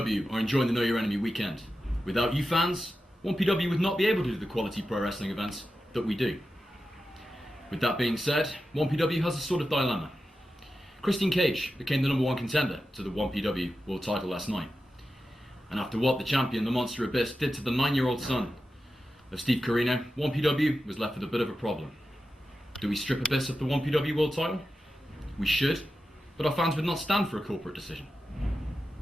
1PW are enjoying the Know Your Enemy weekend. Without you fans, 1PW would not be able to do the quality pro wrestling events that we do. With that being said, 1PW has a sort of dilemma. Christian Cage became the #1 contender to the 1PW World title last night. And after what the champion, the Monster Abyss, did to the 9-year-old son of Steve Corino, 1PW was left with a bit of a problem. Do we strip Abyss of the 1PW World title? We should, but our fans would not stand for a corporate decision.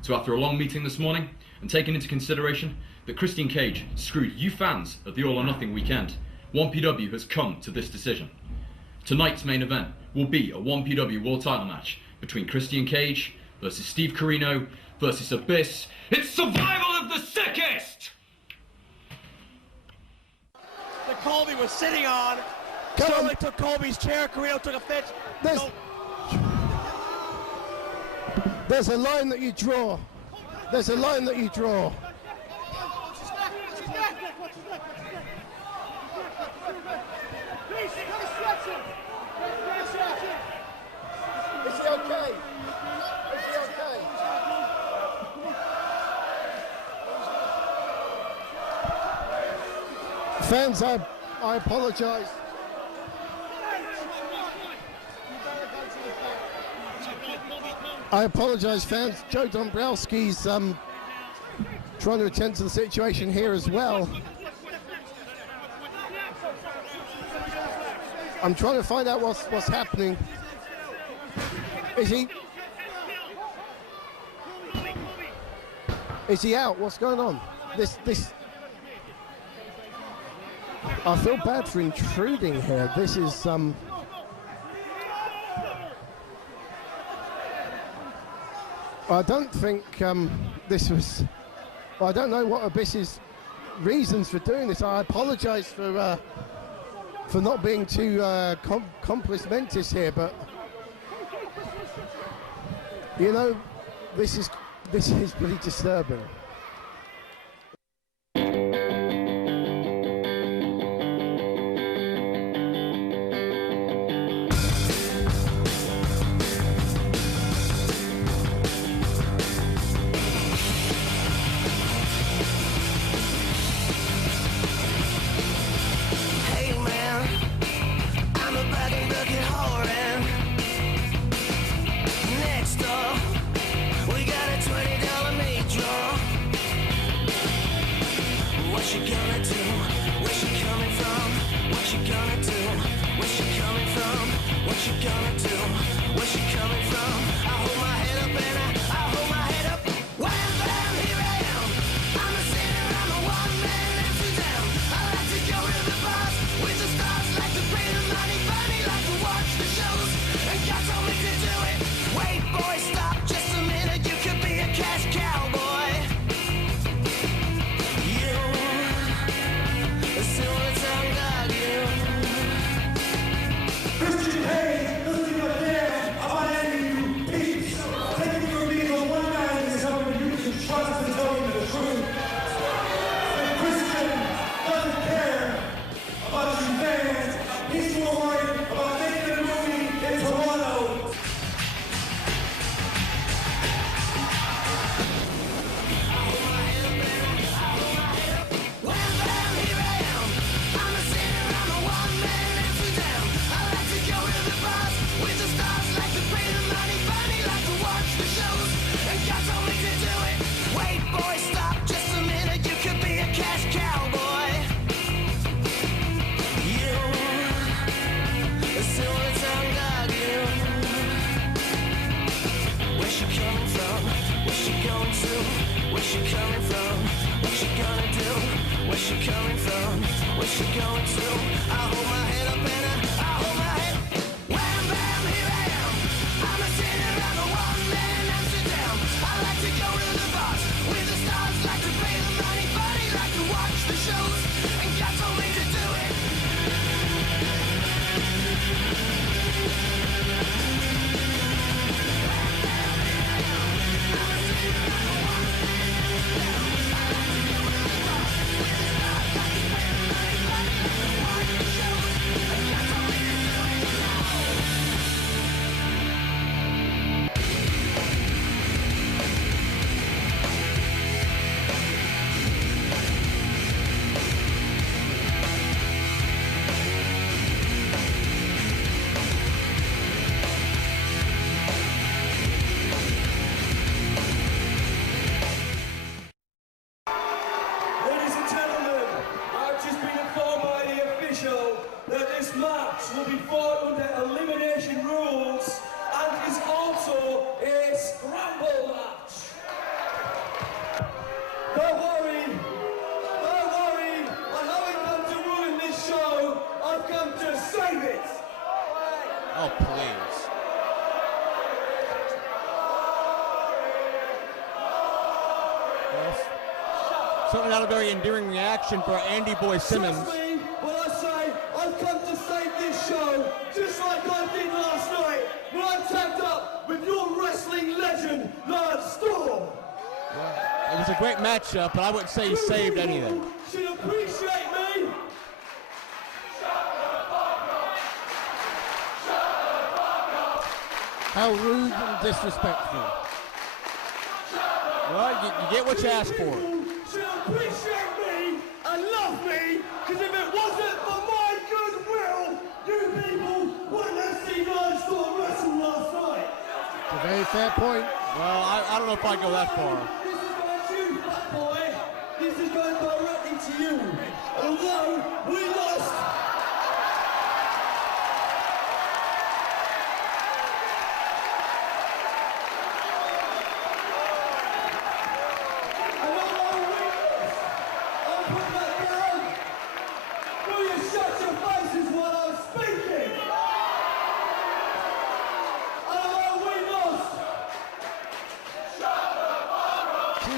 So after a long meeting this morning, and taking into consideration that Christian Cage screwed you fans at the All or Nothing weekend, 1PW has come to this decision. Tonight's main event will be a 1PW World title match between Christian Cage versus Steve Corino versus Abyss. It's survival of the sickest! That Colby was sitting on. Sterling took Colby's chair, Corino took a pitch. There's a line that you draw. There's a line that you draw. Is he okay? Is he okay? Fans, I apologize. I apologize, fans. Joe Dombrowski's trying to attend to the situation here as well. I'm trying to find out what's happening. Is he out? What's going on? This I feel bad for intruding here. This is I don't think this was. Well, I don't know what Abyss's reasons for doing this. I apologise for not being too compos mentis here, but you know, this is pretty disturbing. official that this match will be fought under elimination rules and is also a scramble match. Don't worry, I haven't come to ruin this show, I've come to save it. Oh, please. Certainly not a very endearing reaction for Andy Boy Simmons. Trust me when I say I've come to save this show, just like I did last night when I tagged up with your wrestling legend, Lance Storm. It was a great matchup, but I wouldn't say he saved anything. Should appreciate me. How rude and disrespectful. Well, you get what you ask for. Should appreciate me and love me, because if it wasn't for my goodwill, you people wouldn't have seen Lance Storm wrestle last night. It's a very fair point. Well, I don't know if I'd go that far. This is going to you, fat boy. This is going directly to you. Although we lost.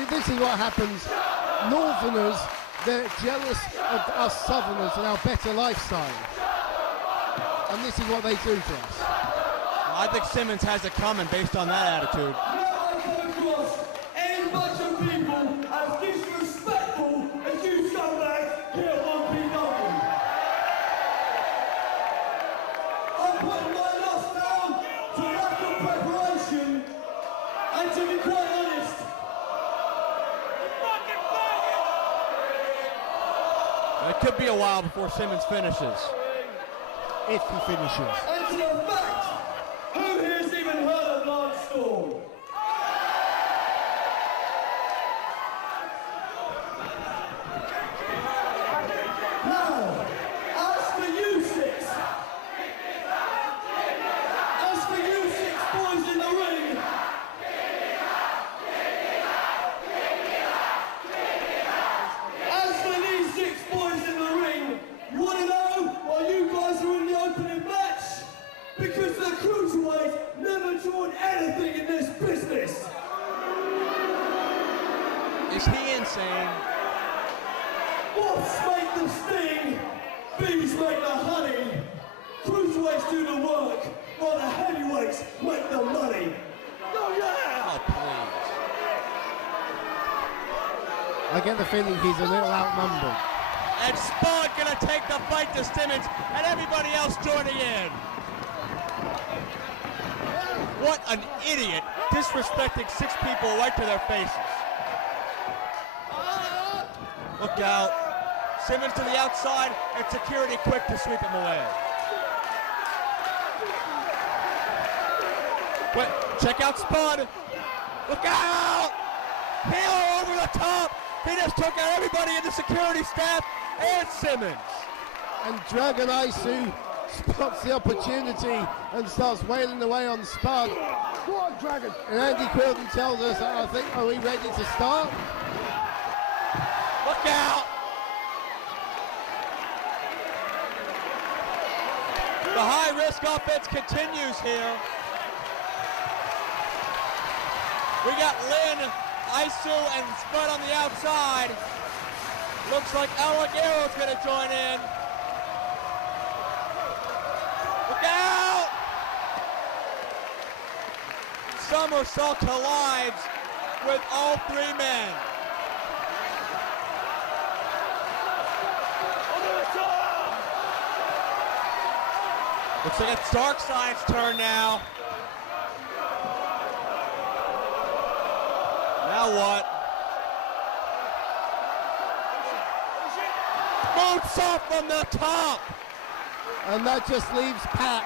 This is what happens. Northerners, they're jealous of us Southerners and our better lifestyle. And this is what they do to us. Well, I think Simmons has it coming based on that attitude. Never come across any bunch of people as disrespectful as you scumbags here at 1PW. I'm putting my loss down to lack of preparation, and to be quite honest, It could be a while before Simmons finishes. If he finishes. and to the fact, who here's even heard of Lance Storm? Now, as for you six boys in the ring, as for these 6 boys in the ring, you want to know why you guys are in the opening match? Because the cruiserweight never drawn anything in this business. Is he insane? Wasps make the sting, bees make the honey. Cruiserweights do the work, while the heavyweights make the money. Oh yeah! Oh, please. I get the feeling he's a little outnumbered. And Spud gonna take the fight to Simmons, and everybody else joining in. What an idiot, disrespecting 6 people right to their faces. Look out. Simmons to the outside, and security quick to sweep him away. Wait, check out Spud. Look out! Halo over the top. He just took out everybody in the security staff and Simmons. And Dragon Isu spots the opportunity and starts wailing away on Spud. Go on, Dragon. And Andy Quilton tells us, I think, are we ready to start? Look out! The high-risk offense continues here. We got Lynn, Isu, and Spud on the outside. Looks like El Aguero's gonna join in. Look out! Somersault collides with all 3 men. Looks like it's Darkside's turn now. Now what? Moonsault from the top. And that just leaves Pat.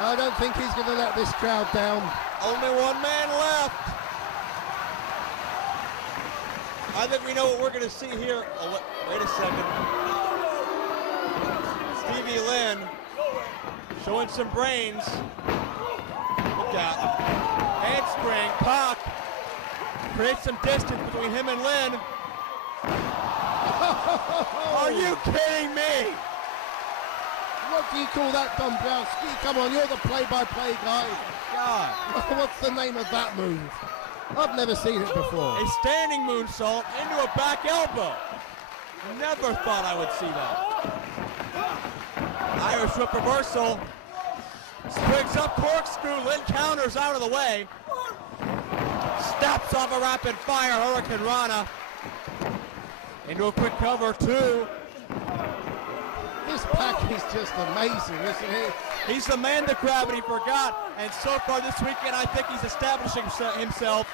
I don't think he's going to let this crowd down. Only 1 man left. I think we know what we're going to see here. Oh, wait a second. Stevie Lynn showing some brains. Look out. Handspring, Pac creates some distance between him and Lynn. Are you kidding me? What do you call that, Dombrowski? Come on, you're the play-by-play guy. God. What's the name of that move? I've never seen it before. A standing moonsault into a back elbow. Never thought I would see that. Irish whip reversal. Springs up corkscrew. Lynn counters out of the way. Snaps off a rapid fire Hurricane Rana. Into a quick cover, 2. This Pac is just amazing, isn't it? He's the man that gravity forgot, and so far this weekend I think he's establishing himself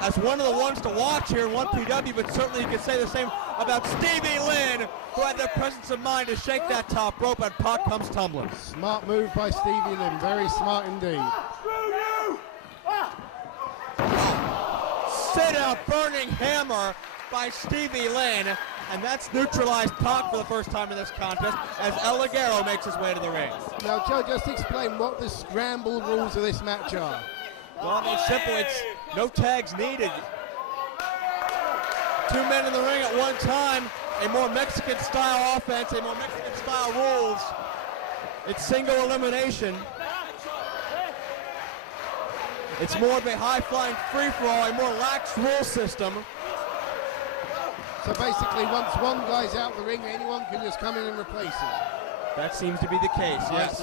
as one of the ones to watch here in 1PW, but certainly you could say the same about Stevie Lynn, who had the presence of mind to shake that top rope, and Pac comes tumbling. Smart move by Stevie Lynn, very smart indeed. Sit-out burning hammer by Stevie Lynn, and that's neutralized Pac for the first time in this contest as El Ligero makes his way to the ring. Now, Joe, just explain what the scramble rules of this match are. Well, it's simple. It's no tags needed. 2 men in the ring at one time. A more Mexican-style offense, a more Mexican-style rules. It's single elimination. It's more of a high-flying free-for-all, a more lax rule system. So basically, once one guy's out the ring, anyone can just come in and replace him. That seems to be the case, yes.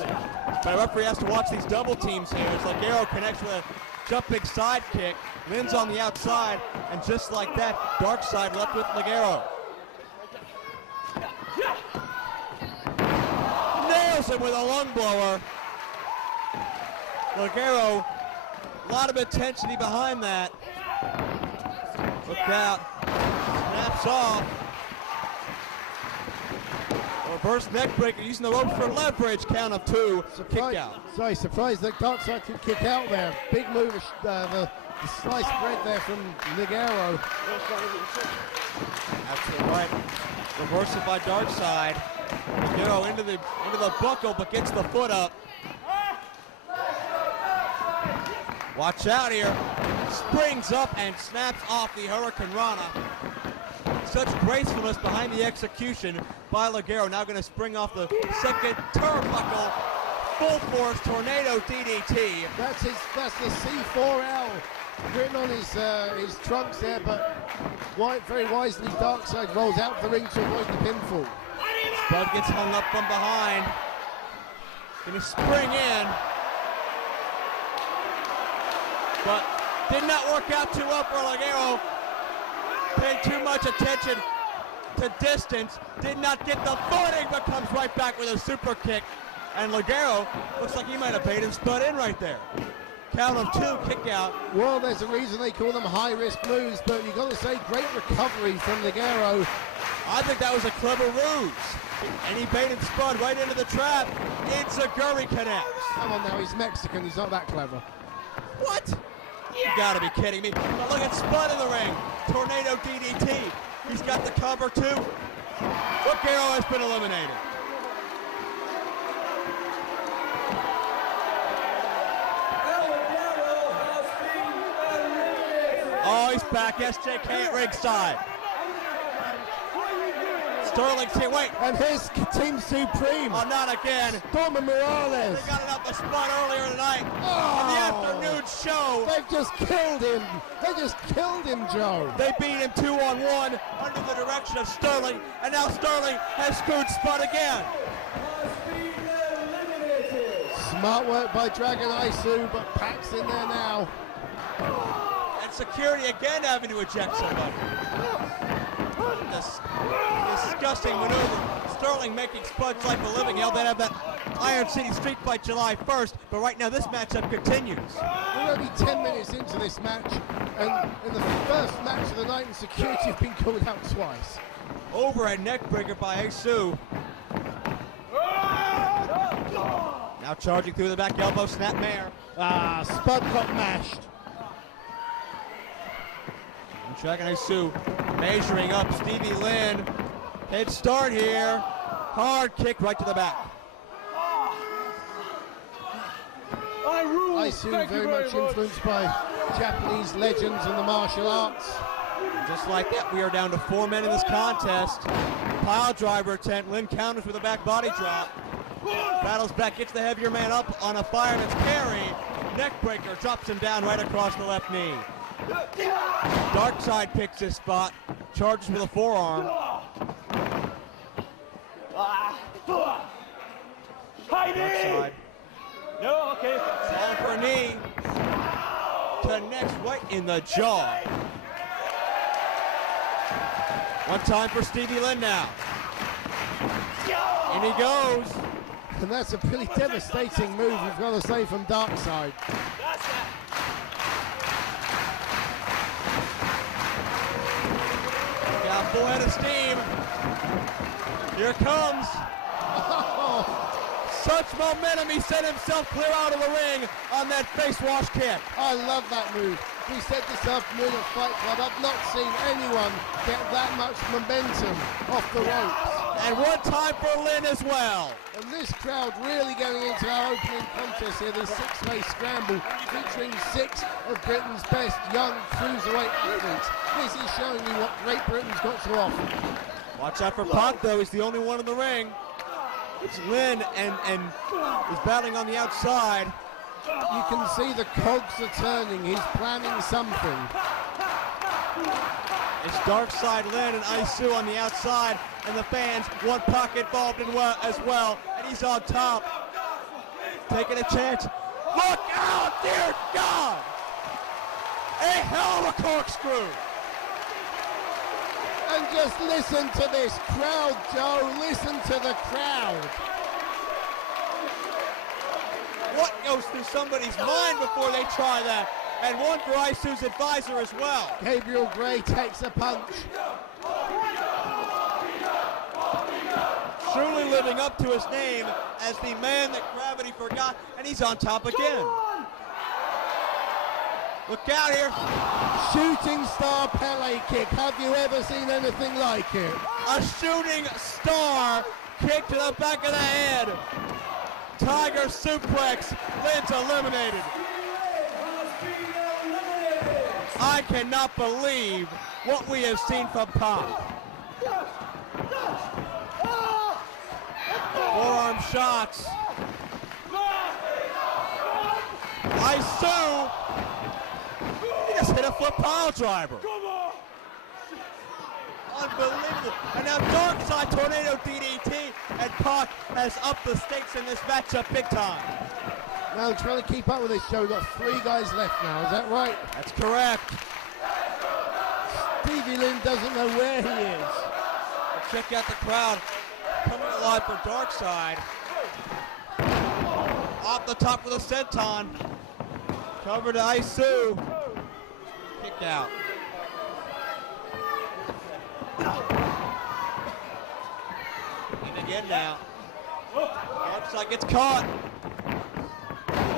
But a referee has to watch these double teams here as Ligero connects with a jumping side kick. Lynn's on the outside, and just like that, Dark Side left with Ligero. Nails him with a lung blower. Ligero, a lot of intensity behind that. Look out. Snaps off. Reverse neck breaker using the rope for leverage. Count of 2. Kick out. Sorry, surprised that Dark Side could kick out there. Big move, the sliced bread there from Ligero. Absolutely right. Reversal by Dark Side. Ligero into the buckle, but gets the foot up. Watch out here. Springs up and snaps off the Hurricane Rana. Such gracefulness behind the execution by Ligero. Now going to spring off the second turnbuckle. Full force tornado DDT. That's the C4L written on his trunks there, but very wisely Dark Side rolls out the ring to avoid the pinfall. Spud gets hung up from behind. Going to spring in. But did not work out too well for Ligero. Paid too much attention to distance. Did not get the footing, but comes right back with a super kick. And Ligero looks like he might have paid him Spud in right there. Count of 2, kick out. Well, there's a reason they call them high-risk moves, but you've got to say great recovery from Ligero. I think that was a clever ruse. And he baited Spud right into the trap. Enziguri connects. Come on now, he's Mexican, he's not that clever. What? You gotta be kidding me. But look at Spud in the ring. Tornado DDT. He's got the cover too. Ligero has been eliminated. Oh, he's back. SJK at ringside. Sterling's here. Wait. And here's Team Supreme. Oh, not again. Storm Morales. They got it up a spot earlier tonight on the afternoon show. They've just killed him. They just killed him, Joe. They beat him 2-on-1 under the direction of Sterling, and now Sterling has screwed Spud again. Smart work by Dragon Isu, but Pac's in there now. And security again having to eject somebody. This disgusting maneuver. Sterling making Spud's life a living hell. They have that Iron City Street Fight July 1st, but right now this matchup continues. We're only 10 minutes into this match, and in the first match of the night, and security have been called out twice. Overhead neckbreaker by Isu. Now charging through the back elbow, snap mare. Spud got mashed. Dragon Isu measuring up Stevie Lynn. Head start here. Hard kick right to the back. Aisu very much influenced by Japanese legends and the martial arts. Just like that, we are down to 4 men in this contest. Pile driver attempt. Lynn counters with a back body drop. Battles back, gets the heavier man up on a fireman's carry. Neck breaker, drops him down right across the left knee. Dark Side picks this spot, charges with a forearm. Dark Side. No, okay. Falling for a knee. Connects right in the jaw. One time for Stevie Lynn now. And he goes. And that's a pretty devastating move, we've got to say, from Dark Side. Got full head of steam. Here it comes. Such momentum, he sent himself clear out of the ring on that face wash kick. I love that move. We said this afternoon at Fight Club, I've not seen anyone get that much momentum off the ropes. And one time for Lynn as well. And this crowd really going into our opening contest here, this six-way scramble featuring 6 of Britain's best young cruiserweight athletes. This is showing you what Great Britain's got to offer. Watch out for Pac, though. He's the only one in the ring. It's Lynn and is battling on the outside. You can see the cogs are turning. He's planning something. It's Dark Side Lynn and Aisu on the outside, and the fans want Pac involved as well, and he's on top. Taking a chance. Look out, dear God! A hell of a corkscrew! And just listen to this crowd, Joe. Listen to the crowd. What goes through somebody's mind before they try that? And one for Aisu's advisor as well. Gabriel Gray takes a punch. Truly living up to his name as the man that gravity forgot, and he's on top again. Look out here. Shooting star Pele kick. Have you ever seen anything like it? A shooting star kick to the back of the head. Tiger suplex. Lynn's eliminated. I cannot believe what we have seen from Pac. Forearm shots. Aisu. He just hit a foot pile driver. Unbelievable. And now Dark Side Tornado DDT, and Pac has upped the stakes in this matchup big time. Now trying to keep up with this, Joe. We've got 3 guys left now, is that right? That's correct. Stevie Lynn doesn't know where he is. Check out the crowd coming alive for Dark Side. Off the top with a senton. Cover to Aisu. Kicked out. And again now. Dark Side gets caught.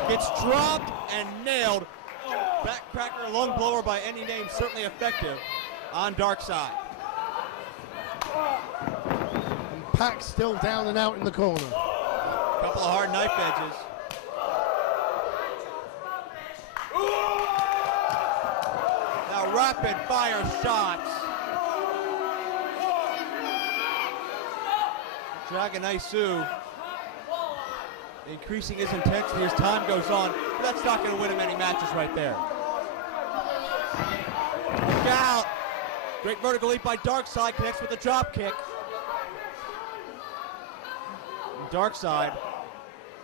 Gets dropped and nailed. Backcracker, lung blower by any name, certainly effective on Dark Side. And Pac's still down and out in the corner. Couple of hard knife edges. Now rapid fire shots. Dragon Aisu increasing his intensity as time goes on, but that's not going to win him any matches right there. Look out! Great vertical leap by Dark Side, connects with a drop kick. And Dark Side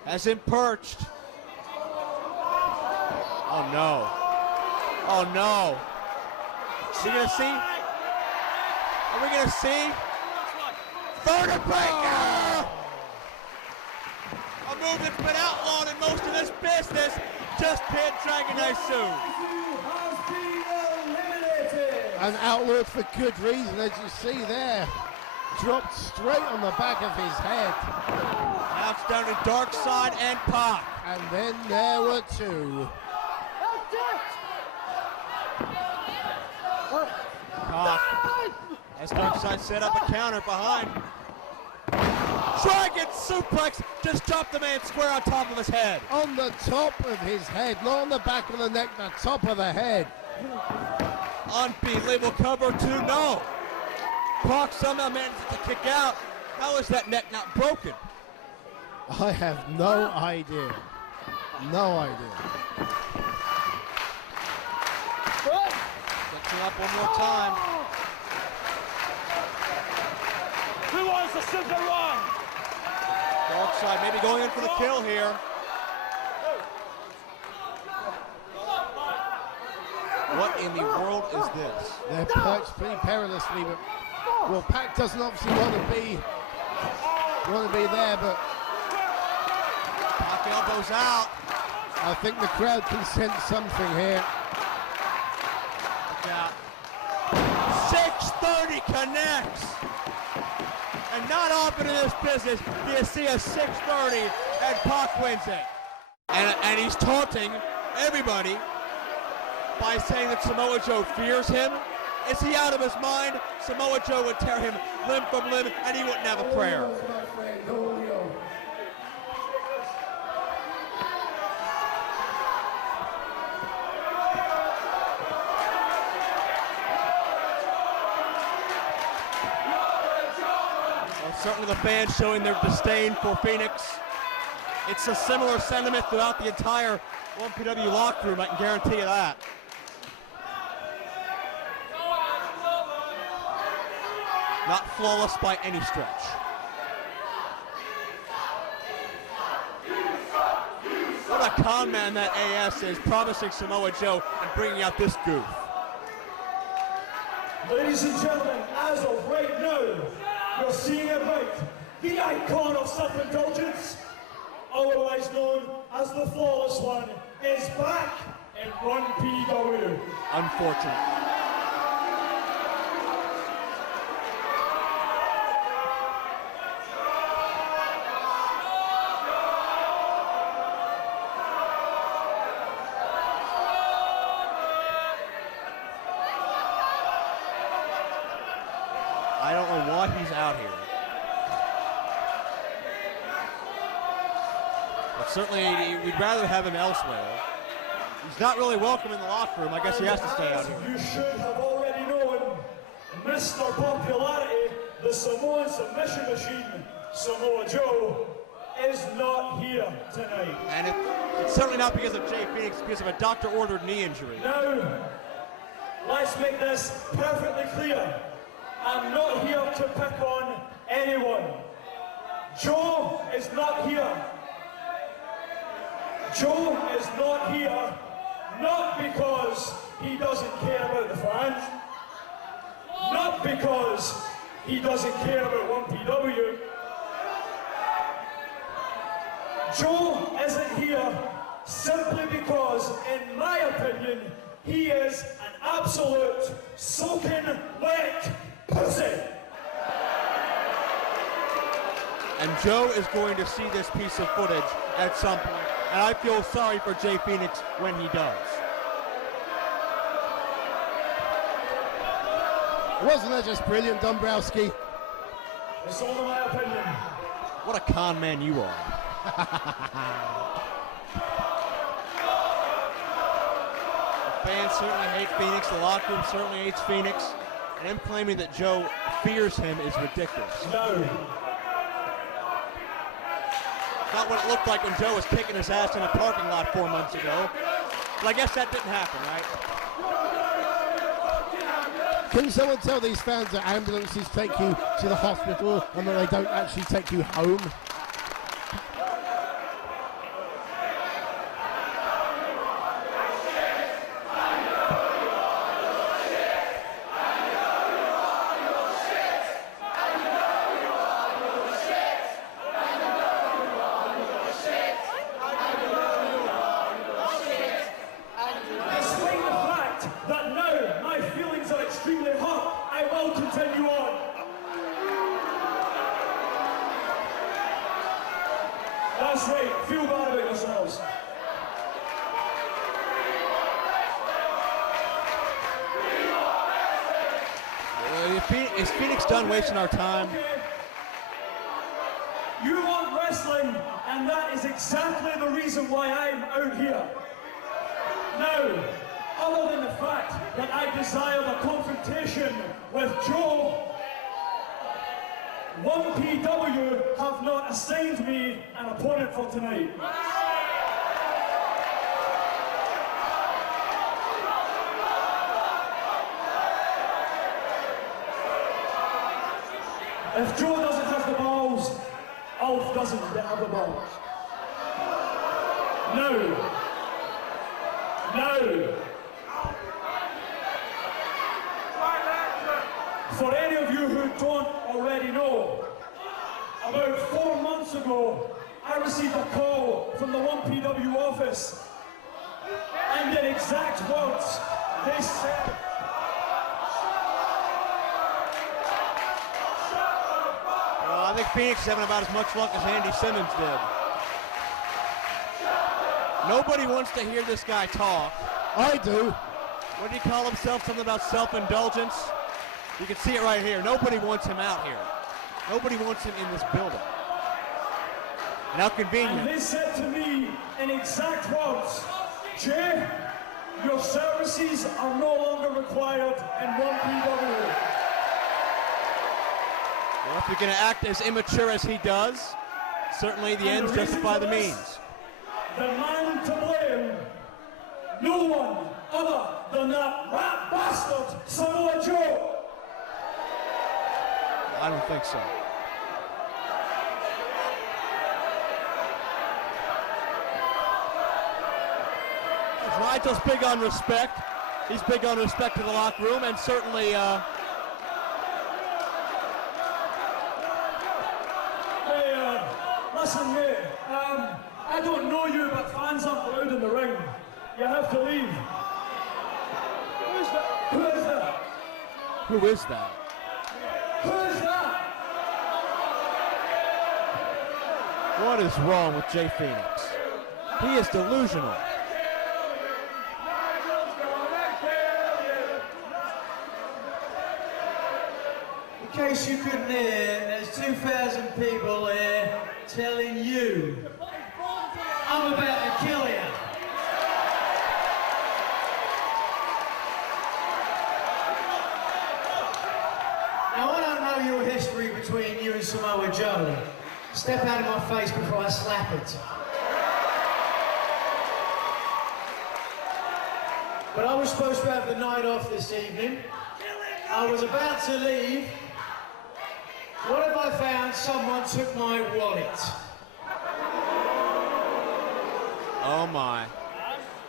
has him perched. Oh no. Oh no. Are we going to see? Are we going to see? Vertebrae breaker! A move that's been outlawed in most of this business. Just pinned Dragon Aisu. And outlawed for good reason, as you see there. Dropped straight on the back of his head. Now it's down to Dark Side and Pac. And then there were 2. Pac, as Dark Side set up a counter behind. Dragon suplex just dropped the man square on top of his head. On the top of his head, not on the back of the neck, the top of the head. Unbelievable cover 2, no. Pac somehow manages to kick out. How is that neck not broken? I have no idea. No idea. Catching up one more time. Who wants the Super One? Dark Side maybe going in for the kill here. What in the world is this? They're perched pretty perilously, but well, Pac doesn't obviously want to be there, but Pac elbows out. I think the crowd can sense something here. Look out. 630 connects. And not often in this business do you see a 630 and Pac wins it. And he's taunting everybody by saying that Samoa Joe fears him. Is he out of his mind? Samoa Joe would tear him limb from limb and he wouldn't have a prayer. Well, certainly the fans showing their disdain for Phoenix. It's a similar sentiment throughout the entire 1PW locker room, I can guarantee you that. Not flawless by any stretch. What a con man that AS is, promising Samoa Joe and bringing out this goof. Ladies and gentlemen, as of right now, you're seeing it right. The icon of self-indulgence, otherwise known as the Flawless One, is back in 1PW. Unfortunate. I don't know why he's out here. But certainly we'd rather have him elsewhere. He's not really welcome in the locker room. I guess he has to stay out here. You should have already known, Mr. Popularity, the Samoan submission machine, Samoa Joe, is not here tonight. And it's certainly not because of Jay Phoenix, it's because of a doctor-ordered knee injury. Now, let's make this perfectly clear. I'm not here to pick on anyone. Joe is not here. Joe is not here, not because he doesn't care about the fans, not because he doesn't care about 1PW. Joe isn't here simply because, in my opinion, he is an absolute soaking wet pussy. And Joe is going to see this piece of footage at some point. And I feel sorry for Jay Phoenix when he does. Wasn't that just brilliant, Dombrowski? It's only my opinion. What a con man you are. The fans certainly hate Phoenix. The locker room certainly hates Phoenix. And him claiming that Joe fears him is ridiculous. No. Not what it looked like when Joe was kicking his ass in a parking lot 4 months ago. But I guess that didn't happen, right? Can someone tell these fans that ambulances take you to the hospital and that they don't actually take you home? Despite the fact that now my feelings are extremely hot, I will continue on. That's right, feel bad about yourselves. Is Phoenix done wasting our time? You want wrestling, and that is exactly the reason why I'm out here. Now, other than the fact that I desire the confrontation with Joe, 1PW have not assigned me an opponent for tonight. If Joe doesn't have the balls, Alf doesn't have the balls. Now, for any of you who don't already know, about 4 months ago, I received a call from the 1PW office, and in exact words, they said, I think Phoenix is having about as much luck as Andy Simmons did. Nobody wants to hear this guy talk. I do. What did he call himself? Something about self-indulgence? You can see it right here. Nobody wants him out here. Nobody wants him in this building. And how convenient. and they said to me in exact words, Jay, your services are no longer required in 1PW. Well, if you're going to act as immature as he does, certainly the ends justify the means. The man to blame, no one other than that rat bastard, Samoa Joe. I don't think so. Nigel's big on respect. He's big on respect to the locker room, and certainly Hey, listen mate, I don't know you, but fans aren't allowed in the ring. You have to leave. Who is that? who is that? Who is that? What is wrong with Jay Phoenix? He is delusional. In case you couldn't hear, there's 2,000 people here telling you I'm about to kill you. Now I don't know your history between you and Samoa Joe. Step out of my face before I slap it. But I was supposed to have the night off this evening. I was about to leave. What have I found? Someone took my wallet. Oh my.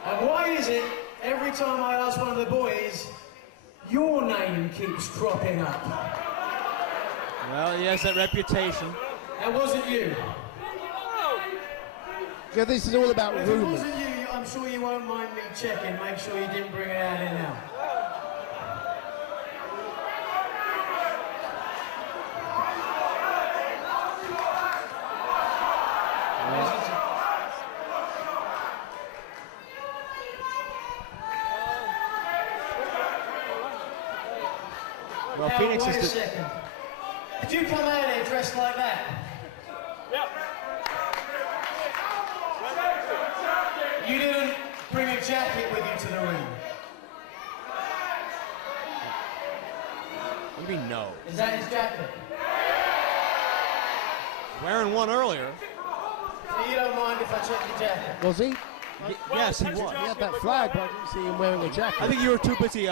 And why is it every time I ask one of the boys, your name keeps cropping up? Well, he has that reputation. That wasn't you. Yeah, this is all about If it rumours. wasn't you, I'm sure you won't mind me checking. Make sure you didn't bring it out here now. Well, Now, Phoenix wait a is second. Did you come out here dressed like that? You didn't bring a jacket with you to the ring. What do you mean no? Is that his jacket? Wearing one earlier. So you don't mind if I check your jacket? Was he? Yes, he was. He had that flag, but I didn't see him wearing a jacket. I think you were too busy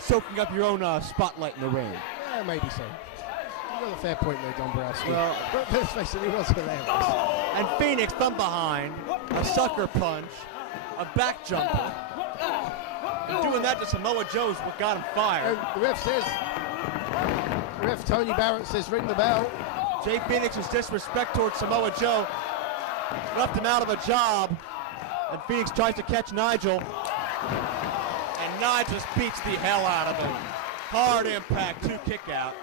soaking up your own spotlight in the ring. Yeah, maybe so. You got a fair point there, Dombrowski. Well- but let's face it, he was hilarious. And Phoenix from behind, a sucker punch, a back jumper. And doing that to Samoa Joe's what got him fired. And the ref Tony Barrett says ring the bell. Jay Phoenix's disrespect towards Samoa Joe left him out of a job. And Phoenix tries to catch Nigel. And Nigel just beats the hell out of him. Hard impact, 2 kick out.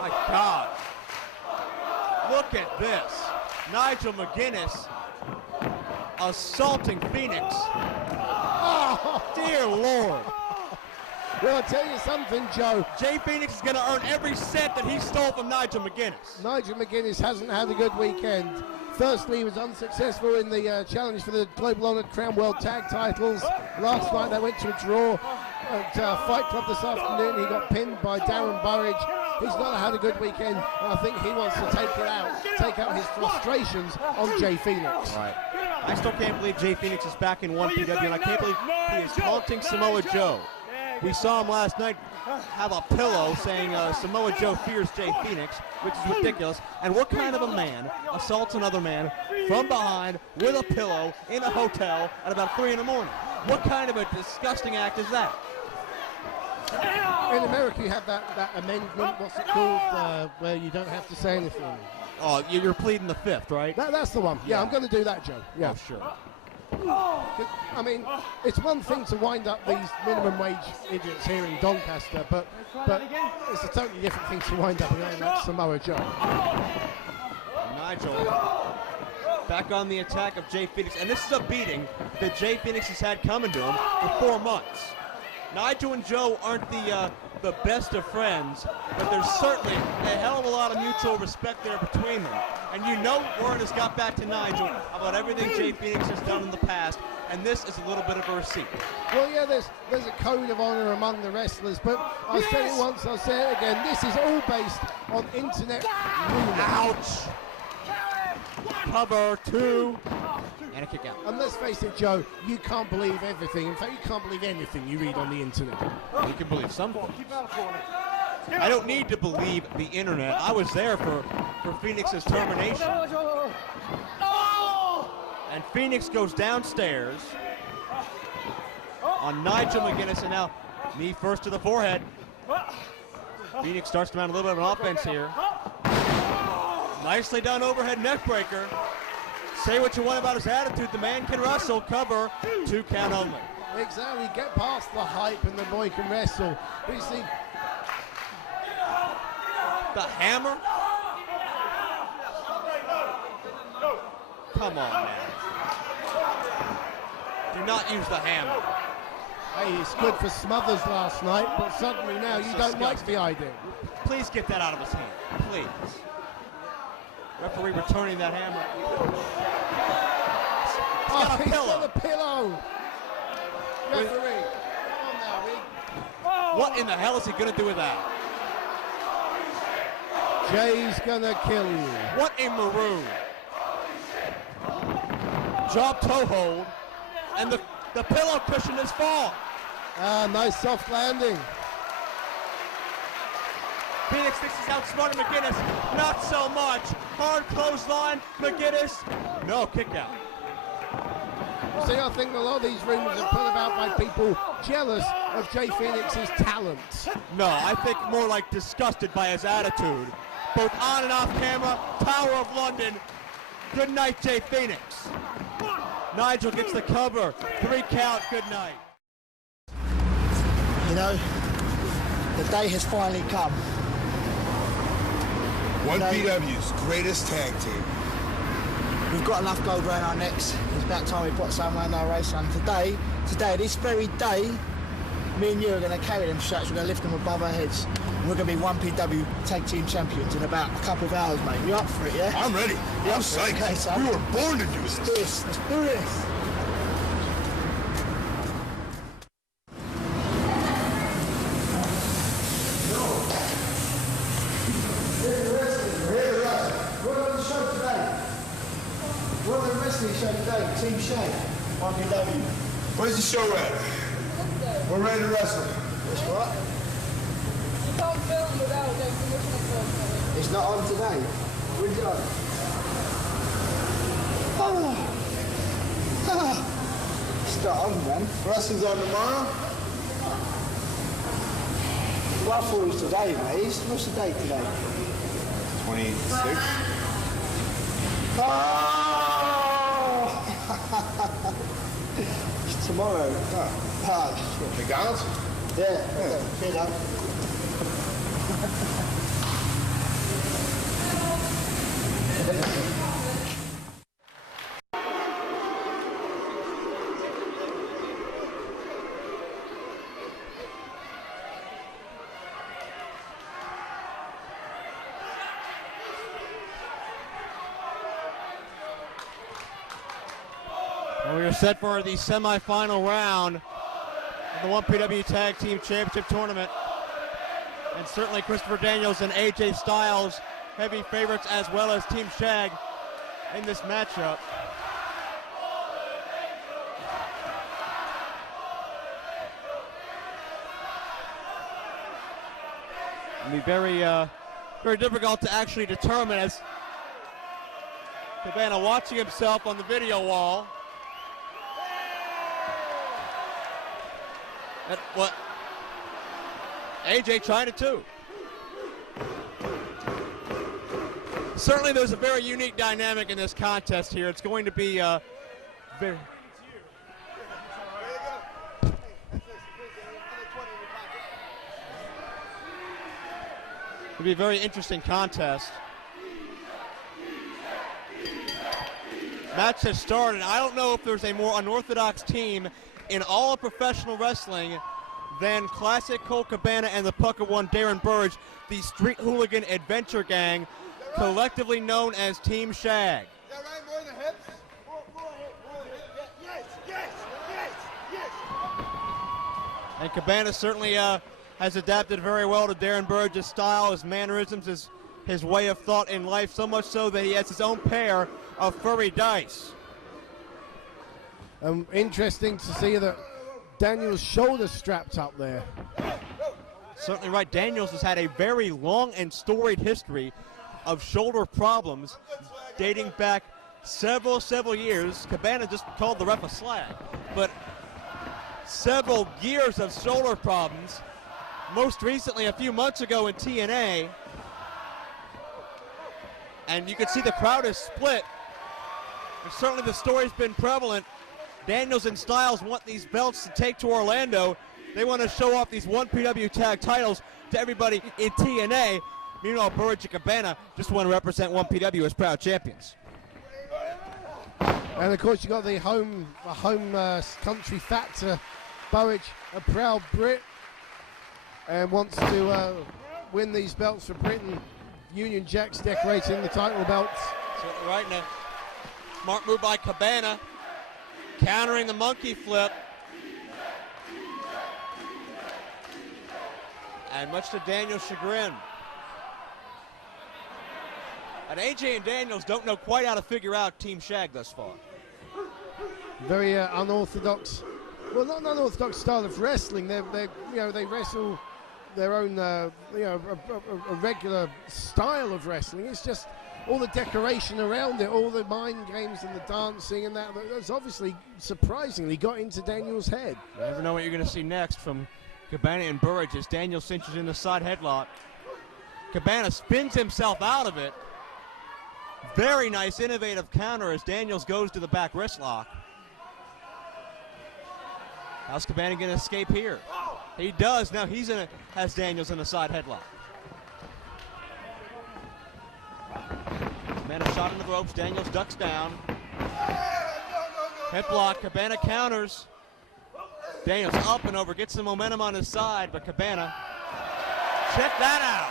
My God. Look at this. Nigel McGuinness assaulting Phoenix. Oh, dear Lord. Well, I'll tell you something, Joe. Jay Phoenix is going to earn every cent that he stole from Nigel McGuinness. Nigel McGuinness hasn't had a good weekend. Firstly, he was unsuccessful in the challenge for the Global Honored Crown World Tag titles. Last night they went to a draw at Fight Club this afternoon. He got pinned by Darren Burridge. He's not had a good weekend, and I think he wants to take out his frustrations on Jay Phoenix. Right. I still can't believe Jay Phoenix is back in 1PW, and I can't believe he is taunting Samoa Joe. We saw him last night have a pillow saying Samoa Joe fears Jay Phoenix, which is ridiculous. And what kind of a man assaults another man from behind with a pillow in a hotel at about 3 in the morning? What kind of a disgusting act is that? In America, you have that amendment, what's it called, where you don't have to say anything. Oh, you're pleading the fifth, right? That's the one. Yeah, I'm going to do that, Joe. Yeah, oh, sure. I mean, it's one thing to wind up these minimum wage idiots here in Doncaster, but it's a totally different thing to wind up again like Samoa Joe. Nigel back on the attack of Jay Phoenix, and this is a beating that Jay Phoenix has had coming to him for 4 months. Nigel and Joe aren't the best of friends, but there's certainly a hell of a lot of mutual respect there between them. And you know word has got back to Nigel about everything Jay Phoenix has done in the past, and this is a little bit of a receipt. Well, yeah, there's a code of honor among the wrestlers, but I said it once, I'll say it again, this is all based on internet rumors. Ouch! Cover 2. And a kick out. And let's face it, Joe, you can't believe everything. In fact, you can't believe anything you read on the internet. You can believe something. I don't need to believe the internet. I was there for Phoenix's termination. And Phoenix goes downstairs on Nigel McGuinness, and now knee first to the forehead. Phoenix starts to mount a little bit of an offense here. Nicely done overhead neck breaker. Say what you want about his attitude, the man can wrestle, cover, 2 count only. Exactly, get past the hype and the boy can wrestle. But you see, the hammer? Come on now. Do not use the hammer. Hey, it's good for Smothers last night, but suddenly now you don't like the idea. Please get that out of his hand, please. Referee returning that hammer. He's got a pillow. Referee, come on now, Reed. What in the hell is he going to do with that? Jay's going to kill you. What in maroon? Drop toe hold, and the pillow cushion is fall. Nice soft landing. Phoenix thinks he's outsmarted McGuinness. Not so much. Hard clothesline. McGuinness. No, kick out. See, I think a lot of these rumors are put about by people jealous of Jay Phoenix's talent. No, I think more like disgusted by his attitude. Both on and off camera. Tower of London. Good night, Jay Phoenix. Nigel gets the cover. 3 count. Good night. You know, the day has finally come. 1PW's greatest tag team. We've got enough gold around our necks. It's about time we put some around our waist. And today, this very day, me and you are going to carry them shirts. We're going to lift them above our heads. And we're going to be 1PW tag team champions in about a couple of hours, mate. You up for it, yeah? I'm ready. I'm psyched. Okay, son. We were born to do this. Let's do this. Let's do this. Team Shay, 1PW. Where's the show at? We're ready to wrestle. That's what? You can't film without getting permission of course. It's not on today. When's it on? It's not on, man. Wrestling's on tomorrow? Well, I thought it was today, mate. What's the date today? 26. It's tomorrow. Shit. McDonald's? Yeah. See that? set for the semifinal round of the 1PW Tag Team Championship Tournament. And certainly Christopher Daniels and AJ Styles, heavy favorites, as well as Team Shag in this matchup. It'll be very, very difficult to actually determine, as Cabana watching himself on the video wall. At what? AJ tried it too. Certainly there's a very unique dynamic in this contest here. It's going to be very... It'll be a very interesting contest. Match has started. I don't know if there's a more unorthodox team in all of professional wrestling than Classic Colt Cabana and the Pucka One Darren Burridge, the Street Hooligan Adventure Gang, collectively known as Team Shag. And Cabana certainly has adapted very well to Darren Burridge's style, his mannerisms, his way of thought in life, so much so that he has his own pair of furry dice. Interesting to see that Daniels' shoulder strapped up there. Certainly right. Daniels has had a very long and storied history of shoulder problems dating back several years. Cabana just called the ref a slag, but several years of shoulder problems. Most recently, a few months ago in TNA. And you can see the crowd is split. And certainly the story's been prevalent. Daniels and Styles want these belts to take to Orlando. They want to show off these 1PW tag titles to everybody in TNA. Meanwhile, Burridge and Cabana just want to represent 1PW as proud champions. And of course, you got the home country factor. Burridge, a proud Brit, and wants to win these belts for Britain. Union Jacks decorating the title belts. Certainly right now. Smart move by Cabana, countering the monkey flip. And much to Daniel's chagrin. And AJ and Daniels don't know quite how to figure out Team Shag thus far. Very unorthodox, well, not an unorthodox style of wrestling. They wrestle their own, a regular style of wrestling. It's just all the decoration around it, all the mind games and the dancing and that's obviously surprisingly got into Daniel's head. You never know what you're going to see next from Cabana and Burridge as Daniel cinches in the side headlock. Cabana spins himself out of it. Very nice, innovative counter as Daniels goes to the back wrist lock. How's Cabana going to escape here? He does. Now has Daniels in the side headlock. Cabana shot in the ropes. Daniels ducks down. Hip block. Cabana counters. Daniels up and over, gets the momentum on his side, but Cabana, check that out.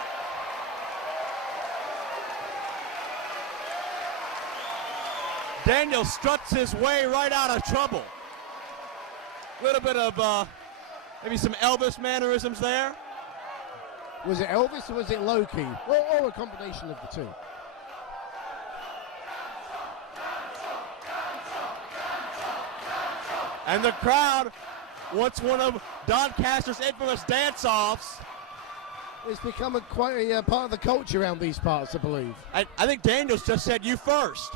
Daniels struts his way right out of trouble. A little bit of maybe some Elvis mannerisms there. Was it Elvis or was it Loki? Or a combination of the two? And the crowd wants one of Doncaster's infamous dance-offs. It's become quite a part of the culture around these parts, I believe. I think Daniels just said, "You first."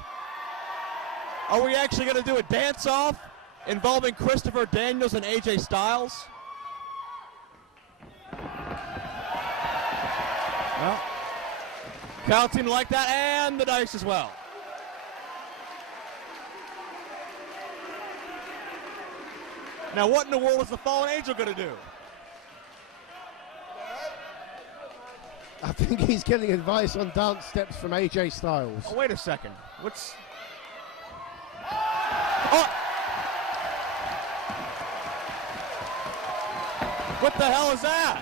Are we actually going to do a dance-off involving Christopher Daniels and AJ Styles? Well, crowd seemed to like that, and the dice as well. Now, what in the world is the Fallen Angel going to do? I think he's getting advice on dance steps from AJ Styles. Oh, wait a second. What's... Oh! What the hell is that?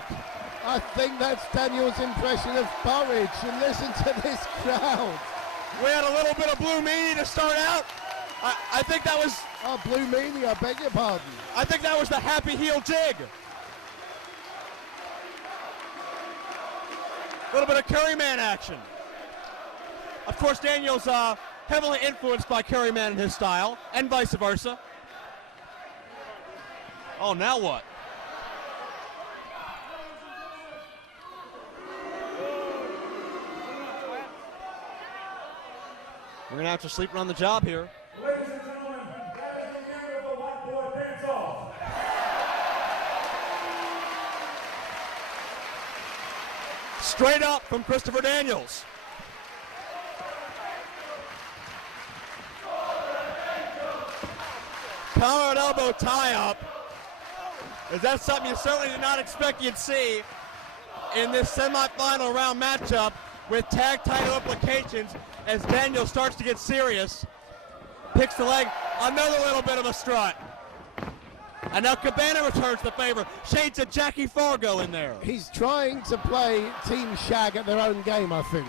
I think that's Daniel's impression of Burridge, and listen to this crowd. We had a little bit of Blue Meanie to start out. I think that was... Oh, Blue Meanie, I beg your pardon. I think that was the happy heel jig. A little bit of Curryman action. Of course, Daniels heavily influenced by Curryman in his style, and vice versa. Oh, now what? We're gonna have to sleep on the job here. Ladies and gentlemen, that is the end of the White Boy Dance-Off. Straight up from Christopher Daniels. Collar and elbow tie-up. Is that something you certainly did not expect you'd see in this semifinal round matchup with tag title implications as Daniels starts to get serious. Picks the leg, another little bit of a strut. And now Cabana returns the favor. Shades of Jackie Fargo in there. He's trying to play Team Shag at their own game, I think.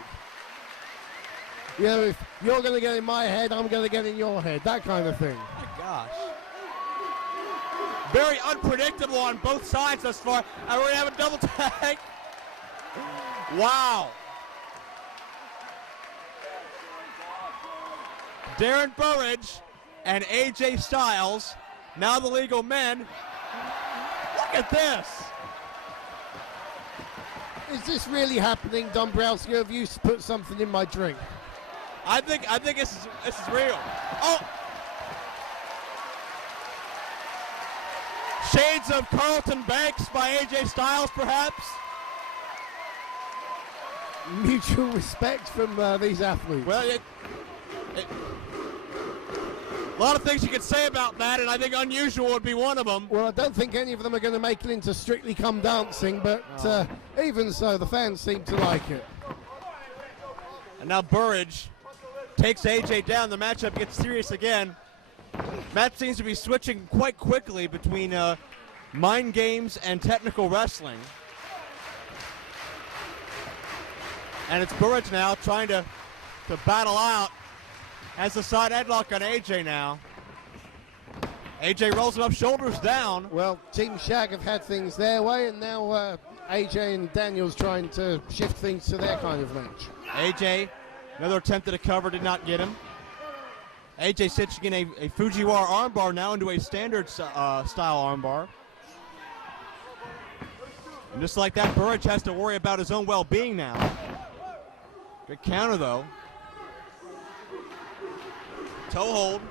You know, if you're going to get in my head, I'm going to get in your head. That kind of thing. Oh my gosh. Very unpredictable on both sides thus far. And we're going to have a double tag. Wow. Darren Burridge and AJ Styles, now the legal men. Look at this. Is this really happening, Dombrowski? Have you put something in my drink? I think this is real. Oh! Shades of Carlton Banks by AJ Styles, perhaps. Mutual respect from these athletes. Well, a lot of things you could say about that, and I think unusual would be one of them. Well, I don't think any of them are going to make it into Strictly Come Dancing, but even so, the fans seem to like it. And now Burridge takes AJ down. The matchup gets serious again. Matt seems to be switching quite quickly between mind games and technical wrestling. And it's Burridge now trying to battle out. Has the side headlock on AJ now. AJ rolls him up, shoulders down. Well, Team Shag have had things their way, and now AJ and Daniels trying to shift things to their kind of match. AJ, another attempt at a cover, did not get him. AJ stitching in a Fujiwara armbar now into a standard style armbar. And just like that, Burridge has to worry about his own well-being now. Good counter, though. Toe hold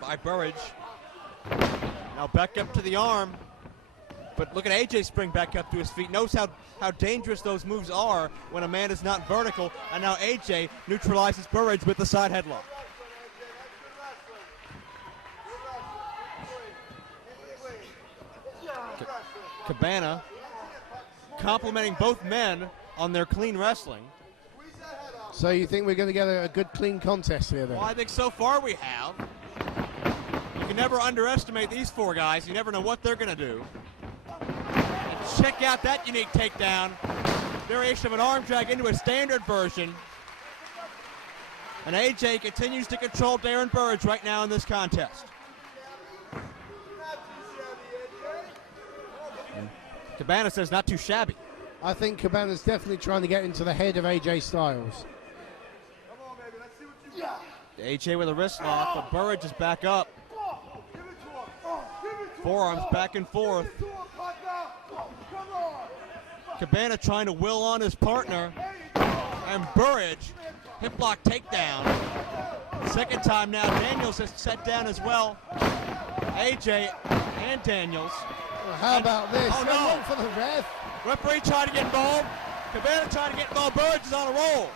by Burridge. Now back up to the arm. But look at AJ spring back up to his feet. Knows how dangerous those moves are when a man is not vertical. And now AJ neutralizes Burridge with the side headlock. Cabana complimenting both men on their clean wrestling. So you think we're going to get a good, clean contest here, then? Well, I think so far we have. You can never underestimate these four guys. You never know what they're going to do. And check out that unique takedown. Variation of an arm drag into a standard version. And AJ continues to control Darren Burridge right now in this contest. And Cabana says not too shabby. I think Cabana's definitely trying to get into the head of AJ Styles. AJ with a wrist lock, but Burridge is back up. Forearms back and forth. Cabana trying to will on his partner. And Burridge, hip lock takedown. Second time now, Daniels has set down as well. AJ and Daniels. Well, how about this? Oh, no. One for the ref. Referee trying to get involved. Cabana trying to get involved. Burridge is on a roll.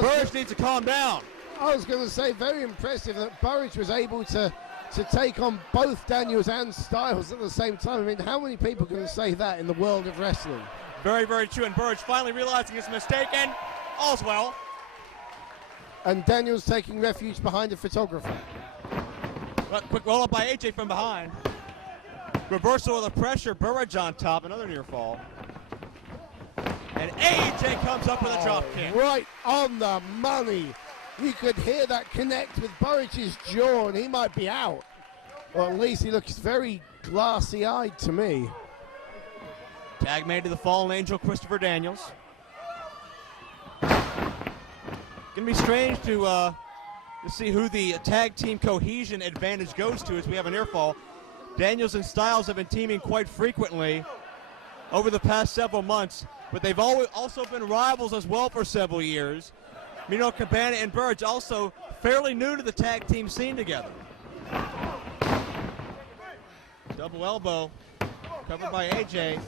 Burridge needs to calm down. I was going to say, very impressive that Burridge was able to take on both Daniels and Styles at the same time. I mean, how many people can say that in the world of wrestling? Very, very true. And Burridge finally realizing his mistake, and all's well. And Daniels taking refuge behind a photographer. But quick roll up by AJ from behind. Reversal of the pressure. Burridge on top. Another near fall. And AJ comes up with a drop kick. Right on the money. You could hear that connect with Burridge's jaw, and he might be out. Or at least he looks very glassy-eyed to me. Tag made to the fallen angel, Christopher Daniels. Gonna be strange to see who the tag team cohesion advantage goes to as we have an ear fall. Daniels and Styles have been teaming quite frequently over the past several months, but they've also been rivals as well for several years. Mino Cabana and Burridge also fairly new to the tag team scene together. Double elbow, covered by AJ.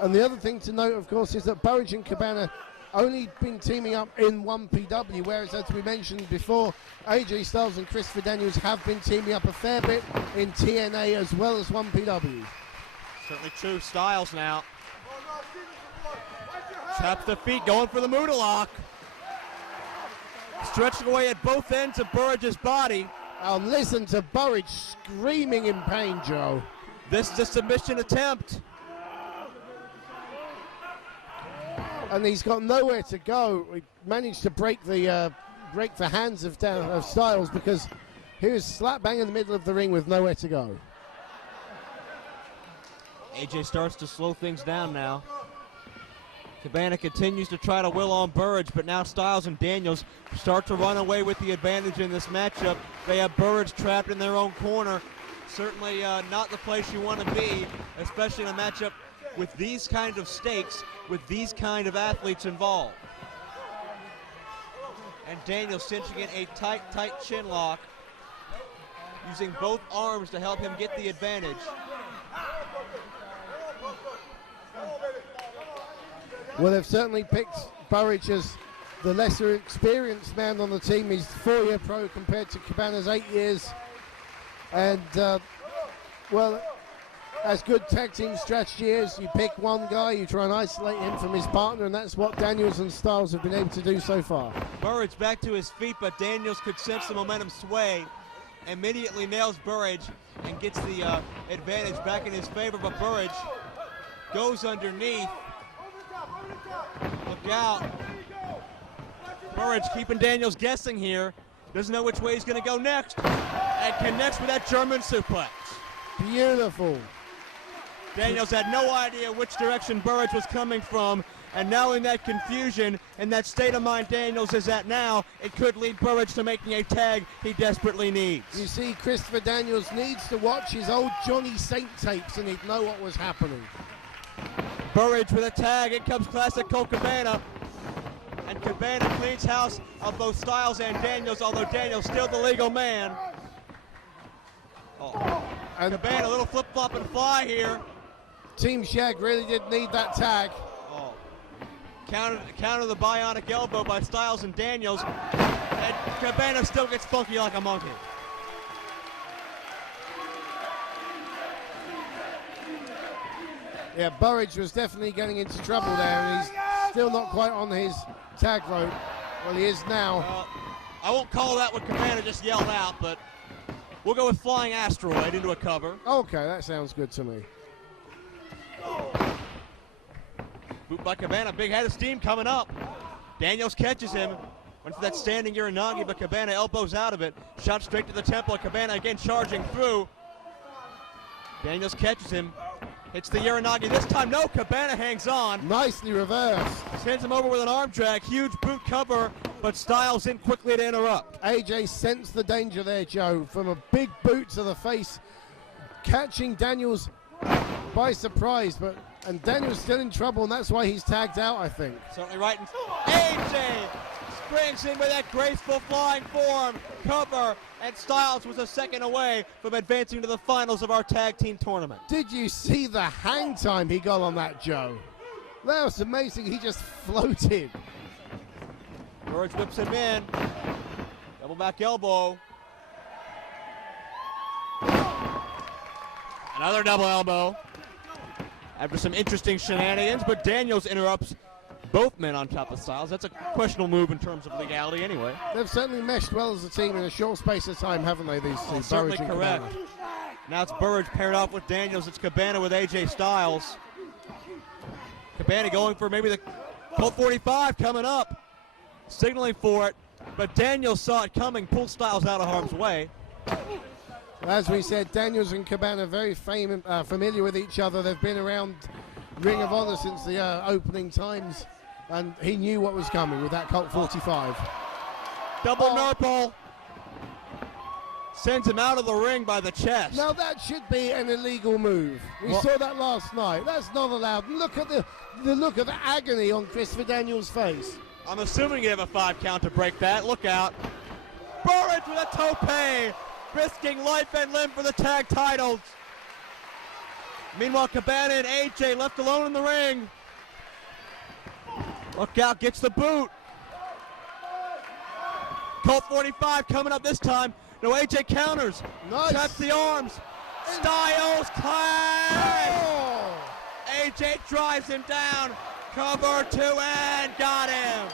And the other thing to note, of course, is that Burridge and Cabana only been teaming up in 1PW, whereas, as we mentioned before, AJ Styles and Christopher Daniels have been teaming up a fair bit in TNA as well as 1PW. Certainly true. Styles now. Taps the feet, going for the Moodalock. Stretching away at both ends of Burridge's body. And listen to Burridge screaming in pain, Joe. This is a submission attempt. And he's got nowhere to go. He managed to break the hands of Styles because he was slap bang in the middle of the ring with nowhere to go. AJ starts to slow things down now. Cabana continues to try to will on Burridge, but now Styles and Daniels start to run away with the advantage in this matchup. They have Burridge trapped in their own corner. Certainly not the place you want to be, especially in a matchup with these kinds of stakes, with these kind of athletes involved. And Daniels cinching in a tight chin lock, using both arms to help him get the advantage. Well, they've certainly picked Burridge as the lesser experienced man on the team. He's 4-year pro compared to Cabana's 8 years. And, well, as good tag team strategy is, you pick one guy, you try and isolate him from his partner, and that's what Daniels and Styles have been able to do so far. Burridge back to his feet, but Daniels could sense the momentum sway. Immediately nails Burridge and gets the advantage back in his favor, but Burridge goes underneath. Look out. Burridge keeping Daniels guessing here. Doesn't know which way he's going to go next. And connects with that German suplex. Beautiful. Daniels had no idea which direction Burridge was coming from. And now in that confusion, in that state of mind Daniels is at now, it could lead Burridge to making a tag he desperately needs. You see, Christopher Daniels needs to watch his old Johnny Saint tapes and he'd know what was happening. Burridge with a tag. In comes Classic Colt Cabana. And Cabana cleans house of both Styles and Daniels, although Daniels still the legal man. Oh. And Cabana, a little flip-flop and fly here. Team Shag really did need that tag. Oh. Counter the bionic elbow by Styles and Daniels. And Cabana still gets funky like a monkey. Yeah, Burridge was definitely getting into trouble there, and he's still not quite on his tag rope. Well, he is now. I won't call that what Cabana just yelled out, but we'll go with Flying Asteroid into a cover. Okay, that sounds good to me. Boot by Cabana, big head of steam coming up. Daniels catches him. Went for that standing Uranagi, but Cabana elbows out of it. Shot straight to the temple. Cabana again charging through. Daniels catches him. Hits the Uranagi this time. No, Cabana hangs on. Nicely reversed. Sends him over with an arm drag. Huge boot cover, but Styles in quickly to interrupt. AJ sensed the danger there, Joe, from a big boot to the face, catching Daniels by surprise. And Daniels still in trouble, and that's why he's tagged out, I think. Certainly right. AJ springs in with that graceful flying form cover, and Styles was a second away from advancing to the finals of our tag team tournament. Did you see the hang time he got on that, Joe? That was amazing. He just floated. Burridge whips him in. Double back elbow. Another double elbow. After some interesting shenanigans, but Daniels interrupts both men on top of Styles. That's a questionable move in terms of legality anyway. They've certainly meshed well as a team in a short space of time, haven't they, these two? Certainly correct. Now it's Burridge paired off with Daniels. It's Cabana with AJ Styles. Cabana going for maybe the Colt 45 coming up, signaling for it, but Daniels saw it coming, pulled Styles out of harm's way. As we said, Daniels and Cabana very familiar with each other. They've been around Ring of Honor since the opening times, and he knew what was coming with that Colt 45. Double Nurple sends him out of the ring by the chest. Now that should be an illegal move. We saw that last night. That's not allowed. Look at the look of agony on Christopher Daniels' face. I'm assuming you have a 5 count to break that. Look out. Burridge with a tope, risking life and limb for the tag titles. Meanwhile, Cabana and AJ left alone in the ring. Look out, gets the boot. Colt 45 coming up this time. No, AJ counters. Nice. Traps the arms. Styles climb. Oh. AJ drives him down. Cover 2 and got him.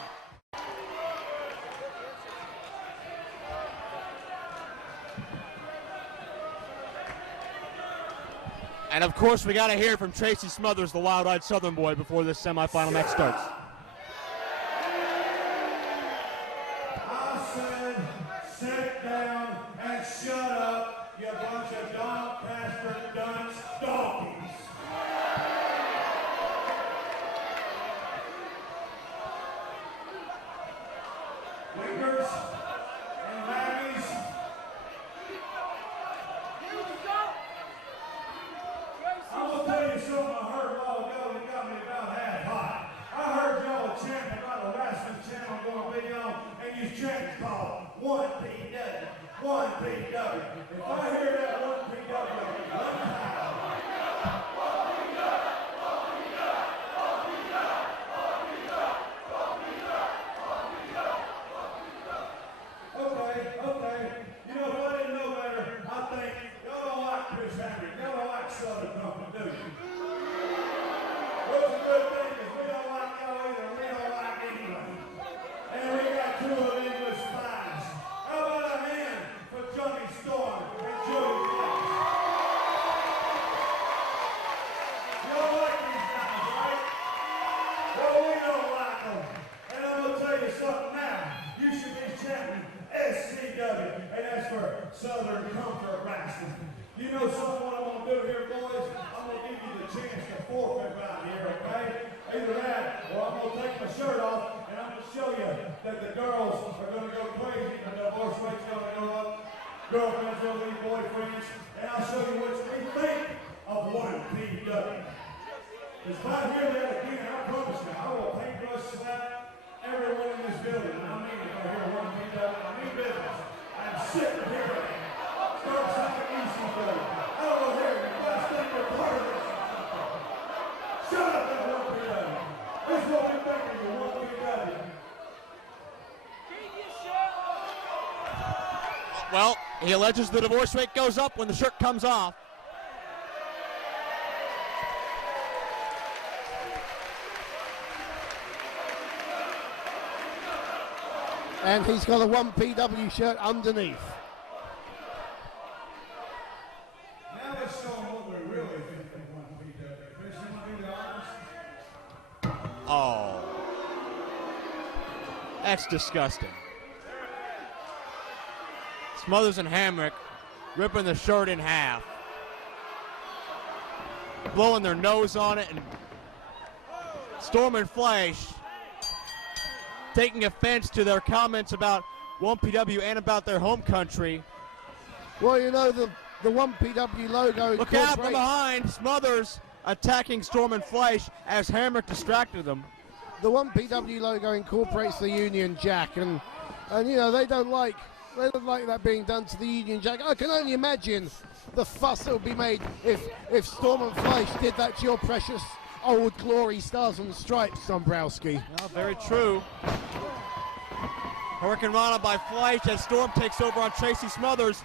And of course, we got to hear from Tracy Smothers, the wild-eyed Southern boy, before this semifinal match starts. I said, sit down and shut up, you bunch of Donald Casper dunce donkeys. Winkers and laggies. I'm gonna tell you something I heard a while ago that got me about half hot. I heard y'all chanting about a wrestling channel going to be on, and you chanting called 1PW, 1PW. If I hear that 1PW one time, okay. You know what? I didn't know better. I think y'all don't like Chris Henry. Y'all don't like Southern Company, do you? What's a good thing is we don't like y'all either. We don't like England. And we got 2 of English spies. How about a hand for Johnny Storm and Jody Flash? Y'all like these guys, right? Well, we don't like them. And I'm going to tell you something now. You should be chanting SCW, and that's for Southern Comfort Wrestling. You know something what I'm going to do here, boys? I'm going to give you the chance to forfeit right here, okay? Either that, or I'm going to take my shirt off, and I'm going to show you that the girls are going to go crazy, the divorce rate's going to go up, girlfriends going to be boyfriends, and I'll show you what we think of 1PW. Because if I hear that again, I promise you, I will paintbrush slap everyone in this building. I mean, if I hear 1PW, I mean business. I'm sick of hearing it. Start something easy, though. I don't want to hear it. You guys think you're part of this. Shut up, that 1PW. This is what we think of you, 1PW. Well, he alleges the divorce rate goes up when the shirt comes off. And he's got a 1PW shirt underneath. Now let's show them what we really think of 1PW. Chris, you want to be the honest? Oh. That's disgusting. Smothers and Hamrick ripping the shirt in half. Blowing their nose on it, and Storm and Flash taking offense to their comments about 1PW and about their home country. Well, you know, the 1PW logo. Look out from behind. Smothers attacking Storm and Flash as Hamrick distracted them. The 1PW logo incorporates the Union Jack, and you know, they don't like that being done to the Union Jack. I can only imagine the fuss that would be made if Storm and Flash did that to your precious old glory Stars and Stripes, Dombrowski. Well, very true. Hurricane Rana by Flash as Storm takes over on Tracy Smothers.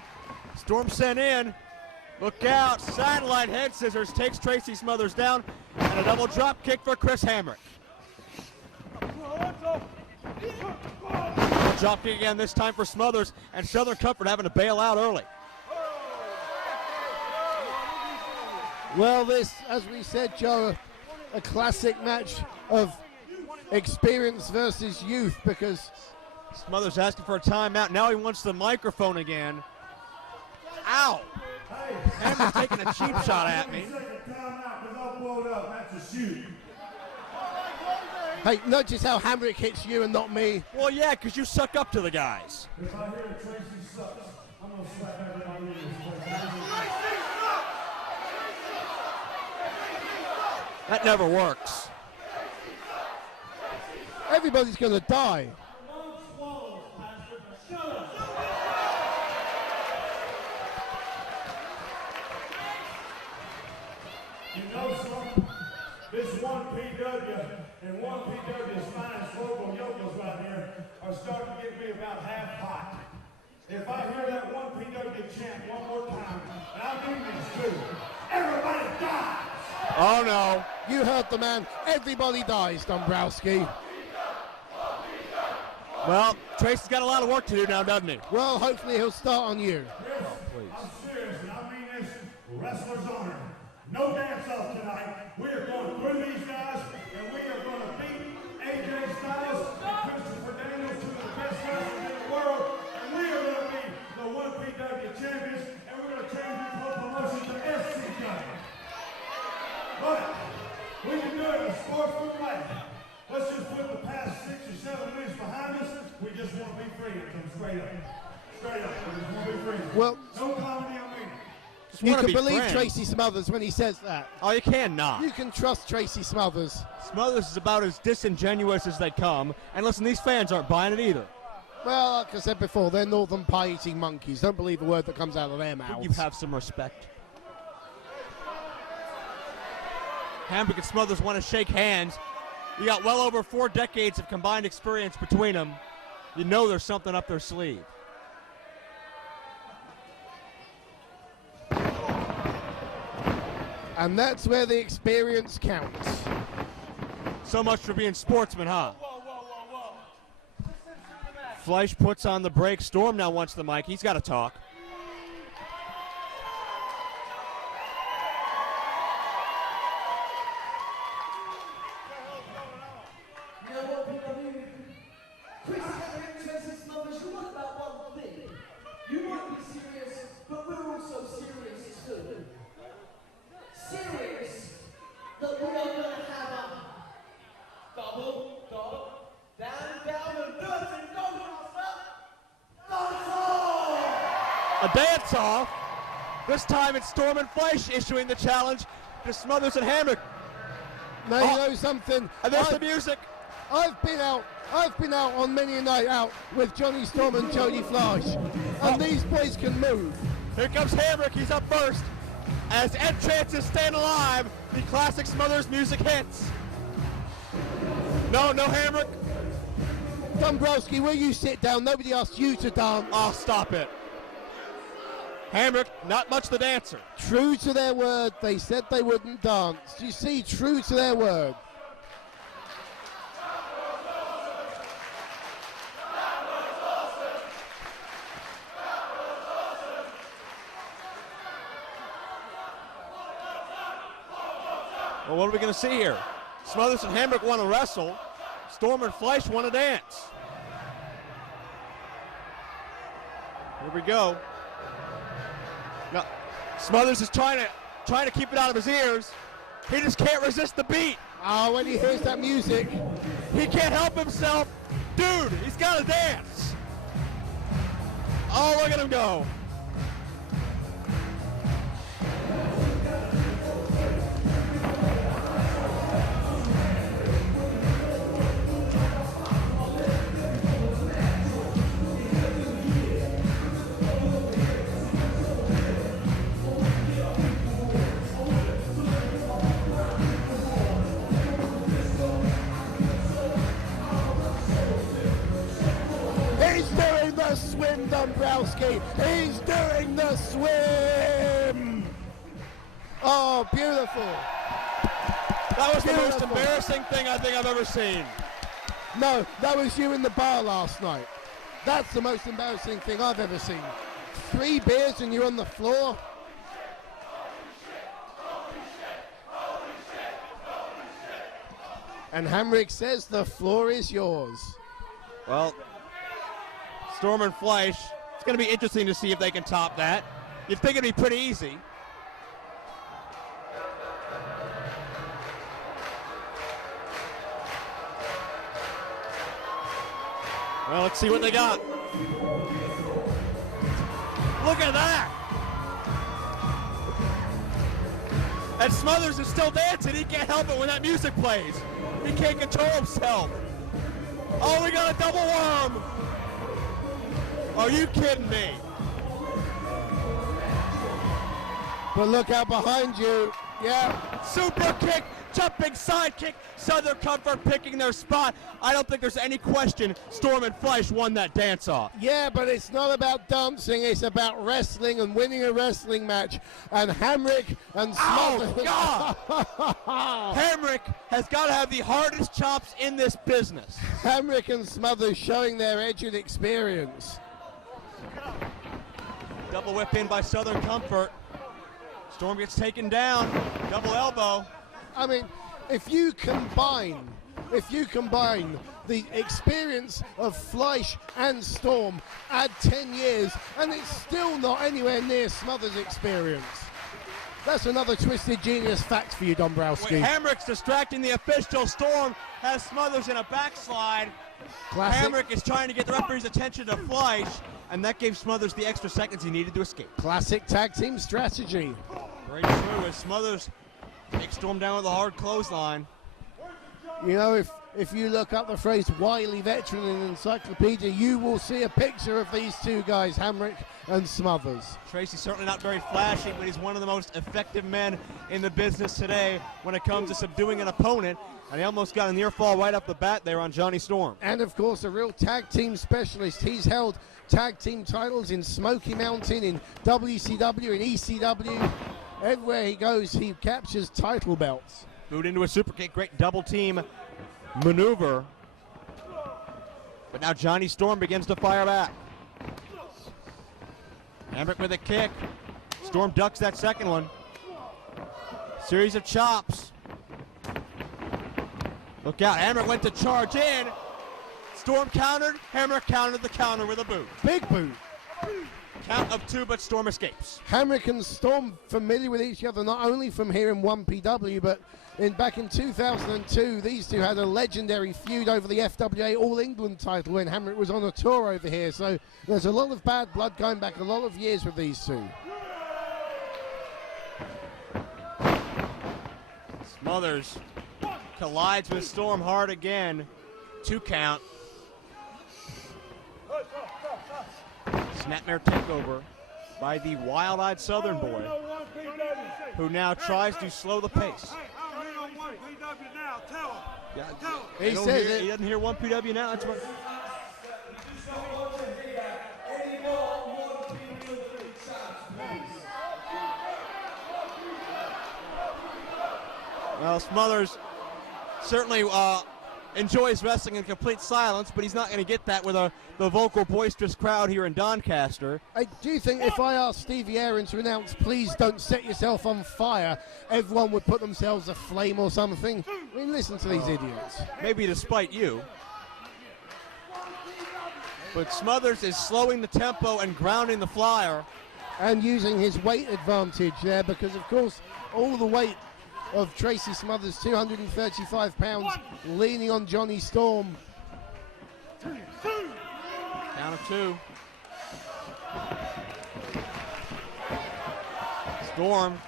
Storm sent in. Look out. Satellite head scissors takes Tracy Smothers down. And a double drop kick for Chris Hamrick. Drop kick again, this time for Smothers. And Southern Comfort having to bail out early. Well, this, as we said, Joe, a classic match of experience versus youth, because Smothers asking for a timeout. Now he wants the microphone again. Ow! Hammer's taking a cheap shot at me. hey, notice how Hamrick hits you and not me. Well, yeah, because you suck up to the guys. If I hear that Tracy sucks, I'm going to slap everybody in this place. That never works. Everybody's going to die. You know something? This 1PW and 1PW's finest local yokels right here are starting to get me about half hot. If I hear that 1PW chant one more time, and I mean this too, everybody dies! Oh no. You heard the man. Everybody dies, Dombrowski. Well, Tracy's got a lot of work to do now, doesn't he? Well, hopefully he'll start on you. I'm serious, and I mean this wrestler's honor. No dance off tonight. We are going through these guys, and we are going to beat AJ Styles and Christopher Daniels, two of the best wrestlers in the world, and we are going to be the 1PW champions, and we're going to change this whole promotion to SCW. But we can do it in a sportsman way. Let's just put the past 6 or 7 minutes behind us. We just want to be free. It comes straight up. Straight up. We just want to be free. Well, no comedy, I mean it. You can believe Tracy Smothers when he says that. Oh, you can not. You can trust Tracy Smothers. Smothers is about as disingenuous as they come. And listen, these fans aren't buying it either. Well, like I said before, they're northern pie-eating monkeys. Don't believe a word that comes out of their mouths. You have some respect. Hamrick and Smothers want to shake hands. You got well over 4 decades of combined experience between them. You know there's something up their sleeve. And that's where the experience counts. So much for being sportsmen, huh? Fleisch puts on the brakes. Storm now wants the mic. He's got to talk. You know what, PW? Chris Hamrick, Tracy Smothers, you're right about one thing. You might be serious, but we're also serious too. Serious that we are going to have a double, down, and dirty A dance-off. This time it's Storm and Fleisch issuing the challenge to Smothers and Hamrick. Now you know something. And there's the music. I've been out on many a night out with Johnny Storm and Jody Fleisch, and these boys can move. Here comes Hamrick. He's up first. As Ed Chances Staying Alive, the classic Smothers music hits. No Hamrick. Dombrowski, will you sit down? Nobody asked you to dance. Oh, stop it. Hamrick, not much the dancer. True to their word, they said they wouldn't dance. You see, true to their word. Well, what are we going to see here? Smothers and Hamrick want to wrestle. Storm and Fleisch want to dance. Here we go. Now, Smothers is trying to keep it out of his ears. He just can't resist the beat. Oh, when he hears that music, he can't help himself. Dude, he's got to dance. Oh, look at him go. Swim, Dombrowski. He's doing the swim. Oh, beautiful. That was the most embarrassing thing I think I've ever seen. No, that was you in the bar last night. That's the most embarrassing thing I've ever seen. 3 beers and you're on the floor. And Hamrick says the floor is yours. Well, Storm and Fleisch, it's going to be interesting to see if they can top that. You'd think it'd be pretty easy. Well, let's see what they got. Look at that! And Smothers is still dancing. He can't help it when that music plays. He can't control himself. Oh, we got a double worm. Are you kidding me? But look out behind you. Yeah. Super kick, jumping side kick. Southern Comfort picking their spot. I don't think there's any question Storm and Fleisch won that dance-off. Yeah, but it's not about dancing. It's about wrestling and winning a wrestling match. And Hamrick and Smothers. Oh, God! Hamrick has got to have the hardest chops in this business. Hamrick and Smothers showing their edge and experience. Double whip in by Southern Comfort. Storm gets taken down. Double elbow. I mean, if you combine the experience of Fleisch and Storm, add 10 years, and it's still not anywhere near Smothers' experience. That's another Twisted Genius fact for you, Dombrowski. Hamrick's distracting the official. Storm has Smothers in a backslide. Classic. Hamrick is trying to get the referee's attention to Fleisch, and that gave Smothers the extra seconds he needed to escape. Classic tag team strategy. Very true, as Smothers takes Storm down with a hard clothesline. You know, if you look up the phrase wily veteran in an encyclopedia, you will see a picture of these two guys, Hamrick and Smothers. Tracy's certainly not very flashy, but he's one of the most effective men in the business today when it comes to subduing an opponent, and he almost got a near fall right off the bat there on Johnny Storm. And of course, a real tag team specialist. He's held tag team titles in Smoky Mountain, in WCW, in ECW. Everywhere he goes, he captures title belts. Moved into a super kick, great double team maneuver. But now Johnny Storm begins to fire back. Hamrick with a kick. Storm ducks that second one. Series of chops. Look out, Hamrick went to charge in. Storm countered, Hamrick countered the counter with a boot. Big boot. Count of two, but Storm escapes. Hamrick and Storm familiar with each other, not only from here in 1PW, but back in 2002, these two had a legendary feud over the FWA All England title when Hamrick was on a tour over here. So there's a lot of bad blood going back a lot of years with these two. Smothers collides with Storm hard again. 2 count. Snapmare takeover by the wild-eyed Southern boy, who now tries to slow the pace. He says it. He doesn't hear 1PW now. That's what. Well, Smothers certainly enjoys wrestling in complete silence, but he's not going to get that with the vocal, boisterous crowd here in Doncaster. I do think if I asked Stevie Aaron to announce, please don't set yourself on fire, everyone would put themselves aflame or something. I mean, listen to these idiots. Maybe despite you. But Smothers is slowing the tempo and grounding the flyer. And using his weight advantage there, because of course all the weight of Tracy Smothers, 235 pounds, leaning on Johnny Storm. Count of 2. Storm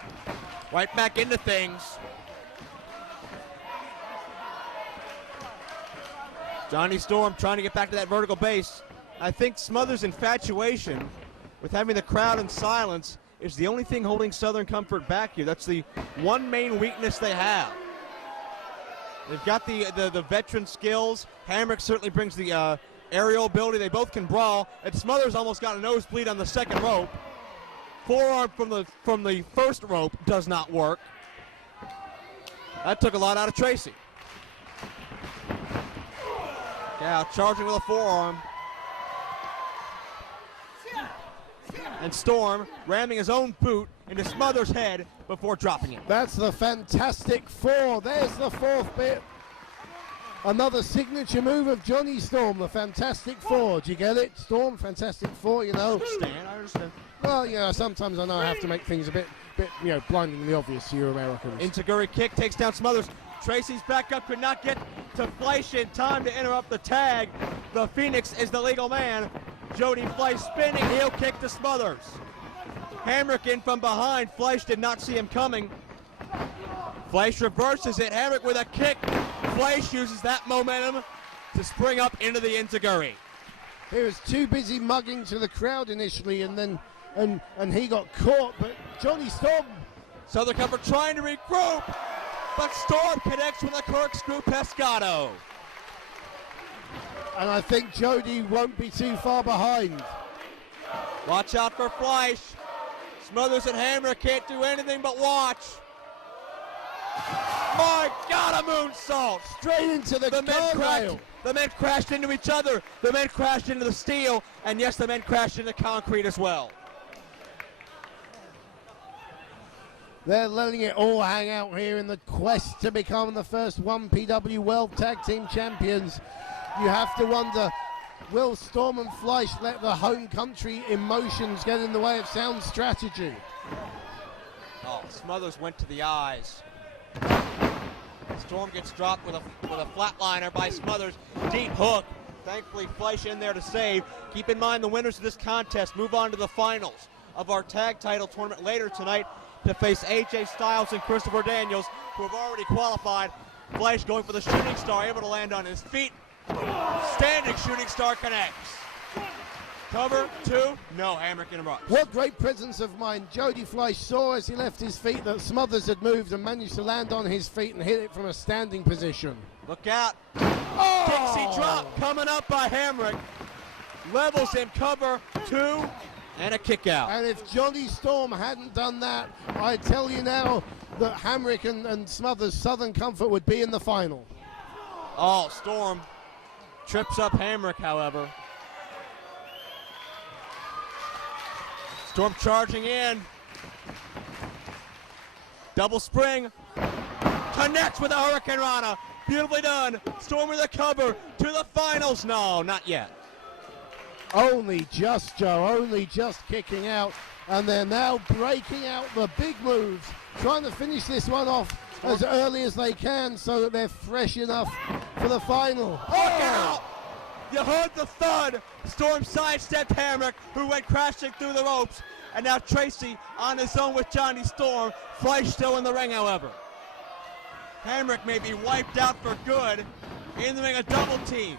right back into things. Johnny Storm trying to get back to that vertical base. I think Smothers' infatuation with having the crowd in silence is the only thing holding Southern Comfort back here. That's the one main weakness they have. They've got the veteran skills. Hamrick certainly brings the aerial ability. They both can brawl. And Smothers almost got a nosebleed on the second rope. Forearm from the first rope does not work. That took a lot out of Tracy. Yeah, charging with a forearm. And Storm ramming his own boot into Smothers' head before dropping it. That's the Fantastic Four. There's the fourth bit. another signature move of Johnny Storm, the Fantastic Four. Do you get it? Storm, Fantastic Four, you know. I understand. Well, you know, sometimes I know I have to make things a bit, you know, blindingly obvious to you Americans. Enzuigiri kick takes down Smothers. Tracy's back up, could not get to Fleisch in time to interrupt the tag. The Phoenix is the legal man. Jody Fleisch spinning heel kick to Smothers. Hamrick in from behind. Fleisch did not see him coming. Fleisch reverses it. Hamrick with a kick. Fleisch uses that momentum to spring up into the Enzuigiri. He was too busy mugging to the crowd initially, and then and he got caught. But Johnny Storm, Southern Comfort trying to regroup, but Storm connects with a corkscrew Pescado. and I think Jody won't be too far behind. Watch out for Fleisch. Smothers and Hammer can't do anything but watch. My God, a moonsault! Straight into the guardrail. The men crashed into each other. The men crashed into the steel. And yes, the men crashed into concrete as well. They're letting it all hang out here in the quest to become the first 1PW World Tag Team Champions. You have to wonder, will Storm and Fleisch let the home country emotions get in the way of sound strategy? Oh, Smothers went to the eyes. Storm gets dropped with a flatliner by Smothers. Deep hook. Thankfully, Fleisch in there to save. Keep in mind the winners of this contest move on to the finals of our tag title tournament later tonight to face AJ Styles and Christopher Daniels, who have already qualified. Fleisch going for the shooting star, able to land on his feet. Standing shooting star connects. Cover, two, no, Hamrick interrupts. What great presence of mind. Jody Fleisch saw as he left his feet that Smothers had moved and managed to land on his feet and hit it from a standing position. Look out. Oh! Dixie drop coming up by Hamrick. Levels him, cover, two, and a kick out. And if Johnny Storm hadn't done that, I tell you now that Hamrick and Smothers Southern Comfort would be in the final. Oh, Storm trips up Hamrick, however. Storm charging in. Double spring. Connects with a Hurricane Rana. Beautifully done. Storm with a cover to the finals. No, not yet. Only just, Joe, only just kicking out. And they're now breaking out the big moves, trying to finish this one off as early as they can so that they're fresh enough for the final. Look out! You heard the thud. Storm sidestepped Hamrick, who went crashing through the ropes. And now Tracy on his own with Johnny Storm. Fleisch still in the ring, however. Hamrick may be wiped out for good. In the ring, a double team.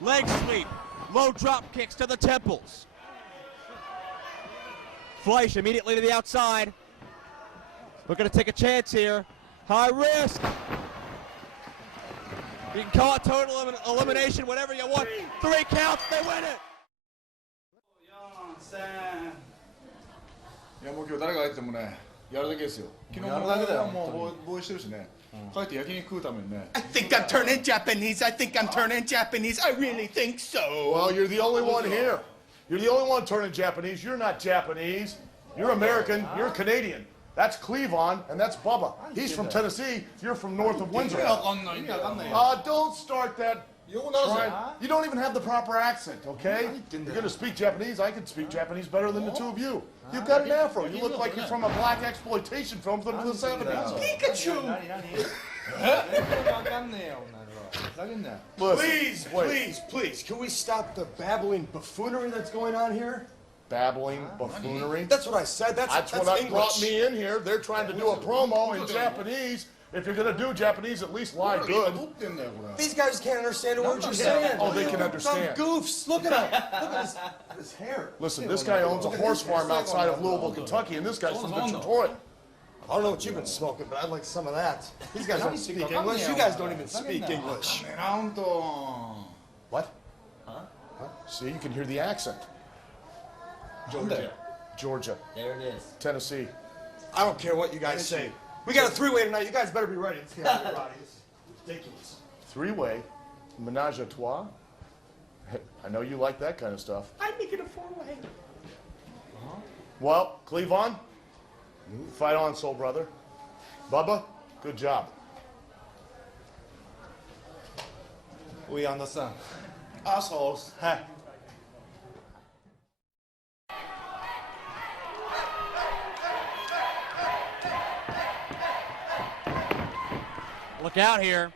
Leg sweep. Low drop kicks to the temples. Fleisch immediately to the outside. Looking to take a chance here. High risk. You can call it total elimination, whatever you want. 3 counts, they win it. いやもう今日誰が入ってもね、やるだけですよ。昨日もう防衛してるしね。帰って焼肉食うためにね。I think I'm turning Japanese. I think I'm turning Japanese. I really think so. Well, you're the only one here. You're the only one turning Japanese. You're not Japanese. You're American. You're Canadian. That's Cleavon, and that's Bubba. He's from Tennessee. You're from north of Windsor. Don't start that. You don't even have the proper accent, okay? You're going to speak Japanese. I can speak Japanese better than the two of you. You've got an afro. You look like you're from a black exploitation film from the 70s. Pikachu! Please, can we stop the babbling buffoonery that's going on here? Babbling buffoonery? That's what I said. That's what English. brought me in here. They're trying to do a promo in Japanese. If you're going to do Japanese, at least lie good. These guys can't understand a word you're saying. Oh, they can understand. Some goofs. Look at him. Look at his hair. Listen, this guy owns a horse farm outside of Louisville, Kentucky, and this guy's from Detroit. I don't know what you've been smoking, but I'd like some of that. These guys don't speak English. You guys don't even speak English. What? Huh? See, you can hear the accent. Georgia. There it is. Tennessee. I don't care what you guys say. We got a 3-way tonight. You guys better be ready. It's ridiculous. 3-way? Menage a trois? Hey, I know you like that kind of stuff. I'm making a 4-way. Well, Cleavon, fight on, soul brother. Bubba, good job. We understand. Assholes. Hey. Look out here.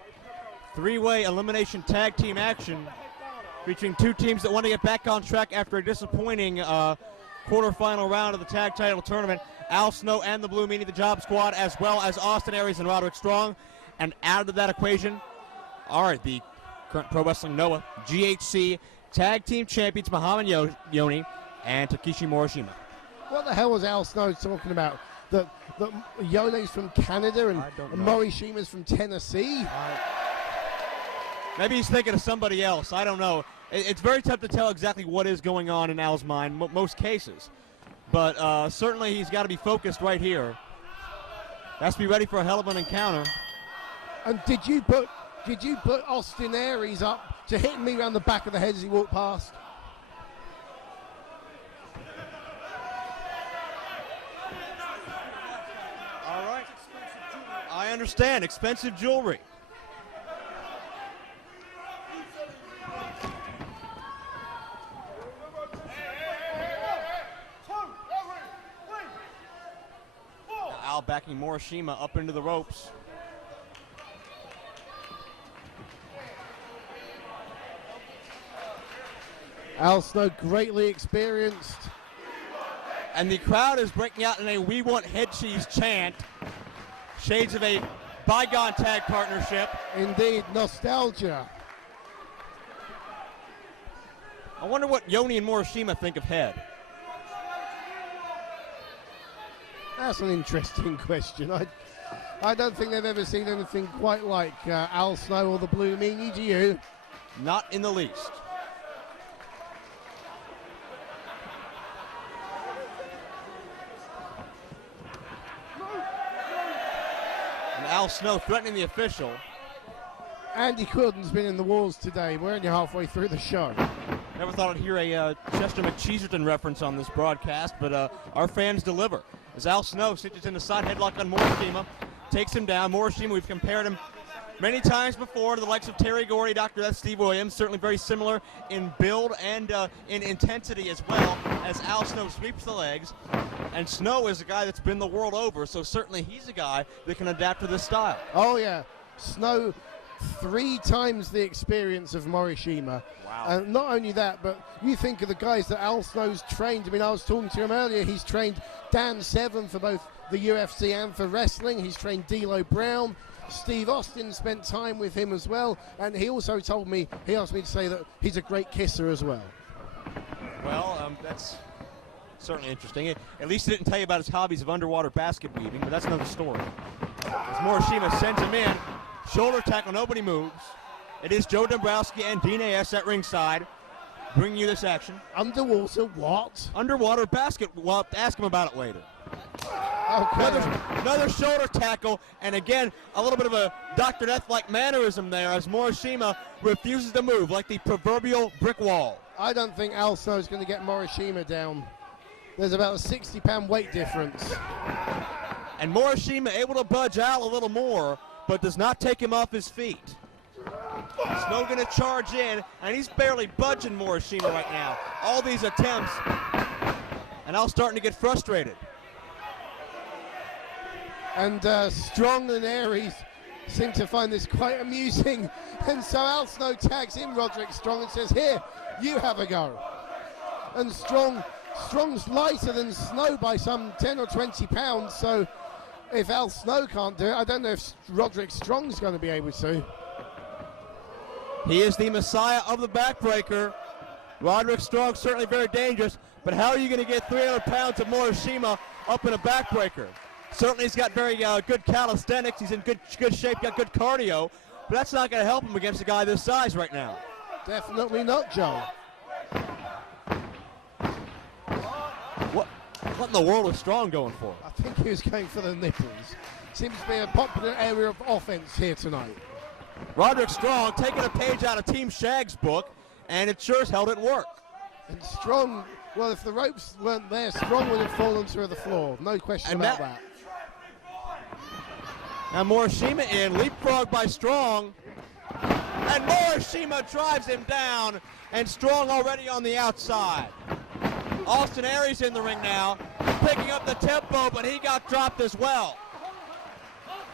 Three-way elimination tag team action featuring two teams that want to get back on track after a disappointing quarterfinal round of the tag title tournament. Al Snow and the Blue Meanie, the Job Squad, as well as Austin Aries and Roderick Strong. And out of that equation are the current Pro Wrestling Noah GHC tag team champions Muhammad Yoni and Takeshi Morishima. What the hell was Al Snow talking about? That Yone's from Canada and Morishima's from Tennessee? Maybe he's thinking of somebody else. I don't know. It's very tough to tell exactly what is going on in Al's mind, most cases. But certainly he's got to be focused right here. Has to be ready for a hell of an encounter. And did you put Austin Aries up to hitting me around the back of the head as he walked past? All right. I understand. Expensive jewelry. Al backing Morishima up into the ropes. Al Snow greatly experienced. And the crowd is breaking out in a "We Want Head Cheese" chant. Shades of a bygone tag partnership. Indeed, nostalgia. I wonder what Yoni and Morishima think of Head. That's an interesting question. I don't think they've ever seen anything quite like Al Snow or the Blue Meanie, do you? Not in the least. And Al Snow threatening the official. Andy Quilden's been in the walls today. We're only halfway through the show. Never thought I'd hear a Chester McCheeserton reference on this broadcast, but our fans deliver. As Al Snow stitches in the side headlock on Morishima, takes him down. Morishima, we've compared him many times before to the likes of Terry Gordy, Dr. F. Steve Williams, certainly very similar in build and in intensity as well, as Al Snow sweeps the legs. And Snow is a guy that's been the world over, so certainly he's a guy that can adapt to this style. Oh, yeah. Snow, 3 times the experience of Morishima. Wow. And not only that, but you think of the guys that Al Snow's trained. I mean, I was talking to him earlier. He's trained Dan Severn for both the UFC and for wrestling. He's trained D'Lo Brown. Steve Austin spent time with him as well. And he also told me, he asked me to say that he's a great kisser as well. Well, that's certainly interesting. At least he didn't tell you about his hobbies of underwater basket weaving, but that's another story. As Morishima sends him in, shoulder tackle, nobody moves. It is Joe Dombrowski and Dean A.S. at ringside bringing you this action. Underwater what? Underwater basket. Well, ask him about it later. Okay. Another shoulder tackle, and again, a little bit of a Dr. Death-like mannerism there as Morishima refuses to move like the proverbial brick wall. I don't think Al Snow is going to get Morishima down. There's about a 60-pound weight difference. And Morishima able to budge Al a little more, but does not take him off his feet. Snow going to charge in, and he's barely budging Morishima right now. All these attempts, and Al's starting to get frustrated. And Strong and Aries seem to find this quite amusing. And so Al Snow tags in Roderick Strong and says, "Here, you have a go." And Strong's lighter than Snow by some 10 or 20 pounds, so if Al Snow can't do it, I don't know if Roderick Strong's going to be able to. He is the messiah of the backbreaker. Roderick Strong certainly very dangerous, but how are you going to get 300 pounds of Morishima up in a backbreaker? Certainly he's got very good calisthenics, he's in good shape, got good cardio, but that's not going to help him against a guy this size right now. Definitely not, Joe. What in the world is Strong going for? I think he was going for the nipples. Seems to be a popular area of offense here tonight. Roderick Strong taking a page out of Team Shag's book, and it sure as hell didn't work. And Strong, well, if the ropes weren't there, Strong would have fallen to the floor. No question about that. Now Morishima in, leapfrog by Strong. and Morishima drives him down, and Strong already on the outside. Austin Aries in the ring now, picking up the tempo, but he got dropped as well.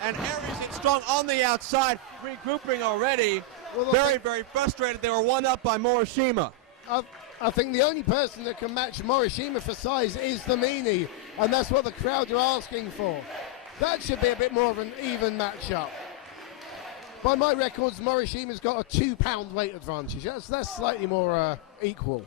And Aries and Strong on the outside, regrouping already. Well, very, very frustrated. They were one up by Morishima. I think the only person that can match Morishima for size is the Meanie, and that's what the crowd are asking for. That should be a bit more of an even matchup. By my records, Morishima's got a 2-pound weight advantage. That's slightly more equal.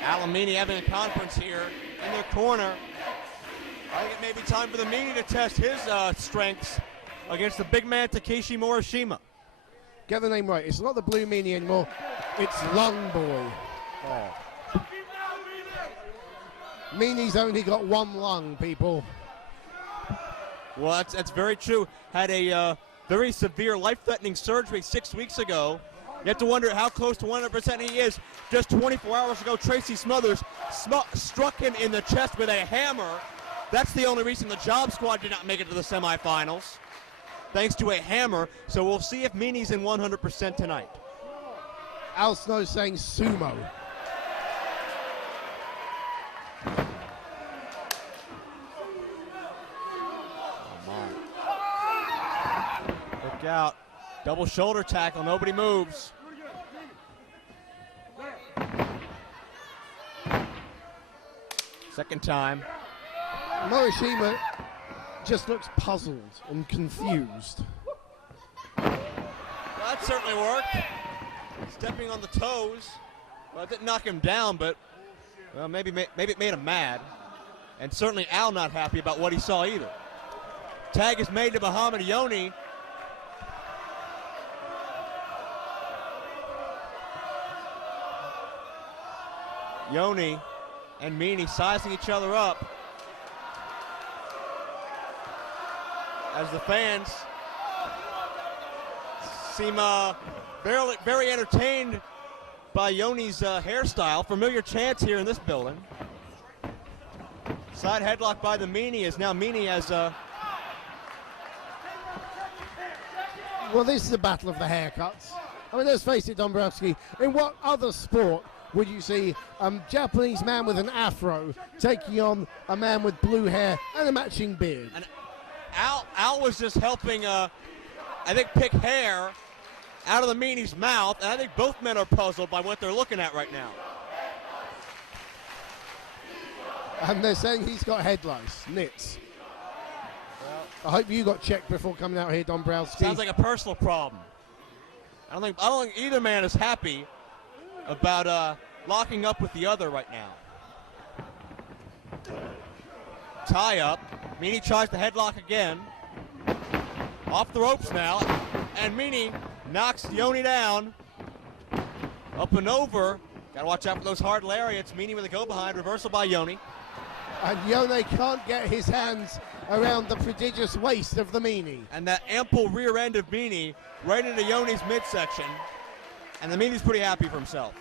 Al and Meanie having a conference here in their corner. I think it may be time for the Meanie to test his strengths against the big man Takeshi Morishima. Get the name right. It's not the Blue Meanie anymore. It's Lung Boy. Oh. Meanie's only got one lung, people. Well, that's very true. Had a very severe life-threatening surgery 6 weeks ago. You have to wonder how close to 100% he is. Just 24 hours ago, Tracy Smothers struck him in the chest with a hammer. That's the only reason the Job Squad did not make it to the semifinals, thanks to a hammer. So we'll see if Meanie's in 100% tonight. Al Snow saying sumo. Look out. Double shoulder tackle. Nobody moves. Second time. Morishima just looks puzzled and confused. Well, that certainly worked. Stepping on the toes. Well, it didn't knock him down, but well, maybe it made him mad. And certainly Al not happy about what he saw either. Tag is made to Muhammad Yoni. Yoni and Meanie sizing each other up as the fans seem very entertained by Yoni's hairstyle. Familiar chants here in this building. Side headlock by the Meanie as now Meanie has Well, this is a battle of the haircuts. I mean, let's face it, Dombrowski, in what other sport would you see a Japanese man with an afro taking on a man with blue hair and a matching beard? And Al was just helping, I think, pick hair out of the Meanie's mouth, and I think both men are puzzled by what they're looking at right now. And they're saying he's got head lice, nits. I hope you got checked before coming out here, Dombrowski. Sounds like a personal problem. I don't think either man is happy about locking up with the other right now. Tie up. Meanie tries the headlock again. Off the ropes now. And Meanie knocks Yoni down. Up and over. Got to watch out for those hard lariats. Meanie with a go behind. Reversal by Yoni. And Yoni can't get his hands around the prodigious waist of the Meanie. And that ample rear end of Meanie right into Yoni's midsection. And the Meanie's pretty happy for himself.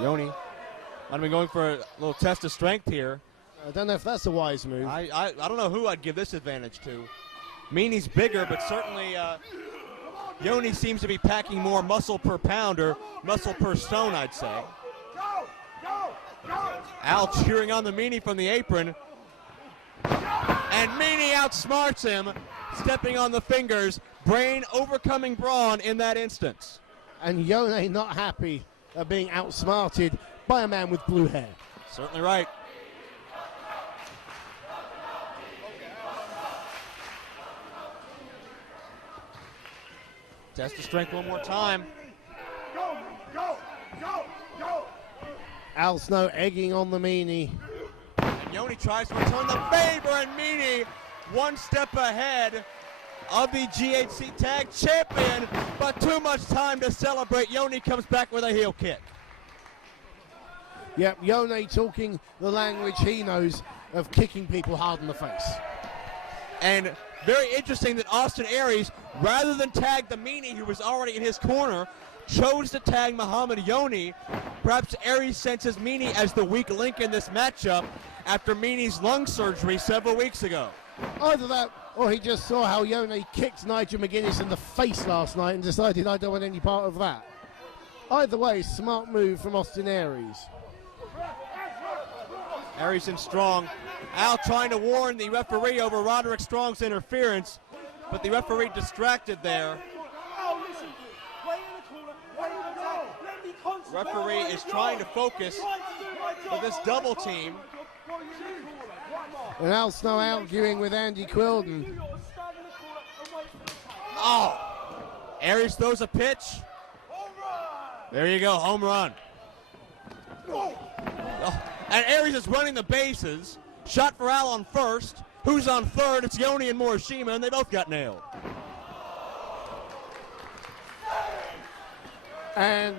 Yoni might have been going for a little test of strength here. I don't know if that's a wise move. I don't know who I'd give this advantage to. Meanie's bigger, but certainly Yoni seems to be packing more muscle per pound or muscle per stone, I'd say. Al cheering on the Meanie from the apron. And Meanie outsmarts him, stepping on the fingers. Brain overcoming brawn in that instance. And Yoni not happy at being outsmarted by a man with blue hair. Certainly right. Test of strength one more time. Go, go, go, go. Al Snow egging on the Meanie. And Yoni tries to return the favor, and Meanie one step ahead of the GHC Tag Champion, but too much time to celebrate. Yoni comes back with a heel kick. Yep, Yone talking the language he knows of kicking people hard in the face. And very interesting that Austin Aries, rather than tag the Meanie, who was already in his corner, chose to tag Muhammad Yoni. Perhaps Aries senses Meanie as the weak link in this matchup after Meanie's lung surgery several weeks ago. Either that, or he just saw how Yone kicked Nigel McGuinness in the face last night and decided, I don't want any part of that. Either way, smart move from Austin Aries. Aries and Strong. Al trying to warn the referee over Roderick Strong's interference, but the referee distracted there. Referee is trying to focus for this double team. And Al Snow arguing with Andy Quilden. Oh! Aries throws a pitch. There you go, home run. Oh. And Aries is running the bases. Shot for Al on first. Who's on third? It's Yoni and Morishima, and they both got nailed. And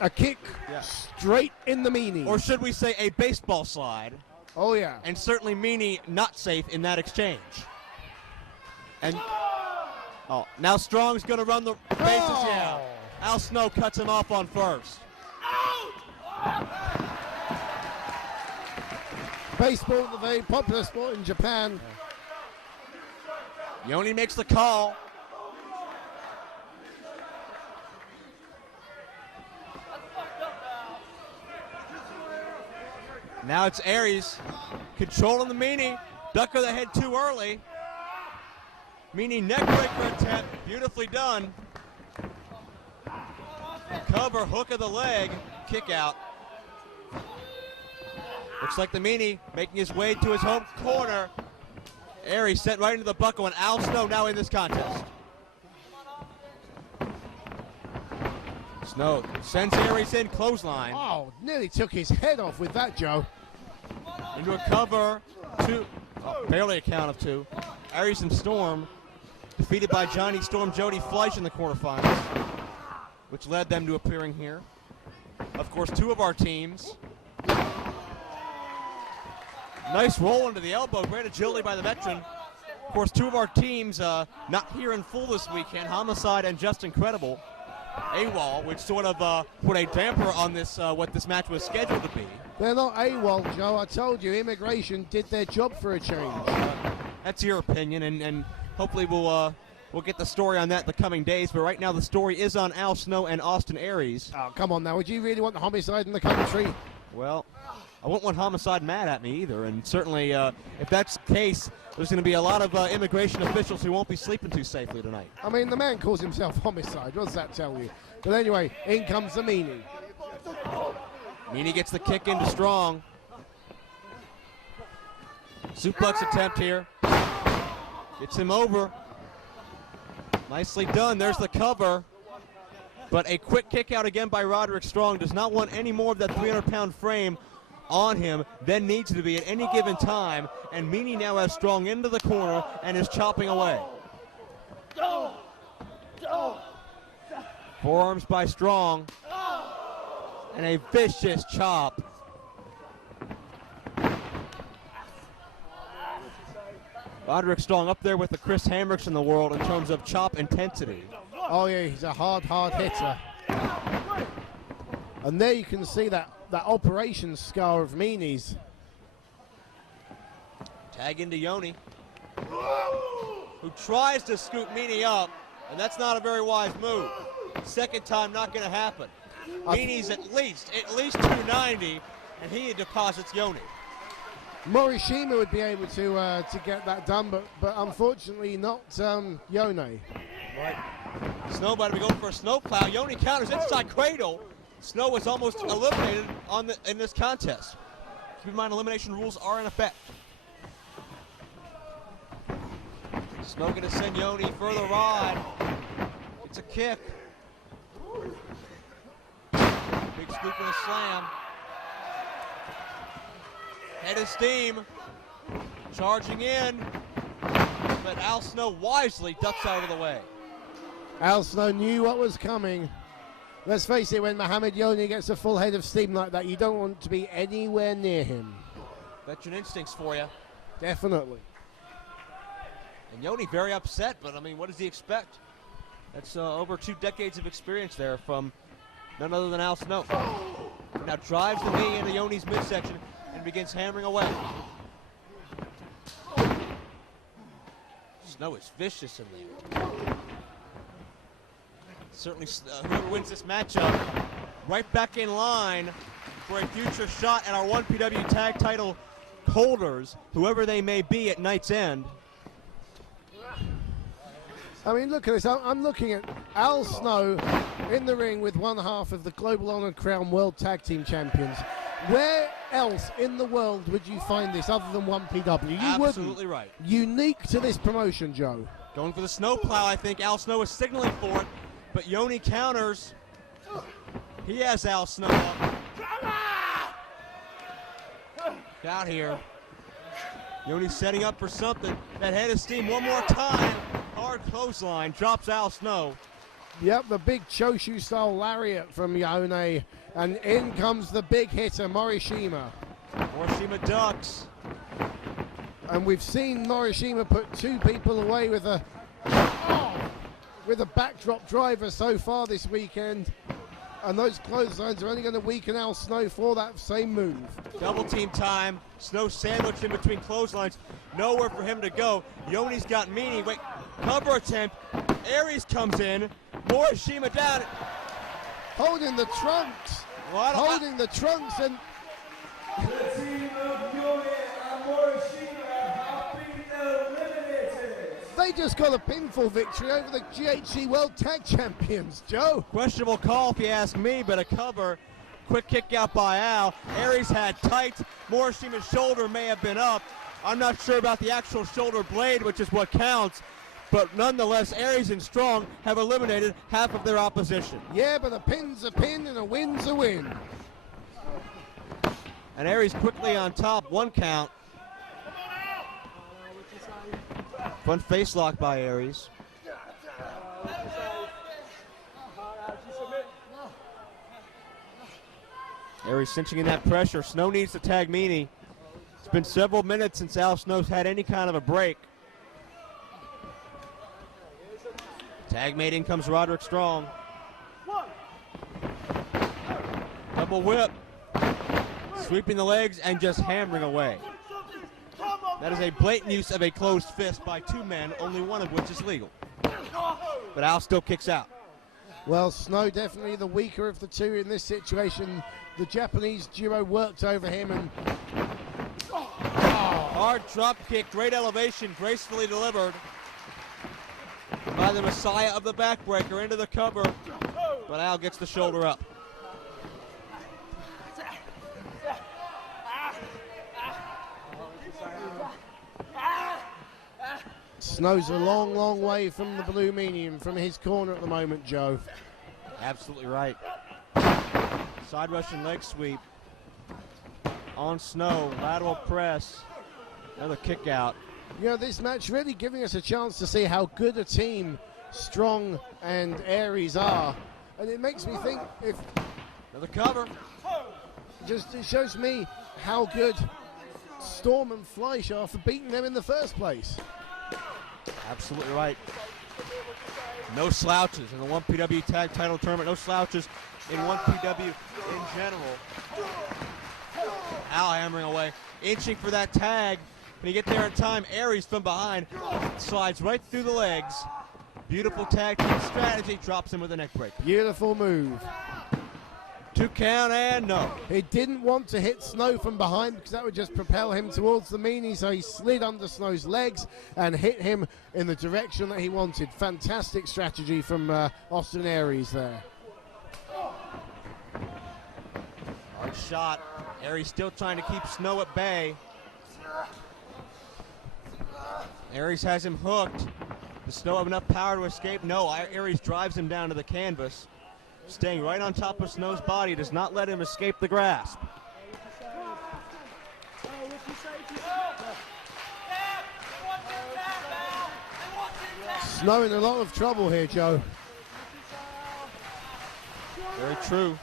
a kick straight in the Meanie. Or should we say a baseball slide? Oh, yeah. And certainly Meanie not safe in that exchange. And now Strong's going to run the bases. Yeah. Al Snow cuts him off on first. Baseball, the very popular sport in Japan. Yoni makes the call. Now it's Aries controlling the Meanie. Ducker the head too early. Meanie neckbreaker attempt, beautifully done. Cover, hook of the leg, kick out. Looks like the Meanie making his way to his home corner. Aries sent right into the buckle, and Al Snow now in this contest. Snow sends Aries in, clothesline. Oh, nearly took his head off with that, Joe. Into a cover, barely a count of two. Aries and Storm defeated by Johnny Storm, Jody Fleisch in the quarterfinals, which led them to appearing here. Of course, two of our teams. Nice roll into the elbow, great agility by the veteran. Of course, two of our teams not here in full this weekend, Homicide and Just Incredible. AWOL, which sort of put a damper on this what this match was scheduled to be. They're not AWOL, Joe. I told you, immigration did their job for a change. That's your opinion, and hopefully we'll get the story on that in the coming days. But right now the story is on Al Snow and Austin Aries. Oh, come on now. Would you really want the Homicide in the country? Well, I wouldn't want Homicide mad at me either, and certainly if that's the case, there's going to be a lot of immigration officials who won't be sleeping too safely tonight. I mean, the man calls himself Homicide. What does that tell you? But anyway, in comes the Meanie. Meanie gets the kick into Strong. Suplex attempt here. Gets him over. Nicely done. There's the cover. But a quick kick out again by Roderick Strong. Does not want any more of that 300-pound frame on him than needs to be at any given time. And Meanie now has Strong into the corner and is chopping away. Forearms by Strong. And a vicious chop. Roderick Strong up there with the Chris Hamricks in the world in terms of chop intensity. Oh yeah, he's a hard hitter. And there you can see that operation scar of Meanie's. Tag into Yoni, who tries to scoop Meanie up, and that's not a very wise move. Second time not going to happen. Meanie's at least 290, and he deposits Yoni. Morishima would be able to get that done, but unfortunately not Yone. Right. Snow about to be going for a snowplow. Yoni counters inside cradle. Snow was almost eliminated in this contest. Keep in mind, elimination rules are in effect. Snow going to send Yoni further ride. It's a kick. Big scoop and a slam. Head of steam. Charging in. But Al Snow wisely ducks out of the way. Al Snow knew what was coming. Let's face it, when Muhammad Yoni gets a full head of steam like that, you don't want to be anywhere near him. Veteran instincts for you. Definitely. And Yoni very upset, but I mean, what does he expect? That's over 2 decades of experience there from none other than Al Snow. Now drives the knee into Yoni's midsection and begins hammering away. Snow is vicious in there. Certainly, whoever wins this matchup, right back in line for a future shot at our 1PW tag title holders, whoever they may be at night's end. I mean, look at this. I'm looking at Al Snow in the ring with one half of the Global Honored Crown World Tag Team Champions. Where else in the world would you find this other than 1PW? You Absolutely wouldn't. right. Unique to this promotion, Joe. Going for the snowplow, I think. Al Snow is signaling for it, but Yoni counters. He has Al Snow up. Out here. Yoni setting up for something. That head of steam one more time. Hard clothesline, drops Al Snow. Yep, the big Choshu style lariat from Yone. And in comes the big hitter, Morishima. Morishima ducks. And we've seen Morishima put 2 people away with a backdrop driver so far this weekend. And those clotheslines are only going to weaken Al Snow for that same move. Double team time. Snow sandwiched in between clotheslines. Nowhere for him to go. Yoni's got meaning. Wait, cover attempt. Aries comes in. Morishima down. Holding the trunks. Holding the trunks and... The team of Yoni and Morishima have been eliminated. They just got a pinfall victory over the GHC World Tag Champions, Joe. Questionable call if you ask me, but a cover. Quick kick out by Al. Aries had tight. Morishima's shoulder may have been up. I'm not sure about the actual shoulder blade, which is what counts. But nonetheless, Aries and Strong have eliminated half of their opposition. Yeah, but a pin's a pin and a win's a win. And Aries quickly on top, 1 count. Front face lock by Aries. Aries cinching in that pressure. Snow needs to tag Meanie. It's been several minutes since Al Snow's had any kind of a break. Tag mate in comes Roderick Strong. Double whip. Sweeping the legs and just hammering away. That is a blatant use of a closed fist by 2 men, only one of which is legal. But Al still kicks out. Well, Snow definitely the weaker of the 2 in this situation. The Japanese duo worked over him and... Hard drop kick, great elevation, gracefully delivered by the Messiah of the backbreaker into the cover, but Al gets the shoulder up. Snow's a long, long way from the Blue Meanie, from his corner at the moment, Joe. Absolutely right. Side Russian leg sweep on Snow, lateral press, another kick out. You know, this match really giving us a chance to see how good a team Strong and Aries are. And it makes me think if... Another cover. It shows me how good Storm and Fleisch are for beating them in the first place. Absolutely right. No slouches in the 1PW tag title tournament. No slouches in 1PW in general. Al hammering away, inching for that tag. Can he get there in time? Aries from behind slides right through the legs. Beautiful tag team strategy. Drops him with a neck break. Beautiful move. 2 count and no. He didn't want to hit Snow from behind because that would just propel him towards the Meanie, so he slid under Snow's legs and hit him in the direction that he wanted. Fantastic strategy from Austin Aries there. Hard shot. Aries still trying to keep Snow at bay. Aries has him hooked. Does Snow have enough power to escape? No, Aries drives him down to the canvas. Staying right on top of Snow's body, does not let him escape the grasp. Snow in a lot of trouble here, Joe. Very true.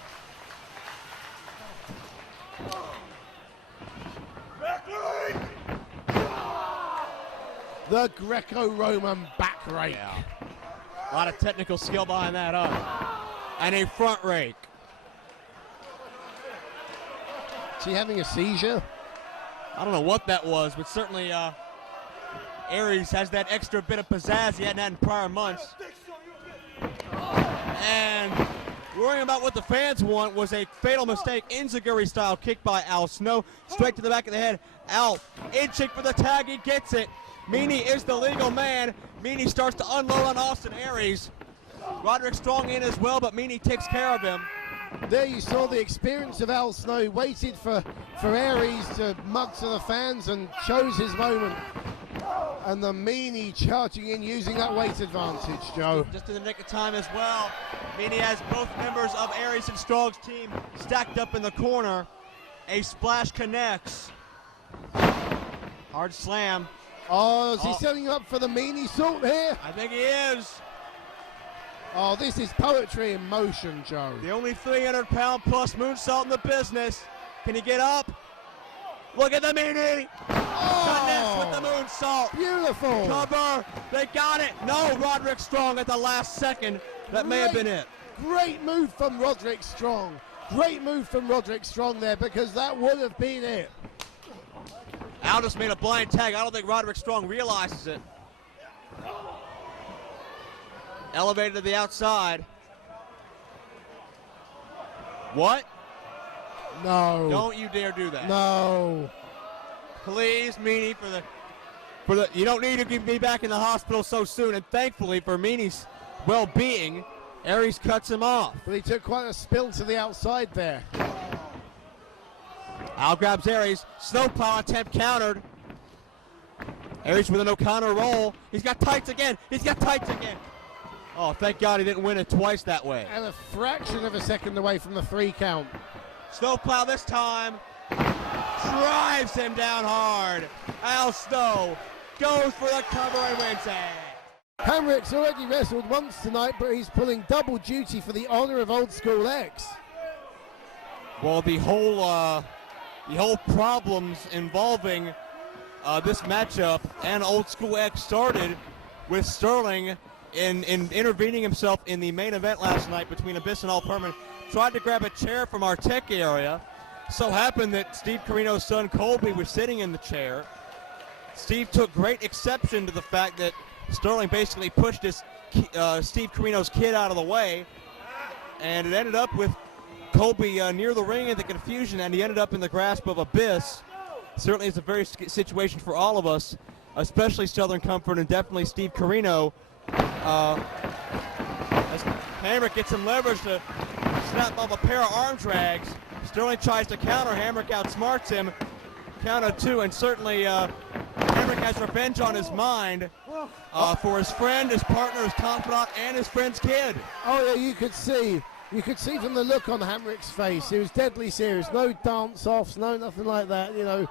The Greco-Roman back rake. Yeah. A lot of technical skill behind that up. And a front rake. Is he having a seizure? I don't know what that was, but certainly Aries has that extra bit of pizzazz he hadn't had in prior months. And worrying about what the fans want was a fatal mistake. Enziguri-style kick by Al Snow. Straight to the back of the head. Al inching for the tag. He gets it. Meanie is the legal man. Meanie starts to unload on Austin Aries. Roderick Strong in as well, but Meanie takes care of him. There you saw the experience of Al Snow. Waited for Aries to mug to the fans and chose his moment. And the Meanie charging in using that weight advantage, Joe. Just in the nick of time as well. Meanie has both members of Aries and Strong's team stacked up in the corner. A splash connects. Hard slam. Oh, is he setting up for the Meanie salt here? I think he is. Oh, this is poetry in motion, Joe. The only 300-pound plus moonsault in the business. Can he get up? Look at the Meanie. Connects with the moonsault. Beautiful. Cover. They got it. No, Roderick Strong at the last second. That may have been it. Great move from Roderick Strong. Great move from Roderick Strong there, because that would have been it. Al just made a blind tag. I don't think Roderick Strong realizes it. Elevated to the outside. What? No. Don't you dare do that. No. Please, Meanie, for the you don't need to be back in the hospital so soon, and thankfully for Meanie's well-being, Aries cuts him off. But he took quite a spill to the outside there. Al grabs Aries. Snowplow attempt countered. Aries with an O'Connor roll. He's got tights again. He's got tights again. Oh, thank God he didn't win it twice that way. And a fraction of a second away from the 3 count. Snowplow this time drives him down hard. Al Snow goes for the cover and wins it. Hamrick's already wrestled once tonight, but he's pulling double duty for the honor of Old School X. Well, the whole problems involving this matchup and Old School X started with Sterling in intervening himself in the main event last night between Abyss and All Permanent. Tried to grab a chair from our tech area. So happened that Steve Corino's son Colby was sitting in the chair. Steve took great exception to the fact that Sterling basically pushed his Steve Corino's kid out of the way, and it ended up with Colby near the ring in the confusion, and he ended up in the grasp of Abyss. Certainly it's a very situation for all of us, especially Southern Comfort and definitely Steve Corino. As Hamrick gets some leverage to snap up a pair of arm drags. Sterling tries to counter. Hamrick outsmarts him. Count of 2, and certainly Hamrick has revenge on his mind for his friend, his partner, his confidant, and his friend's kid. Oh yeah, you could see from the look on Hamrick's face, he was deadly serious. No dance-offs, no nothing like that. You know,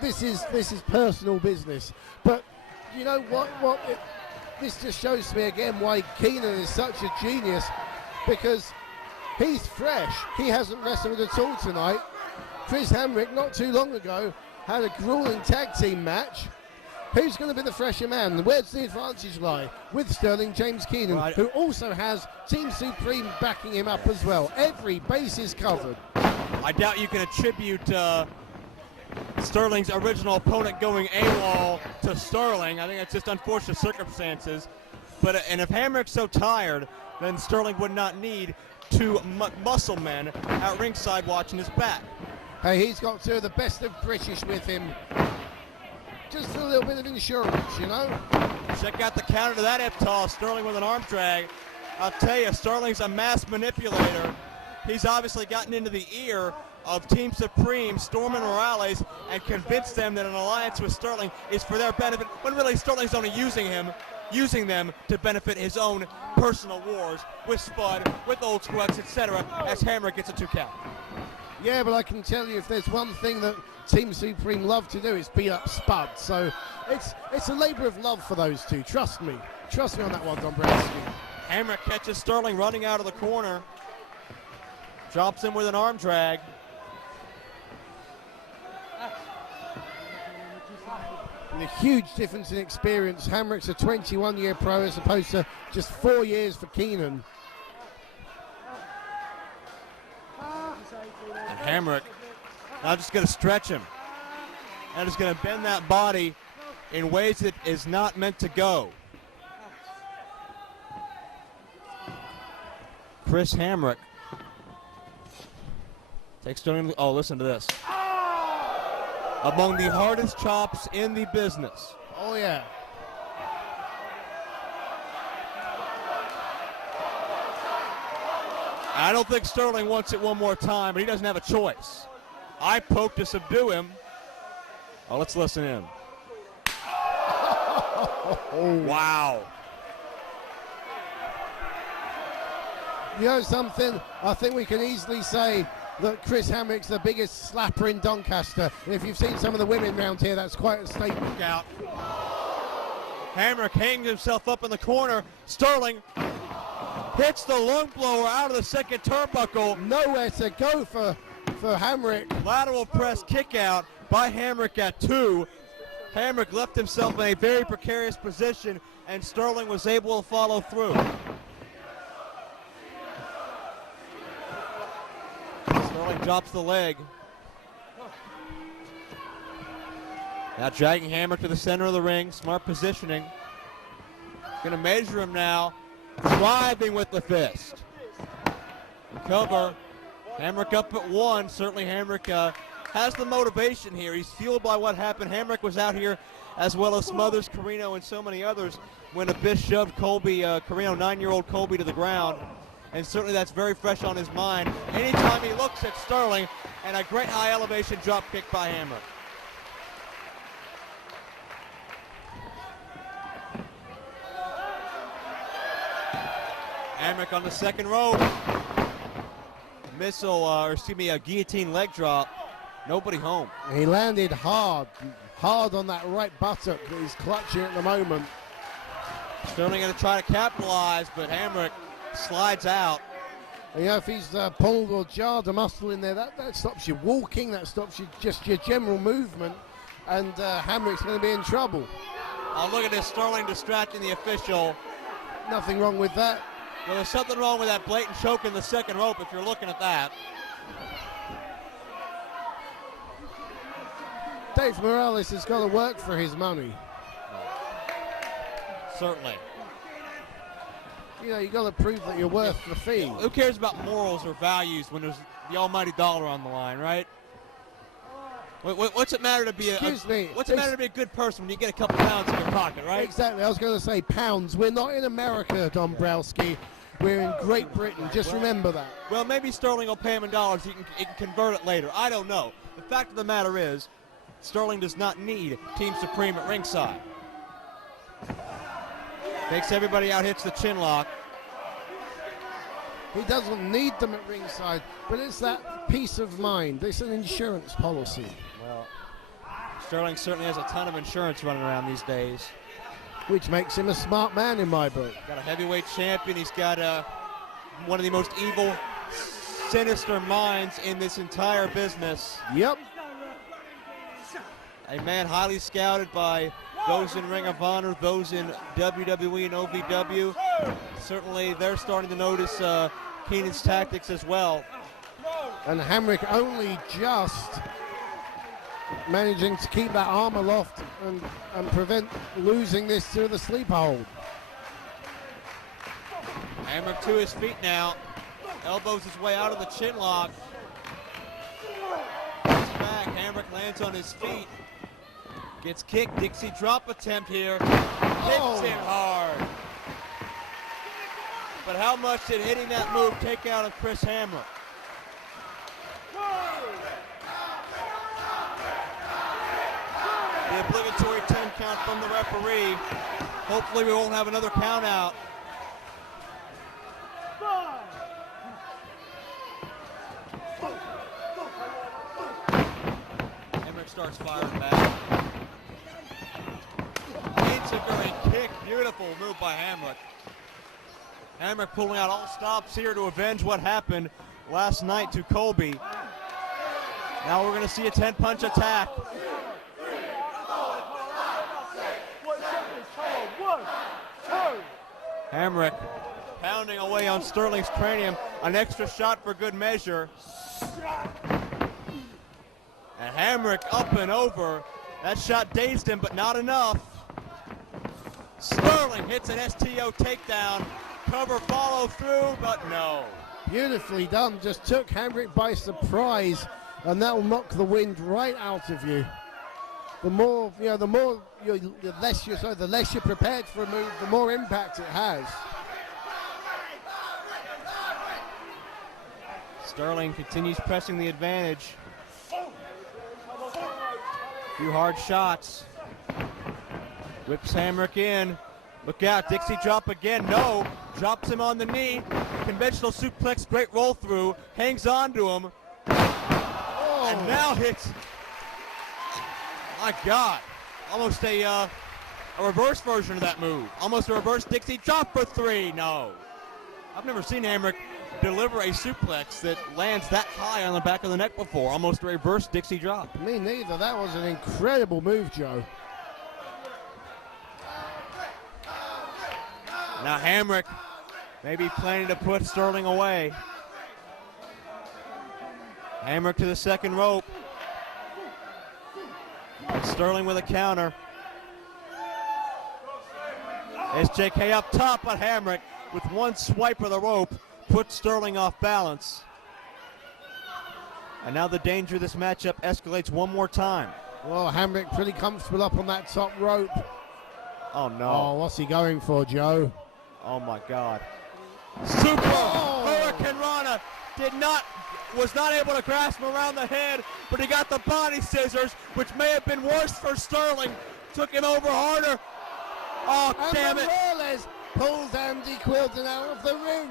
this is personal business. But you know what? This just shows to me again why Keenan is such a genius, because he's fresh. He hasn't wrestled at all tonight. Chris Hamrick, not too long ago, had a grueling tag team match. Who's going to be the fresher man? Where's the advantage lie? With Sterling James Keenan, right, who also has Team Supreme backing him up as well. Every base is covered. I doubt you can attribute Sterling's original opponent going AWOL to Sterling. I think it's just unfortunate circumstances. But and if Hamrick's so tired, then Sterling would not need 2 muscle men at ringside watching his back. Hey, he's got 2 of the best of British with him. Just for a little bit of insurance, you know? Check out the counter to that hip toss. Sterling with an arm drag. I'll tell you, Sterling's a mass manipulator. He's obviously gotten into the ear of Team Supreme, Storm and Morales, and convinced them that an alliance with Sterling is for their benefit, when really Sterling's only using them to benefit his own personal wars with Spud, with Old School X, etc., as Hamrick gets a 2 count. Yeah, but I can tell you, if there's one thing that Team Supreme love to do, is beat up Spud. So it's a labor of love for those 2. Trust me. Trust me on that one, Dombrowski. Hamrick catches Sterling running out of the corner. Drops him with an arm drag. And a huge difference in experience. Hamrick's a 21-year pro as opposed to just 4 years for Keenan. And Hamrick now just going to stretch him. And just going to bend that body in ways that is not meant to go. Chris Hamrick takes Sterling. Oh, listen to this. Among the hardest chops in the business. Oh, yeah. I don't think Sterling wants it one more time, but he doesn't have a choice. I poke to subdue him. Oh, let's listen in. Wow. You know something? I think we can easily say that Chris Hamrick's the biggest slapper in Doncaster. If you've seen some of the women around here, that's quite a statement. Out. Hamrick hangs himself up in the corner. Sterling hits the lung blower out of the second turnbuckle. Nowhere to go for Hamrick. Lateral press kick out by Hamrick at 2. Hamrick left himself in a very precarious position, and Sterling was able to follow through. Sterling drops the leg. Now dragging Hamrick to the center of the ring. Smart positioning. Going to measure him now. Driving with the fist. Cover. Hamrick up at 1. Certainly Hamrick has the motivation here. He's fueled by what happened. Hamrick was out here as well as Smothers, Carino, and so many others when Abyss shoved Colby, Carino, 9-year-old Colby to the ground. And certainly that's very fresh on his mind. Anytime he looks at Sterling, and a great high elevation drop kick by Hamrick. Hamrick on the second rope. A guillotine leg drop. Nobody home. He landed hard on that right buttock that he's clutching at the moment. Sterling going to try to capitalize, but Hamrick slides out. You know, if he's pulled or jarred a muscle in there, that stops you walking, that stops you just your general movement, and Hamrick's going to be in trouble. Oh, look at this, Sterling distracting the official. Nothing wrong with that. Well, there's something wrong with that blatant choke in the second rope if you're looking at that. Dave Morales has got to work for his money. Certainly. You know, you got to prove that you're worth the fee. Who cares about morals or values when there's the almighty dollar on the line, right? What's it matter to be What's it matter to be a good person when you get a couple pounds in your pocket, right? Exactly. I was going to say pounds. We're not in America, Dombrowski. We're in Great Britain. Just remember that. Well, maybe Sterling will pay him in dollars. He can convert it later. I don't know. The fact of the matter is, Sterling does not need Team Supreme at ringside. Takes everybody out, hits the chin lock. He doesn't need them at ringside, but it's that peace of mind. It's an insurance policy. Well, Sterling certainly has a ton of insurance running around these days. Which makes him a smart man in my book. Got a heavyweight champion. He's got one of the most evil, sinister minds in this entire business. Yep. A man highly scouted by those in Ring of Honor, those in WWE and OVW. Certainly they're starting to notice Keenan's tactics as well. And Hamrick only just managing to keep that arm aloft and prevent losing this to the sleep hold. Hamrick to his feet now. Elbows his way out of the chin lock. Back. Hamrick lands on his feet. Gets kicked. Dixie drop attempt here. Hits him hard. But how much did hitting that move take out of Chris Hamrick? The obligatory 10 count from the referee. Hopefully we won't have another count out. Hamrick starts firing back. Enzuigiri kick. Beautiful move by Hamrick. Hamrick pulling out all stops here to avenge what happened last night to Colby. Now we're going to see a 10-punch attack. Hamrick pounding away on Sterling's cranium. An extra shot for good measure. And Hamrick up and over. That shot dazed him, but not enough. Sterling hits an STO takedown. Cover follow through, but no. Beautifully done. Just took Hamrick by surprise, and that will knock the wind right out of you. The less you're prepared for a move, the more impact it has. Sterling continues pressing the advantage. Few hard shots. Whips Hamrick in. Look out, Dixie drop again. No. Drops him on the knee. Conventional suplex, great roll through. Hangs on to him. Oh. And now hits. My God. Almost a reverse version of that move. Almost a reverse Dixie drop for 3. No. I've never seen Hamrick deliver a suplex that lands that high on the back of the neck before. Almost a reverse Dixie drop. Me neither. That was an incredible move, Joe. Now Hamrick maybe planning to put Sterling away. Hamrick to the second rope. Sterling with a counter. SJK up top, but Hamrick with one swipe of the rope puts Sterling off balance. And now the danger of this matchup escalates one more time. Well, Hamrick pretty comfortable up on that top rope. Oh no. Oh, what's he going for, Joe? Oh my God. Super Hurricane Rana was not able to grasp him around the head, but he got the body scissors, which may have been worse for Sterling. Took him over harder. Oh, and damn it. Morales pulls Andy Quildan out of the ring.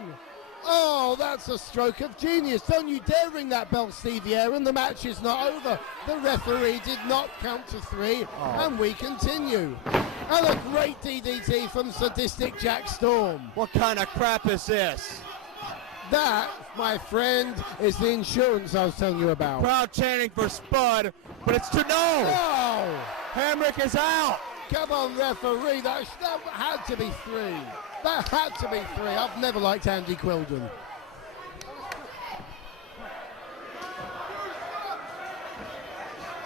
Oh, that's a stroke of genius. Don't you dare ring that bell, Stevie Aaron. The match is not over. The referee did not count to 3, and we continue. And a great DDT from Sadistic Jack Storm. What kind of crap is this? That, my friend, is the insurance I was telling you about. Crowd chanting for Spud, but it's no! Oh! Hamrick is out! Come on, referee. That had to be 3. That had to be 3. I've never liked Andy Quildan.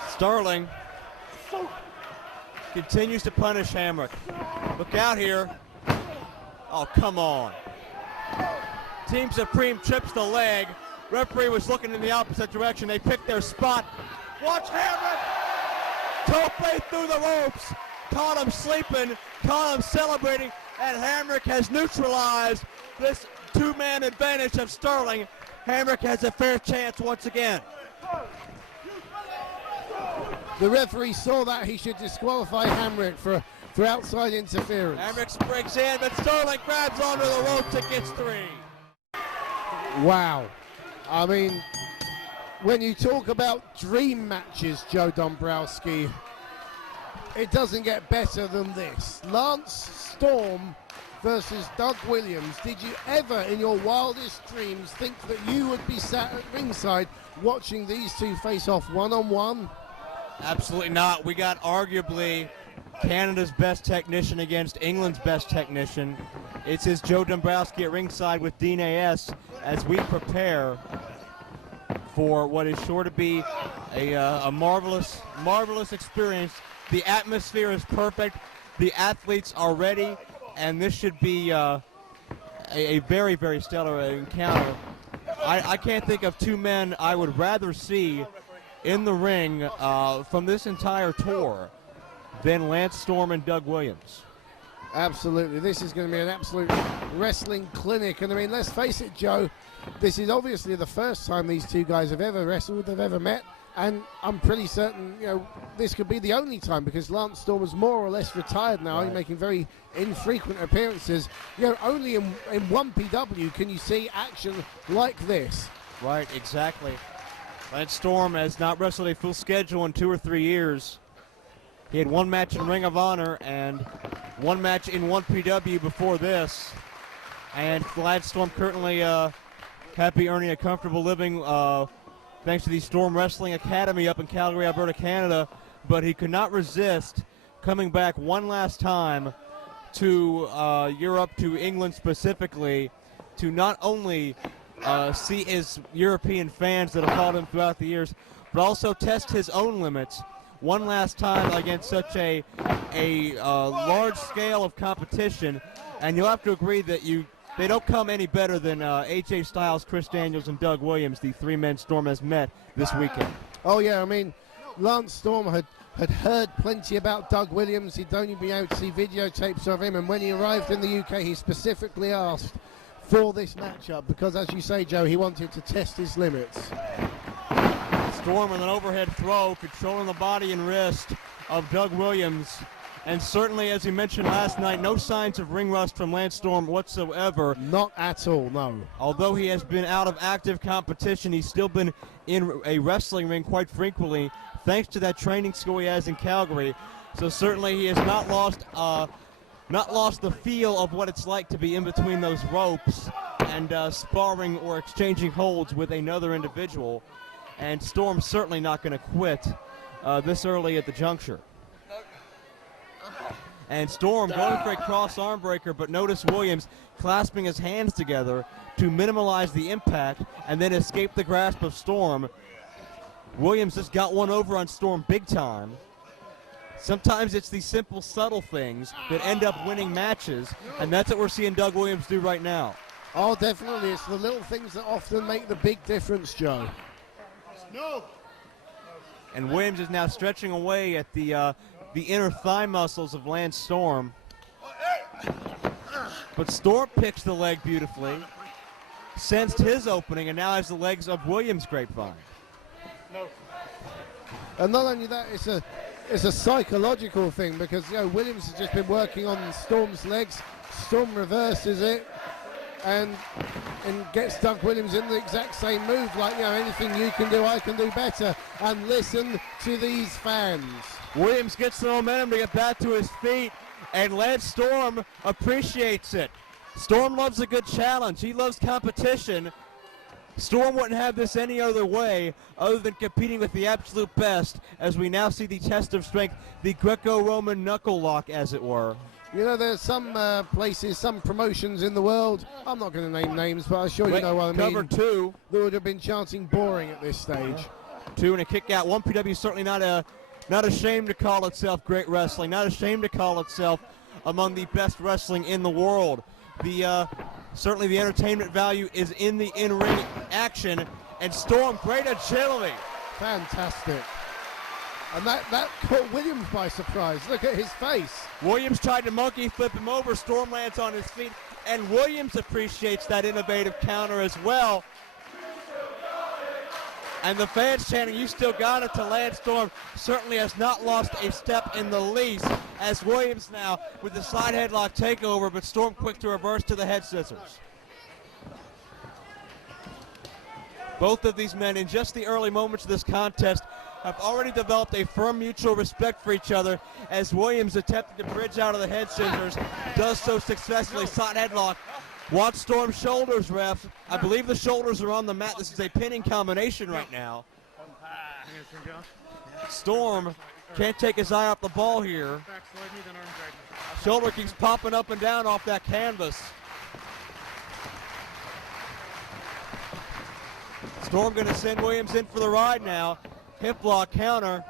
Sterling continues to punish Hamrick. Look out here. Oh, come on. Team Supreme trips the leg. Referee was looking in the opposite direction. They picked their spot. Watch Hamrick. Tope through the ropes. Caught him sleeping. Caught him celebrating. And Hamrick has neutralized this 2-man advantage of Sterling. Hamrick has a fair chance once again. The referee saw that. He should disqualify Hamrick for outside interference. Hamrick springs in, but Sterling grabs onto the ropes and gets 3. Wow. I mean, when you talk about dream matches, Joe Dombrowski, it doesn't get better than this. Lance Storm versus Doug Williams. Did you ever in your wildest dreams think that you would be sat at ringside watching these two face off one-on-one? Absolutely not. We got arguably Canada's best technician against England's best technician. It's his Joe Dombrowski at ringside with Dean A.S. as we prepare for what is sure to be a marvelous, marvelous experience. The atmosphere is perfect. The athletes are ready, and this should be a very, very stellar encounter. I can't think of 2 men I would rather see in the ring from this entire tour than Lance Storm and Doug Williams. Absolutely. This is going to be an absolute wrestling clinic. And I mean, let's face it, Joe, this is obviously the first time these 2 guys have ever wrestled, they've ever met. And I'm pretty certain, this could be the only time because Lance Storm is more or less retired now. Right. He's making very infrequent appearances. Only in 1PW can you see action like this. Right, exactly. Lance Storm has not wrestled a full schedule in 2 or 3 years. He had 1 match in Ring of Honor and 1 match in 1PW before this. And Lance Storm currently happy earning a comfortable living thanks to the Storm Wrestling Academy up in Calgary, Alberta, Canada. But he could not resist coming back one last time to Europe, to England specifically, to not only see his European fans that have followed him throughout the years, but also test his own limits one last time against such a large scale of competition. And you'll have to agree that they don't come any better than AJ Styles, Chris Daniels, and Doug Williams, the three-men Storm has met this weekend. Oh, yeah, I mean, Lance Storm had heard plenty about Doug Williams. He'd only been able to see videotapes of him, and when he arrived in the UK, he specifically asked for this matchup because, as you say, Joe, he wanted to test his limits. Storm with an overhead throw, controlling the body and wrist of Doug Williams. And certainly, as you mentioned last night, no signs of ring rust from Lance Storm whatsoever. Not at all, no. Although he has been out of active competition, he's still been in a wrestling ring quite frequently, thanks to that training school he has in Calgary. So certainly he has not lost the feel of what it's like to be in between those ropes and sparring or exchanging holds with another individual. And Storm's certainly not going to quit this early at the juncture. And Storm going for a cross arm breaker, but notice Williams clasping his hands together to minimize the impact and then escape the grasp of Storm. Williams just got one over on Storm big time. Sometimes it's these simple, subtle things that end up winning matches, and that's what we're seeing Doug Williams do right now. Oh, definitely. It's the little things that often make the big difference, Joe. No. And Williams is now stretching away at the inner thigh muscles of Lance Storm. But Storm picks the leg beautifully, sensed his opening, and now has the legs of Williams' grapevine. No. And not only that, it's a psychological thing because, you know, Williams has just been working on Storm's legs. Storm reverses it and gets Doug Williams in the exact same move, like, you know, anything you can do, I can do better. And listen to these fans. Williams gets the momentum to get back to his feet, and Lance Storm appreciates it. Storm loves a good challenge. He loves competition. Storm wouldn't have this any other way other than competing with the absolute best, as we now see the test of strength, the Greco-Roman knuckle lock, as it were. You know, there's some places, some promotions in the world, I'm not going to name names, but I'm sure you know what I mean. Cover two. That would have been chanting boring at this stage. Two and a kick out. 1PW is certainly not ashamed to call itself great wrestling, not ashamed to call itself among the best wrestling in the world. Certainly the entertainment value is in the in-ring action, and Storm, great agility. Fantastic. And that caught Williams by surprise. Look at his face. Williams tried to monkey flip him over. Storm lands on his feet, and Williams appreciates that innovative counter as well. And the fans chanting, "You still got it," to Lance Storm certainly has not lost a step in the least, as Williams now with the side headlock takeover, but Storm quick to reverse to the head scissors. Both of these men in just the early moments of this contest have already developed a firm mutual respect for each other, as Williams attempted to bridge out of the head scissors, does so successfully. Side headlock. Watch Storm's shoulders, ref. I believe the shoulders are on the mat. This is a pinning combination right now. Storm can't take his eye off the ball here. Shoulder keeps popping up and down off that canvas. Storm going to send Williams in for the ride now. Hip block counter.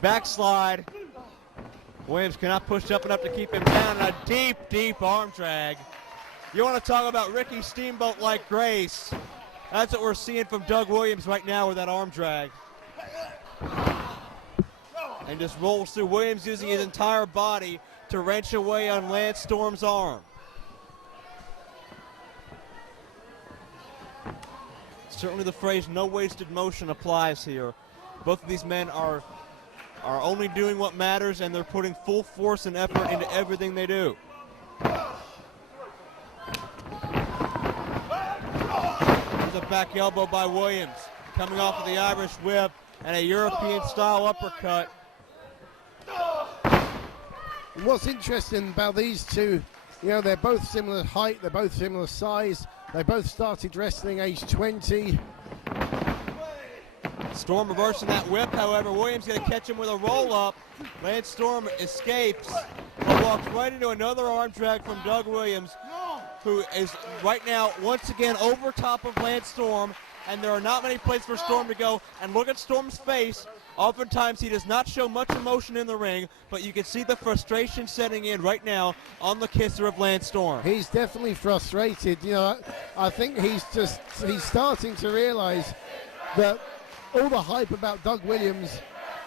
Backslide. Williams cannot push up enough to keep him down. And a deep, deep arm drag. You want to talk about Ricky Steamboat-like grace. That's what we're seeing from Doug Williams right now with that arm drag. And just rolls through. Williams using his entire body to wrench away on Lance Storm's arm. Certainly the phrase "no wasted motion" applies here. Both of these men are only doing what matters, and they're putting full force and effort into everything they do. There's a back elbow by Williams, coming off of the Irish whip and a European-style uppercut. What's interesting about these two, you know, they're both similar height, they're both similar size, They both started wrestling age 20. Storm reversing that whip, however. Williams going to catch him with a roll-up. Lance Storm escapes and walks right into another arm drag from Doug Williams, who is right now once again over top of Lance Storm, and there are not many places for Storm to go. And look at Storm's face. Oftentimes he does not show much emotion in the ring, but you can see the frustration setting in right now on the kisser of Lance Storm. He's definitely frustrated. You know, I think he's starting to realize that all the hype about Doug Williams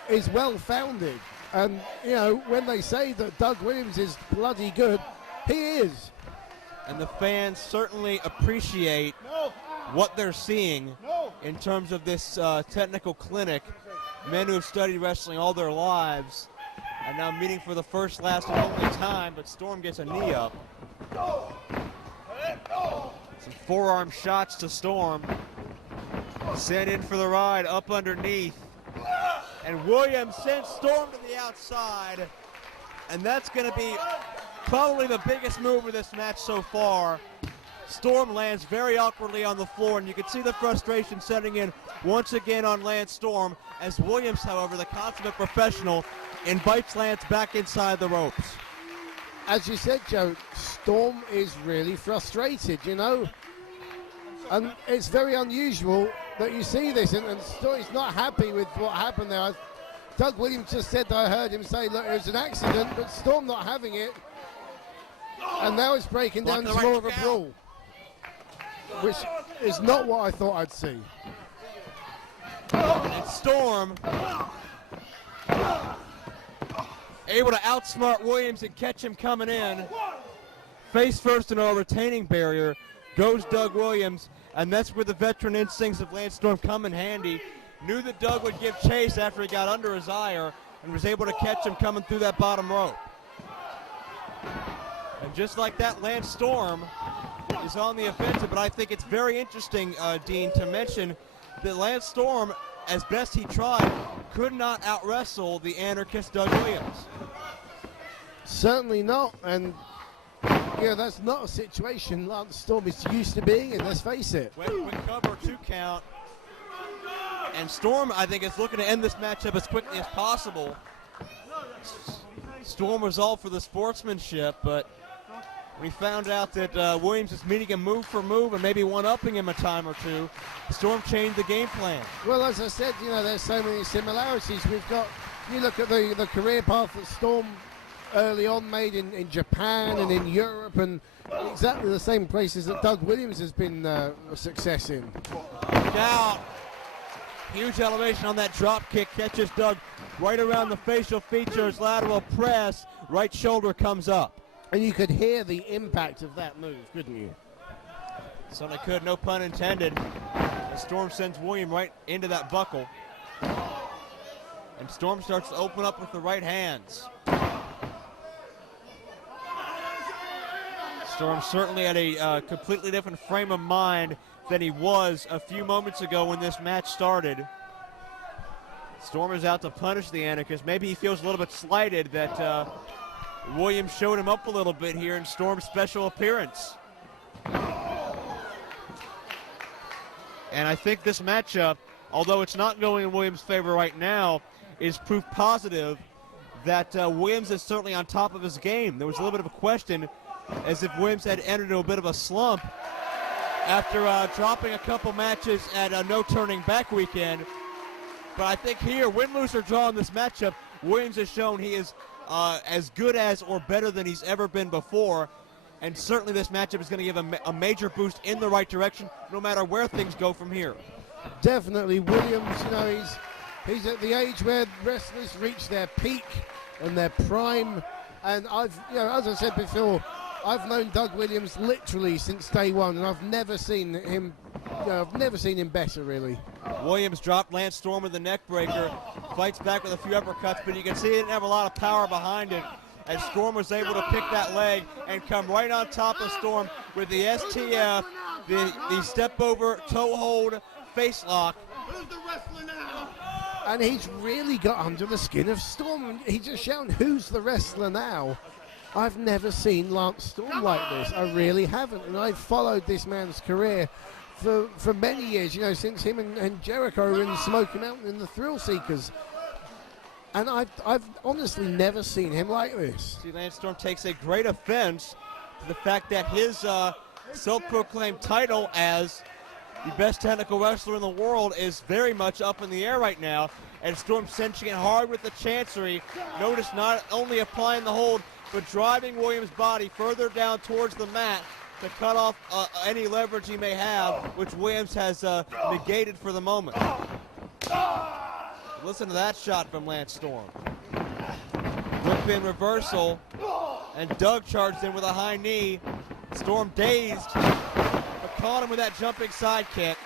is well-founded. And, you know, when they say that Doug Williams is bloody good, he is. And the fans certainly appreciate what they're seeing in terms of this technical clinic. Men who have studied wrestling all their lives are now meeting for the first, last, and only time, but Storm gets a knee up. Some forearm shots to Storm. Sent in for the ride, up underneath. And Williams sends Storm to the outside. And that's going to be probably the biggest move of this match so far. Storm lands very awkwardly on the floor, and you can see the frustration setting in once again on Lance Storm, as Williams, however, the consummate professional, invites Lance back inside the ropes. As you said, Joe, Storm is really frustrated, you know. And it's very unusual that you see this, and Storm's not happy with what happened there. Doug Williams just said, I heard him say, look, it was an accident, but Storm not having it. And now it's breaking down to more of a brawl, which is not what I thought I'd see. And Storm able to outsmart Williams and catch him coming in. Face first in a retaining barrier goes Doug Williams, and that's where the veteran instincts of Lance Storm come in handy. Knew that Doug would give chase after he got under his ire and was able to catch him coming through that bottom rope. And just like that, Lance Storm is on the offensive, but I think it's very interesting, Dean, to mention that Lance Storm, as best he tried, could not out-wrestle the anarchist Doug Williams. Certainly not, and yeah, that's not a situation Lance Storm is used to being in, let's face it. Quick cover, 2 count. And Storm, I think, is looking to end this matchup as quickly as possible. Storm was all for the sportsmanship, but we found out that Williams is meeting him move for move and maybe one-upping him a time or two. Storm changed the game plan. Well, as I said, you know, there's so many similarities. We've got, you look at the career path that Storm early on made in Japan and in Europe, and exactly the same places that Doug Williams has been a success in. Now, huge elevation on that drop kick, catches Doug right around the facial features, lateral press, right shoulder comes up. And you could hear the impact of that move, couldn't you? Certainly could, no pun intended. And Storm sends William right into that buckle. And Storm starts to open up with the right hands. Storm certainly had a completely different frame of mind than he was a few moments ago when this match started. Storm is out to punish the Anarchist. Maybe he feels a little bit slighted that Williams showed him up a little bit here in Storm's special appearance. And I think this matchup, although it's not going in Williams' favor right now, is proof positive that Williams is certainly on top of his game. There was a little bit of a question as if Williams had entered into a bit of a slump after dropping a couple matches at a No Turning Back weekend. But I think here, win, lose, or draw in this matchup, Williams has shown he is as good as or better than he's ever been before. And certainly this matchup is going to give a major boost in the right direction, no matter where things go from here. Definitely, Williams, you know, he's at the age where wrestlers reach their peak and their prime. And as I said before, I've known Doug Williams literally since day one, and I've never seen him, better, really. Williams dropped Lance Storm with the neck breaker, fights back with a few uppercuts, but you can see he didn't have a lot of power behind it, as Storm was able to pick that leg and come right on top of Storm with the STF, the step over, toe hold, face lock. And he's really got under the skin of Storm. He's just shouting, who's the wrestler now? I've never seen Lance Storm like this. I really haven't. And I've followed this man's career for many years, you know, since him and Jericho were in Smoky Mountain in the Thrill Seekers. And I've honestly never seen him like this. See, Lance Storm takes a great offense to the fact that his self-proclaimed title as the best technical wrestler in the world is very much up in the air right now. And Storm cinching it hard with the Chancery. Notice not only applying the hold, but driving Williams' body further down towards the mat to cut off any leverage he may have, which Williams has negated for the moment. Listen to that shot from Lance Storm. Whip in reversal, and Doug charged in with a high knee. Storm dazed, but caught him with that jumping side kick.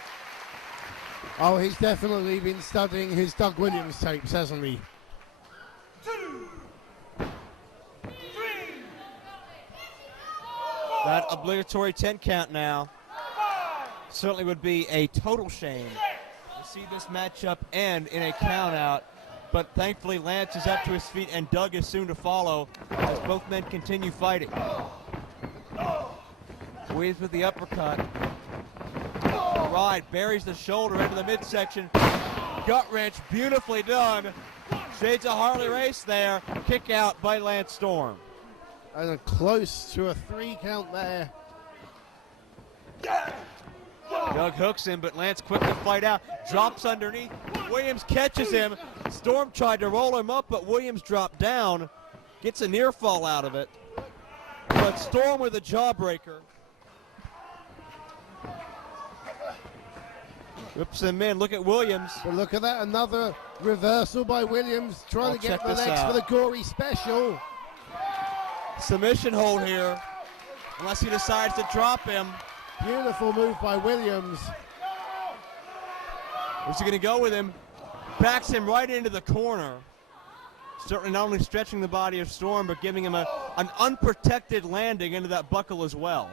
Oh, he's definitely been studying his Doug Williams tapes, hasn't he? That obligatory 10 count now certainly would be a total shame to see this matchup end in a count out. But thankfully Lance is up to his feet and Doug is soon to follow as both men continue fighting. Williams with the uppercut. Right, buries the shoulder into the midsection. Gut wrench, beautifully done. Shades of Harley Race there. Kick out by Lance Storm. And close to a 3 count there. Doug hooks him, but Lance quick to fight out. Drops underneath. Williams catches him. Storm tried to roll him up, but Williams dropped down. Gets a near fall out of it. But Storm with a jawbreaker. Whips him in. Look at Williams. But look at that. Another reversal by Williams. Trying to get the legs for the gory special. Submission hold here, unless he decides to drop him. Beautiful move by Williams. Where's he going to go with him? Backs him right into the corner. Certainly not only stretching the body of Storm, but giving him an unprotected landing into that buckle as well.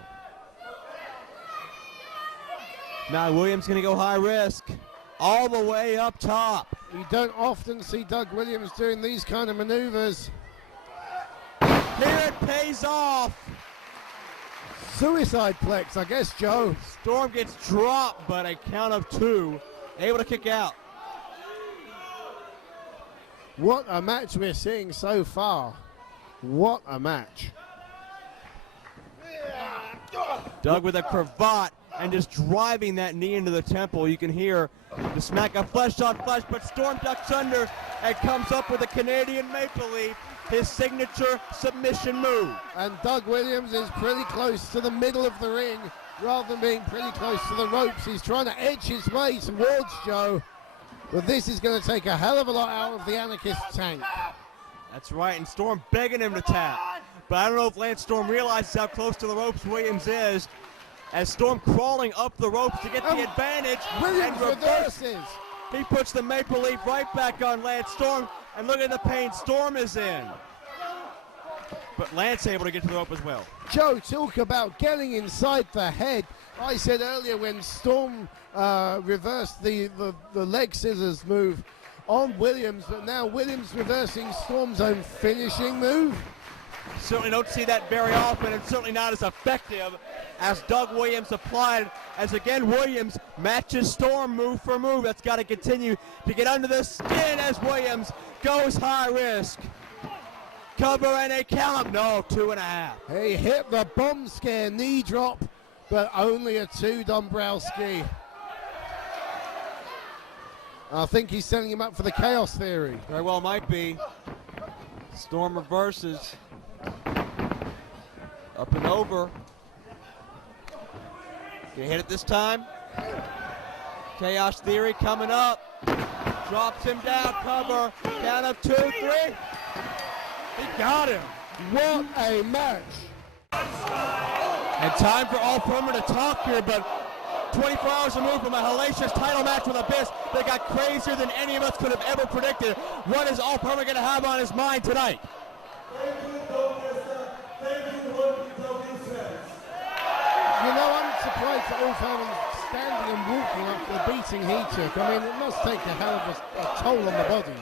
Now Williams going to go high risk, all the way up top. You don't often see Doug Williams doing these kind of maneuvers. Here it pays off. Suicide plex, I guess, Joe. Storm gets dropped, but a count of 2. Able to kick out. What a match we're seeing so far. What a match. Doug with a cravat and just driving that knee into the temple. You can hear the smack of flesh on flesh, but Storm ducks under and comes up with a Canadian Maple Leaf, his signature submission move. And Doug Williams is pretty close to the middle of the ring rather than being pretty close to the ropes. He's trying to edge his way towards Joe, but this is going to take a hell of a lot out of the Anarchist tank. That's right, and Storm begging him to tap. But I don't know if Lance Storm realizes how close to the ropes Williams is, as Storm crawling up the ropes to get the advantage. Williams and reverses. He puts the Maple Leaf right back on Lance Storm, and look at the pain Storm is in. But Lance able to get to the rope as well. Joe, talk about getting inside the head. I said earlier when Storm reversed the leg scissors move on Williams, but now Williams reversing Storm's own finishing move. Certainly don't see that very often, and certainly not as effective as Doug Williams applied, as again Williams matches Storm move for move. That's got to continue to get under the skin as Williams goes high risk. Cover and a count. No, 2.5. He hit the bomb scare knee drop, but only a 2, Dombrowski. I think he's setting him up for the Chaos Theory. Very well might be. Storm reverses. Up and over. Can he hit it this time? Chaos Theory coming up. Drops him down, cover. Count of 2, 3. He got him. What a match. And time for All Perma to talk here, but 24 hours removed from a hellacious title match with Abyss that got crazier than any of us could have ever predicted. What is All Perma going to have on his mind tonight? You know, I'm surprised that All Perma standing and walking after the beating he took. I mean, it must take a hell of a toll on the body.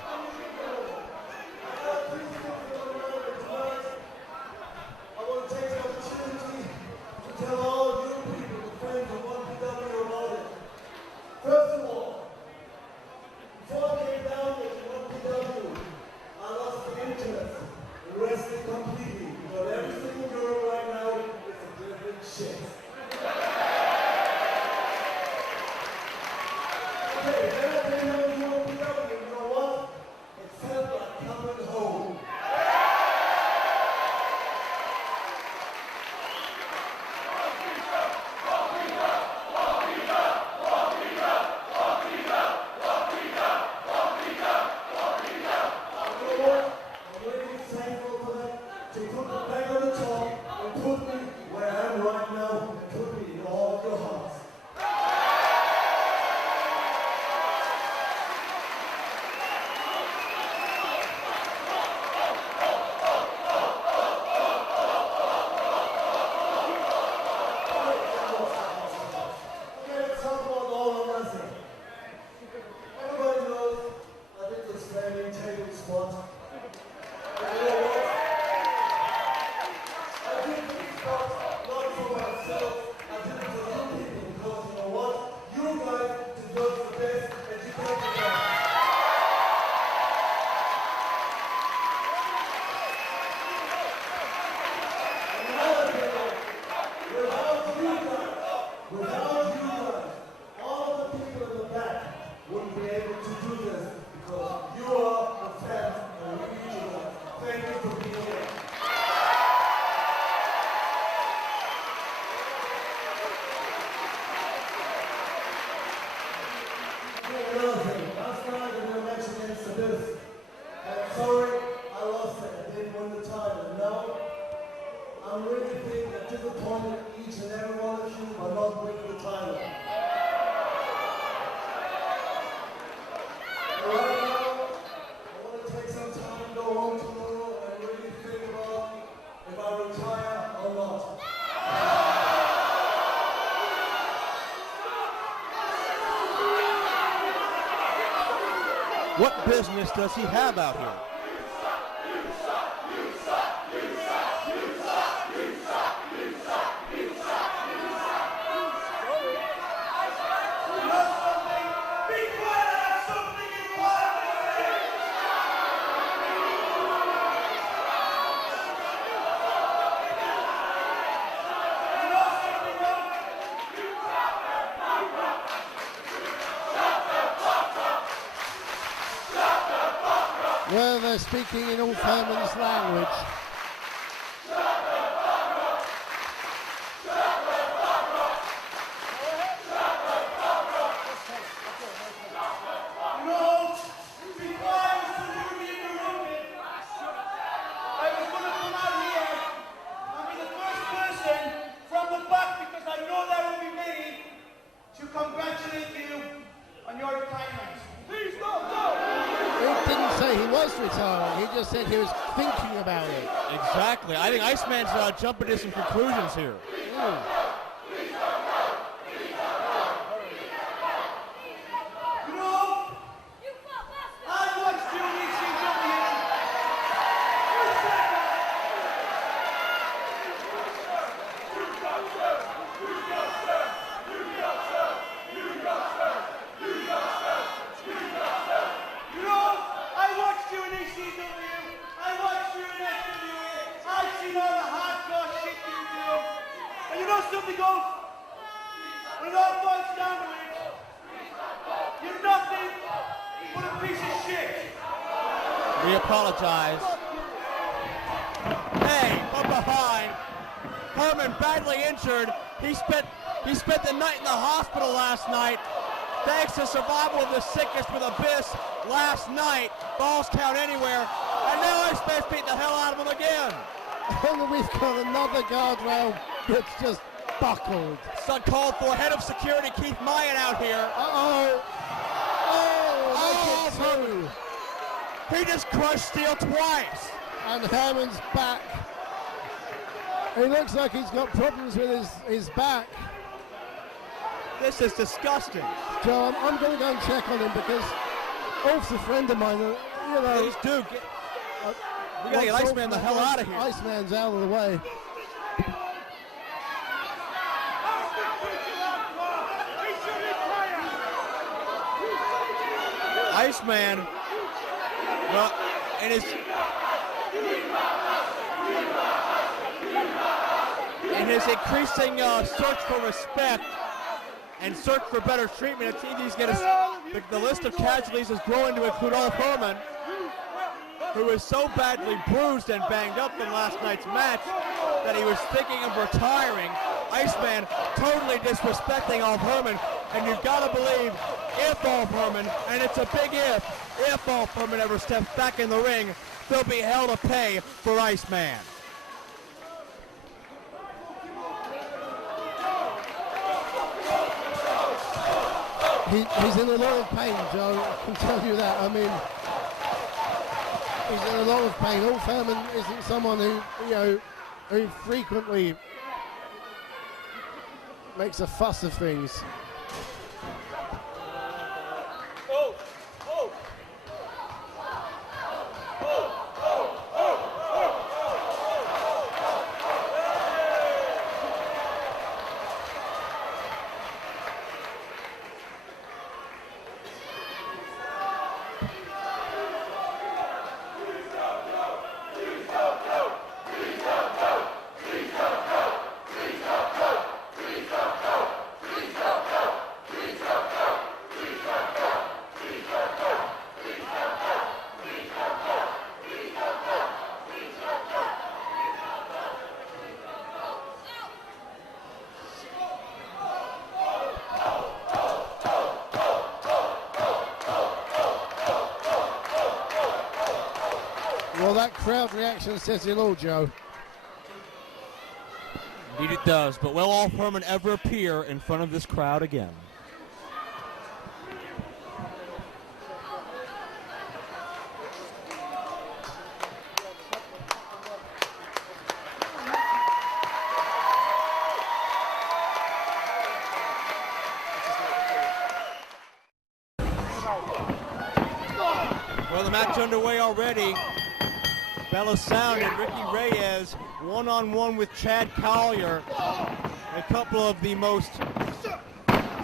another thing. Last night in the match against Abyss, I'm sorry I lost it. I didn't win the title. No, I'm really big and disappointed each and every one of you by not winning the title. Right now, I want to take some time, go home tomorrow, and really think about if I retire or not. What business does he have out here? Where they're speaking in Ulf Herman's language. Congratulate you on your retirement. Please don't He didn't say he was retiring, he just said he was thinking about it. Exactly. I think Iceman's jumping to some conclusions here. Something goes, when it all boils down to it, you're nothing but a piece of shit. We apologize. Hey, from behind, Herman badly injured. He spent the night in the hospital last night. Thanks to survival of the sickest with Abyss last night. Balls count anywhere. And now Iceman's beating the hell out of him again. And we've got another guardrail that's just buckled. It's uncalled for. Head of security Keith Mayan out here. Uh-oh. Oh, he just crushed steel twice. And Herman's back. It looks like he's got problems with his back. This is disgusting. Joe, I'm going to go and check on him because Ulf's a friend of mine. You know, please do. We got to get Iceman the hell out of here. Iceman's out of the way. Iceman, well, in his increasing search for respect and search for better treatment, it seems the list of casualties is growing to include Ulf Herman, who is so badly bruised and banged up from last night's match that he was thinking of retiring. Iceman totally disrespecting Ulf Herman, and you've got to believe if Ulf Herman, and it's a big if Ulf Herman ever steps back in the ring, there'll be hell to pay for Iceman. He's in a lot of pain, Joe, I can tell you that. I mean, he's in a lot of pain. Ulf Herman isn't someone who frequently makes a fuss of things. that crowd reaction says it all, Joe. Indeed it does, but will All Herman ever appear in front of this crowd again? Well, the match underway already. Bella Sound and Ricky Reyes one-on-one with Chad Collier. A couple of the most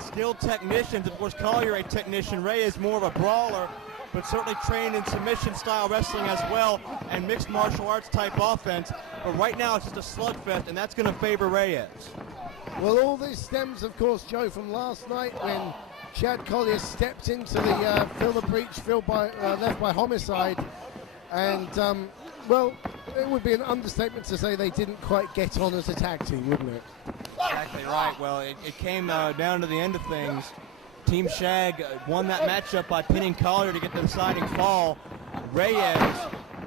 skilled technicians. Of course, Collier a technician, Reyes more of a brawler, but certainly trained in submission-style wrestling as well and mixed martial arts type offense. But right now it's just a slugfest, and that's going to favor Reyes. Well, all this stems, of course, Joe, from last night when Chad Collier stepped into the fill the breach left by Homicide, and well, it would be an understatement to say they didn't quite get on as a tag team, wouldn't it? Exactly right. Well, it came down to the end of things. Team Shag won that matchup by pinning Collier to get the deciding fall. Reyes,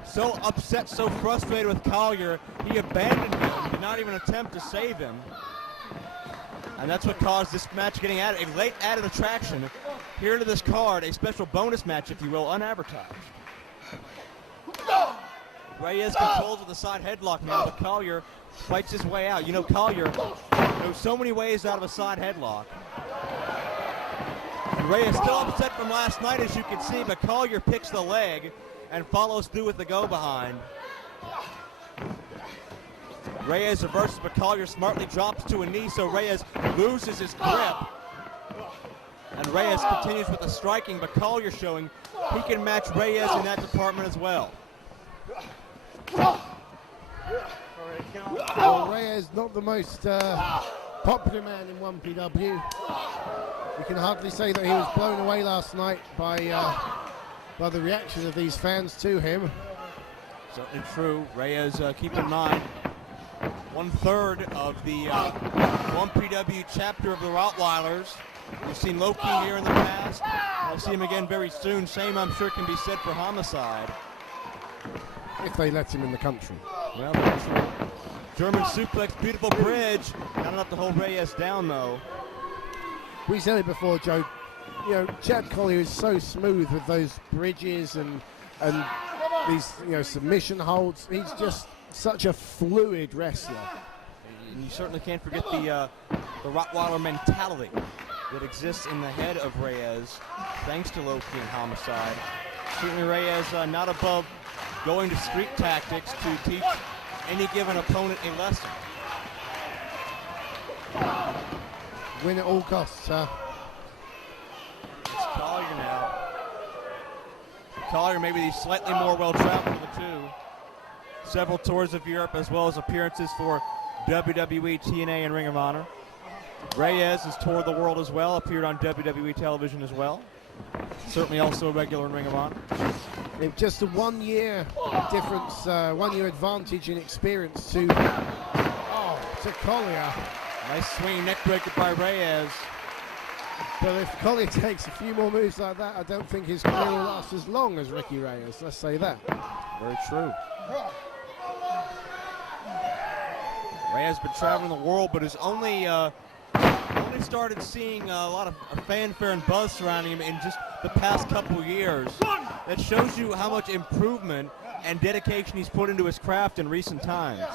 so upset, so frustrated with Collier, he abandoned him, did not even attempt to save him. And that's what caused this match getting added, a late added attraction here to this card, a special bonus match, if you will, unadvertised. Reyes controls with the side headlock now, but Collier fights his way out. You know, Collier knows so many ways out of a side headlock. Reyes still upset from last night, as you can see, but Collier picks the leg and follows through with the go-behind. Reyes reverses, but Collier smartly drops to a knee, so Reyes loses his grip. And Reyes continues with the striking, but Collier showing he can match Reyes in that department as well. Well, Reyes not the most popular man in 1PW. We can hardly say that he was blown away last night by the reaction of these fans to him. Certainly true. Reyes, keep in mind, 1/3 of the 1PW chapter of the Rottweilers. We've seen Loki here in the past. We'll see him again very soon. Same, I'm sure, can be said for Homicide. If they let him in the country. Well, that's true. German suplex, beautiful bridge. Not enough to hold Reyes down, though. We said it before, Joe. You know, Chad Collier is so smooth with those bridges and these, submission holds. He's just such a fluid wrestler. And you certainly can't forget the Rottweiler mentality that exists in the head of Reyes, thanks to Loki and Homicide. Certainly Reyes not above going to street tactics to teach any given opponent a lesson. Win at all costs, huh? It's Collier now. Collier maybe the slightly more well-traveled of the two. Several tours of Europe as well as appearances for WWE, TNA, and Ring of Honor. Reyes has toured the world as well, appeared on WWE television as well. Certainly also a regular in Ring of Honor. It's just a 1 year difference, 1 year advantage in experience to Collier. Nice swinging neck breaker by Reyes. But if Collier takes a few more moves like that, I don't think his career will last as long as Ricky Reyes. Let's say that. Very true. Reyes has been traveling the world, but has only started seeing a lot of fanfare and buzz surrounding him in just the past couple years. That shows you how much improvement and dedication he's put into his craft in recent times.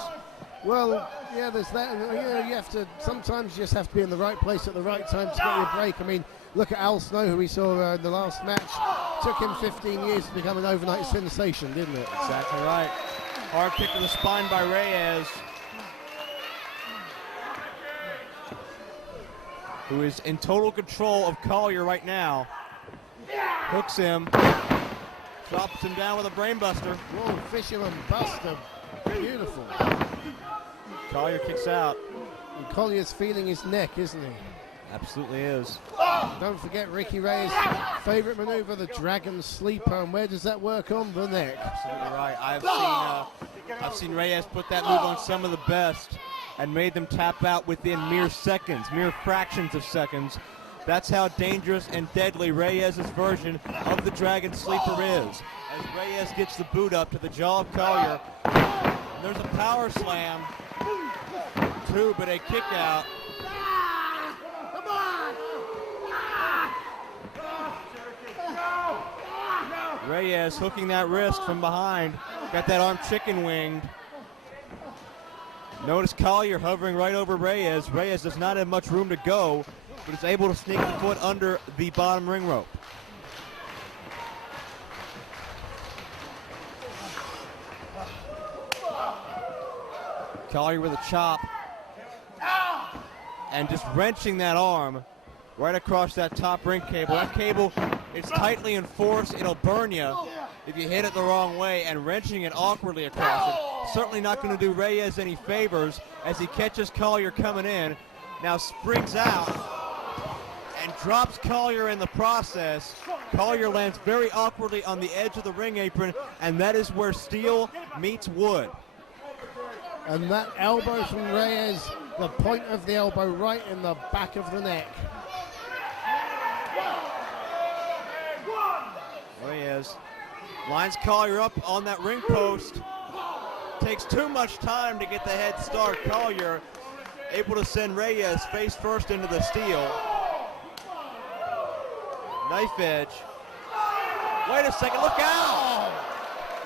Well, yeah, there's that. You have to, sometimes you just have to be in the right place at the right time to get your break. I mean, look at Al Snow, who we saw in the last match. Took him 15 years to become an overnight sensation, didn't it? Exactly right. Hard kick to the spine by Reyes, who is in total control of Collier right now. Hooks him, drops him down with a brainbuster. Whoa, Fisherman Buster, beautiful. Collier kicks out. And Collier's feeling his neck, isn't he? Absolutely is. Don't forget Ricky Reyes' favorite maneuver, the Dragon Sleeper, and where does that work on the neck? Absolutely right. I've seen Reyes put that move on some of the best and made them tap out within mere seconds, mere fractions of seconds. That's how dangerous and deadly Reyes' version of the Dragon Sleeper is. as Reyes gets the boot up to the jaw of Collier. And there's a power slam. 2, but a kick out. Reyes hooking that wrist from behind. Got that arm chicken winged. Notice Collier hovering right over Reyes. Reyes does not have much room to go, but is able to sneak the foot under the bottom ring rope. Collier with a chop. And just wrenching that arm right across that top ring cable. That cable is tightly enforced. It'll burn you if you hit it the wrong way, and wrenching it awkwardly across it. Certainly not going to do Reyes any favors as he catches Collier coming in. Now springs out and drops Collier in the process. Collier lands very awkwardly on the edge of the ring apron, and that is where steel meets wood. And that elbow from Reyes, the point of the elbow right in the back of the neck. Reyes lines Collier up on that ring post. Takes too much time to get the head start. Collier able to send Reyes face first into the steel. Knife edge. Wait a second, look out!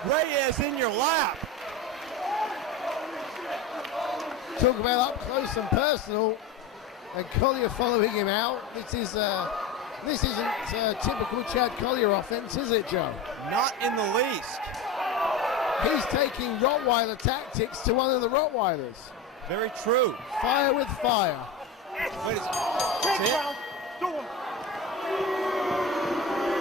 Reyes in your lap. Talk about up close and personal, and Collier following him out. This isn't typical Chad Collier offense, is it, Joe? Not in the least. He's taking Rottweiler tactics to one of the Rottweilers. Very true. Fire with fire. Wait a second.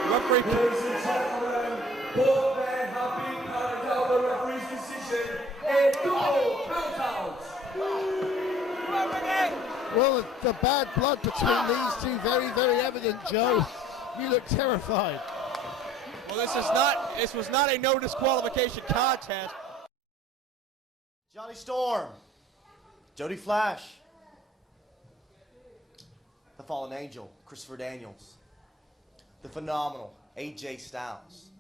Referee. Ladies and gentlemen, both men have been counted out the referee's decision. A double count out. Well, the bad blood between these two very, very evident, Joe. You look terrified. Well, this was not a no disqualification contest. Johnny Storm, Jody Flash, the Fallen Angel, Christopher Daniels, the phenomenal AJ Styles.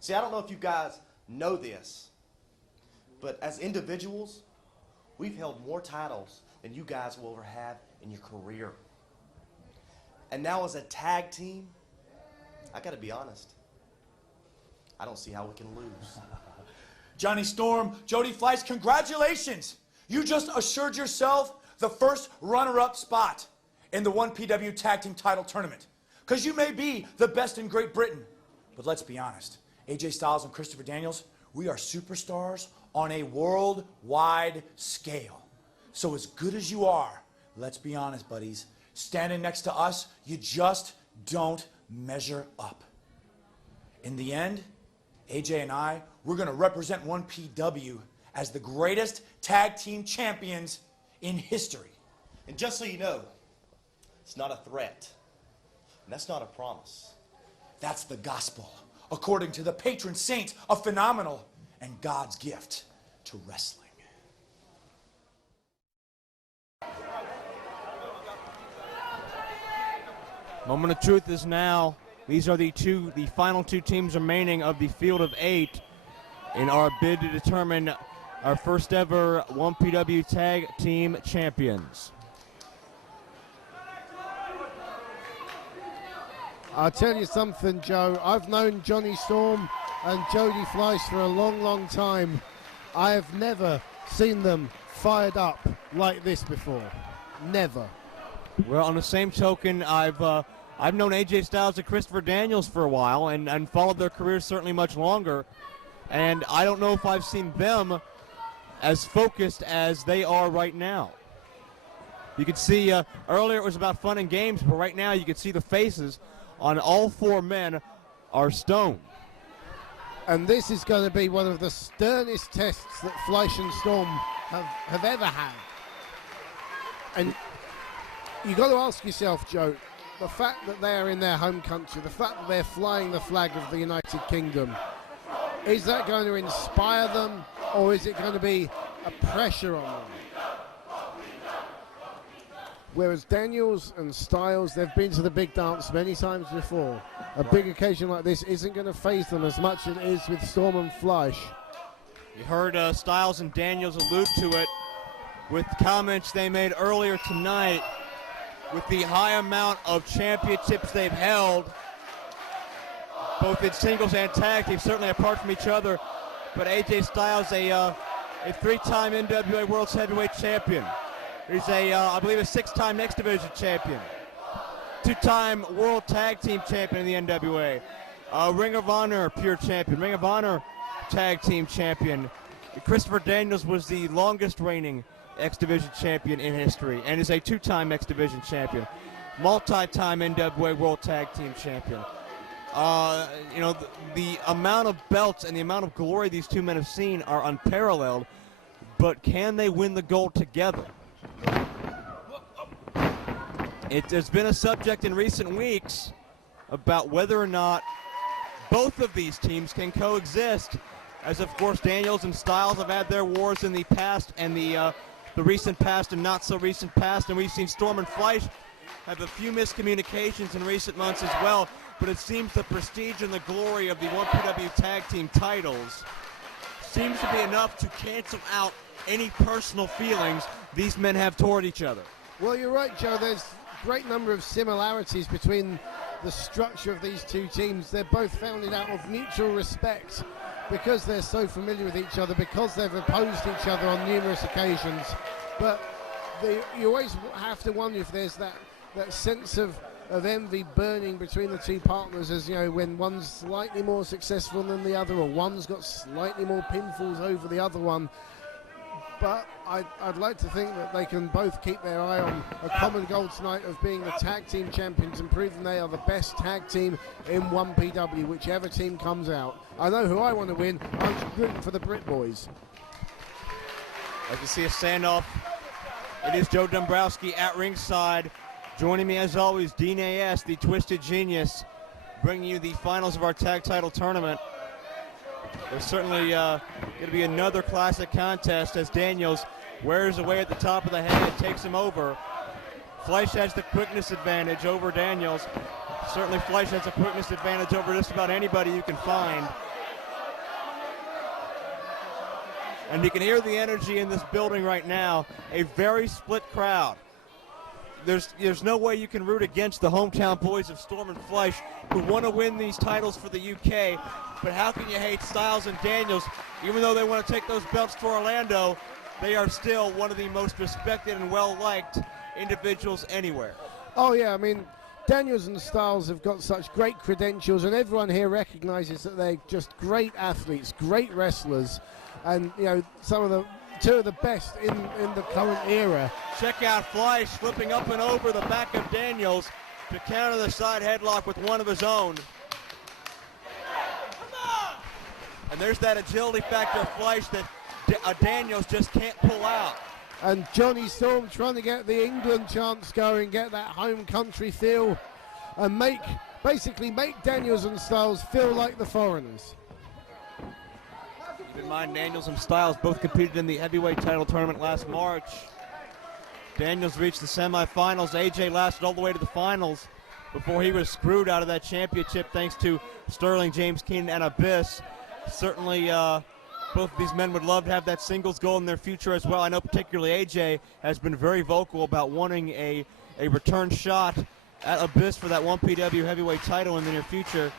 See, I don't know if you guys know this, but as individuals, we've held more titles than you guys will ever have in your career. And now as a tag team, I gotta be honest, I don't see how we can lose. Johnny Storm, Jody Fleiss, congratulations! You just assured yourself the first runner-up spot in the 1PW Tag Team Title Tournament. Because you may be the best in Great Britain, but let's be honest, AJ Styles and Christopher Daniels, we are superstars on a worldwide scale. So as good as you are, let's be honest, buddies, standing next to us, you just don't measure up. In the end, AJ and I, we're going to represent 1PW as the greatest tag team champions in history. And just so you know, it's not a threat, and that's not a promise. That's the gospel, according to the patron saint of Phenomenal and God's gift to wrestling. Moment of truth is now. These are the final two teams remaining of the field of 8 in our bid to determine our first ever 1PW Tag Team Champions. I'll tell you something, Joe. I've known Johnny Storm and Jody Fleiss for a long, long time. I have never seen them fired up like this before. Never. Well, on the same token, I've known AJ Styles and Christopher Daniels for a while and followed their careers certainly much longer. And I don't know if I've seen them as focused as they are right now. You could see earlier it was about fun and games, but right now you can see the faces on all 4 men are stone. And this is going to be one of the sternest tests that Fleiss and Storm have ever had. And you've got to ask yourself, Joe, the fact that they're in their home country, the fact that they're flying the flag of the United Kingdom, is that going to inspire them, or is it going to be a pressure on them? Whereas Daniels and Styles, they've been to the big dance many times before. A big occasion like this isn't going to faze them as much as it is with Storm and Fleisch. You heard Styles and Daniels allude to it with comments they made earlier tonight. With the high amount of championships they've held, both in singles and tag teams, certainly apart from each other. But AJ Styles, a 3-time NWA World Heavyweight Champion. He's I believe, a 6-time X Division champion. 2-time World Tag Team Champion in the NWA. Ring of Honor Pure Champion. Ring of Honor Tag Team Champion. Christopher Daniels was the longest reigning X Division champion in history and is a 2-time X Division champion. Multi-time NWA World Tag Team Champion. The amount of belts and the amount of glory these two men have seen are unparalleled, but can they win the gold together? There's been a subject in recent weeks about whether or not both of these teams can coexist, as of course Daniels and Styles have had their wars in the past and the recent past and not so recent past, and we've seen Storm and Fleisch have a few miscommunications in recent months as well, but it seems the prestige and the glory of the 1PW tag team titles seems to be enough to cancel out any personal feelings these men have toward each other. Well, you're right, Joe. There's a great number of similarities between the structure of these two teams. They're both founded out of mutual respect because they're so familiar with each other, because they've opposed each other on numerous occasions. But you always have to wonder if there's that sense of envy burning between the two partners, as you know, when one's slightly more successful than the other, or one's got slightly more pinfalls over the other one. But I'd like to think that they can both keep their eye on a common goal tonight of being the tag team champions and proving they are the best tag team in 1PW, whichever team comes out. I know who I want to win. I'm rooting for the Brit Boys. As you see a standoff, it is Joe Dombrowski at ringside. Joining me as always, Dean A.S., the Twisted Genius, bringing you the finals of our tag title tournament. There's certainly going to be another classic contest as Daniels wears away at the top of the head, takes him over. Fleisch has the quickness advantage over Daniels. Certainly Fleisch has a quickness advantage over just about anybody you can find. And you can hear the energy in this building right now, a very split crowd. There's no way you can root against the hometown boys of Storm and Fleisch, who want to win these titles for the UK. But how can you hate Styles and Daniels? Even though they want to take those belts to Orlando, they are still one of the most respected and well-liked individuals anywhere. Oh yeah, I mean, Daniels and Styles have got such great credentials, and everyone here recognizes that they're just great athletes, great wrestlers, and you know, two of the best in the current era. Check out Fleisch slipping up and over the back of Daniels to counter the side headlock with one of his own. And there's that agility factor of Fleisch that Daniels just can't pull out. And Johnny Storm trying to get the England chants going, get that home country feel, and basically make Daniels and Styles feel like the foreigners. Keep in mind, Daniels and Styles both competed in the heavyweight title tournament last March. Daniels reached the semifinals. AJ lasted all the way to the finals before he was screwed out of that championship thanks to Sterling, James Keenan, and Abyss. Certainly, both of these men would love to have that singles goal in their future as well. I know particularly AJ has been very vocal about wanting a return shot at Abyss for that 1PW heavyweight title in the near future.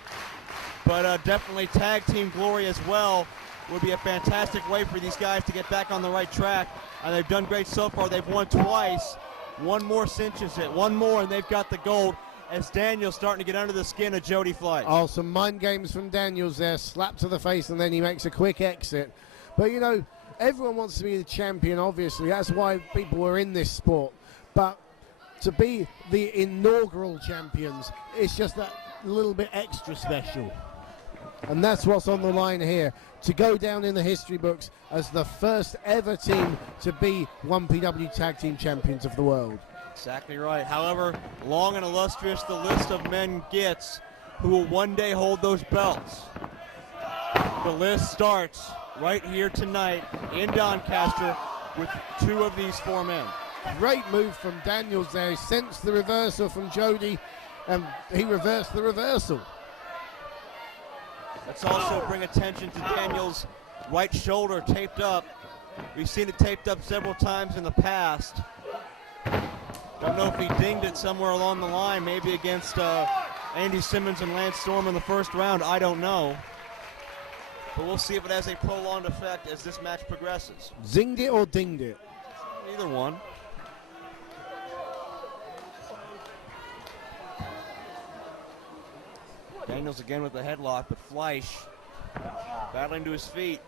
But definitely tag team glory as well would be a fantastic way for these guys to get back on the right track. And they've done great so far. They've won twice. One more cinches it. One more and they've got the gold, as Daniels starting to get under the skin of Jody Fleisch. Oh, some mind games from Daniels there. Slap to the face and then he makes a quick exit. But, you know, everyone wants to be the champion, obviously. That's why people are in this sport. But to be the inaugural champions, it's just that little bit extra special. And that's what's on the line here. To go down in the history books as the first ever team to be 1PW Tag Team Champions of the world. Exactly right. However, long and illustrious the list of men gets who will one day hold those belts. The list starts right here tonight in Doncaster with two of these four men. Great move from Daniels there. He sensed the reversal from Jody, and he reversed the reversal. Let's also bring attention to Daniels' right shoulder taped up. We've seen it taped up several times in the past. Don't know if he dinged it somewhere along the line, maybe against Andy Simmons and Lance Storm in the first round. I don't know. But we'll see if it has a prolonged effect as this match progresses. Zinged it or dinged it? Either one. Daniels again with the headlock, but Fleisch battling to his feet.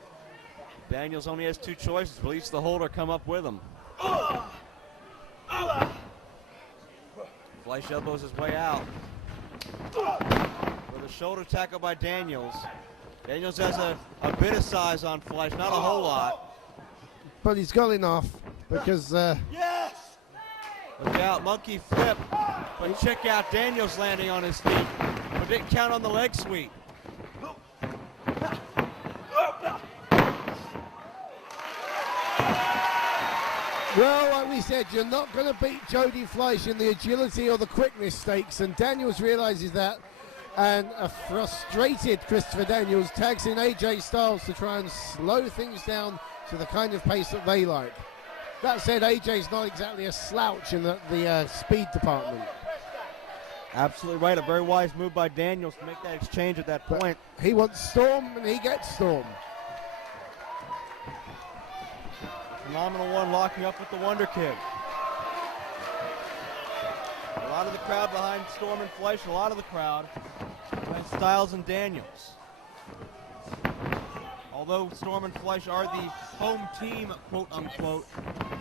Daniels only has two choices. Release the hold or come up with him. Fleisch elbows his way out. With a shoulder tackle by Daniels. Daniels has a bit of size on Fleisch, not a whole lot. But he's got enough because... Yes! Look out, monkey flip. But check out Daniels landing on his feet. But didn't count on the leg sweep. Well, like we said, you're not going to beat Jody Fleisch in the agility or the quickness stakes, and Daniels realizes that, and a frustrated Christopher Daniels tags in AJ Styles to try and slow things down to the kind of pace that they like. That said, AJ's not exactly a slouch in the speed department. Absolutely right, a very wise move by Daniels to make that exchange at that point. But he wants Storm, and he gets Storm. Phenomenal one locking up with the Wonder Kid. A lot of the crowd behind Storm and Fleisch, a lot of the crowd behind Styles and Daniels. Although Storm and Fleisch are the home team, quote unquote,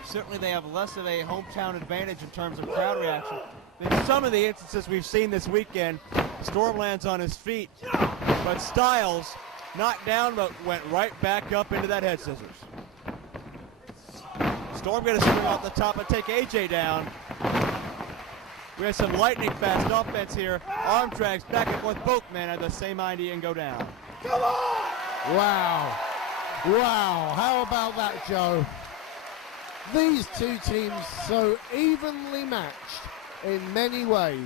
certainly they have less of a hometown advantage in terms of crowd reaction. In some of the instances we've seen this weekend, Storm lands on his feet, but Styles knocked down but went right back up into that head scissors. Storm going to swing off the top and take AJ down. We have some lightning fast offense here. Arm drags back and forth. Both men have the same idea and go down. Come on! Wow. Wow. How about that, Joe? These two teams so evenly matched in many ways.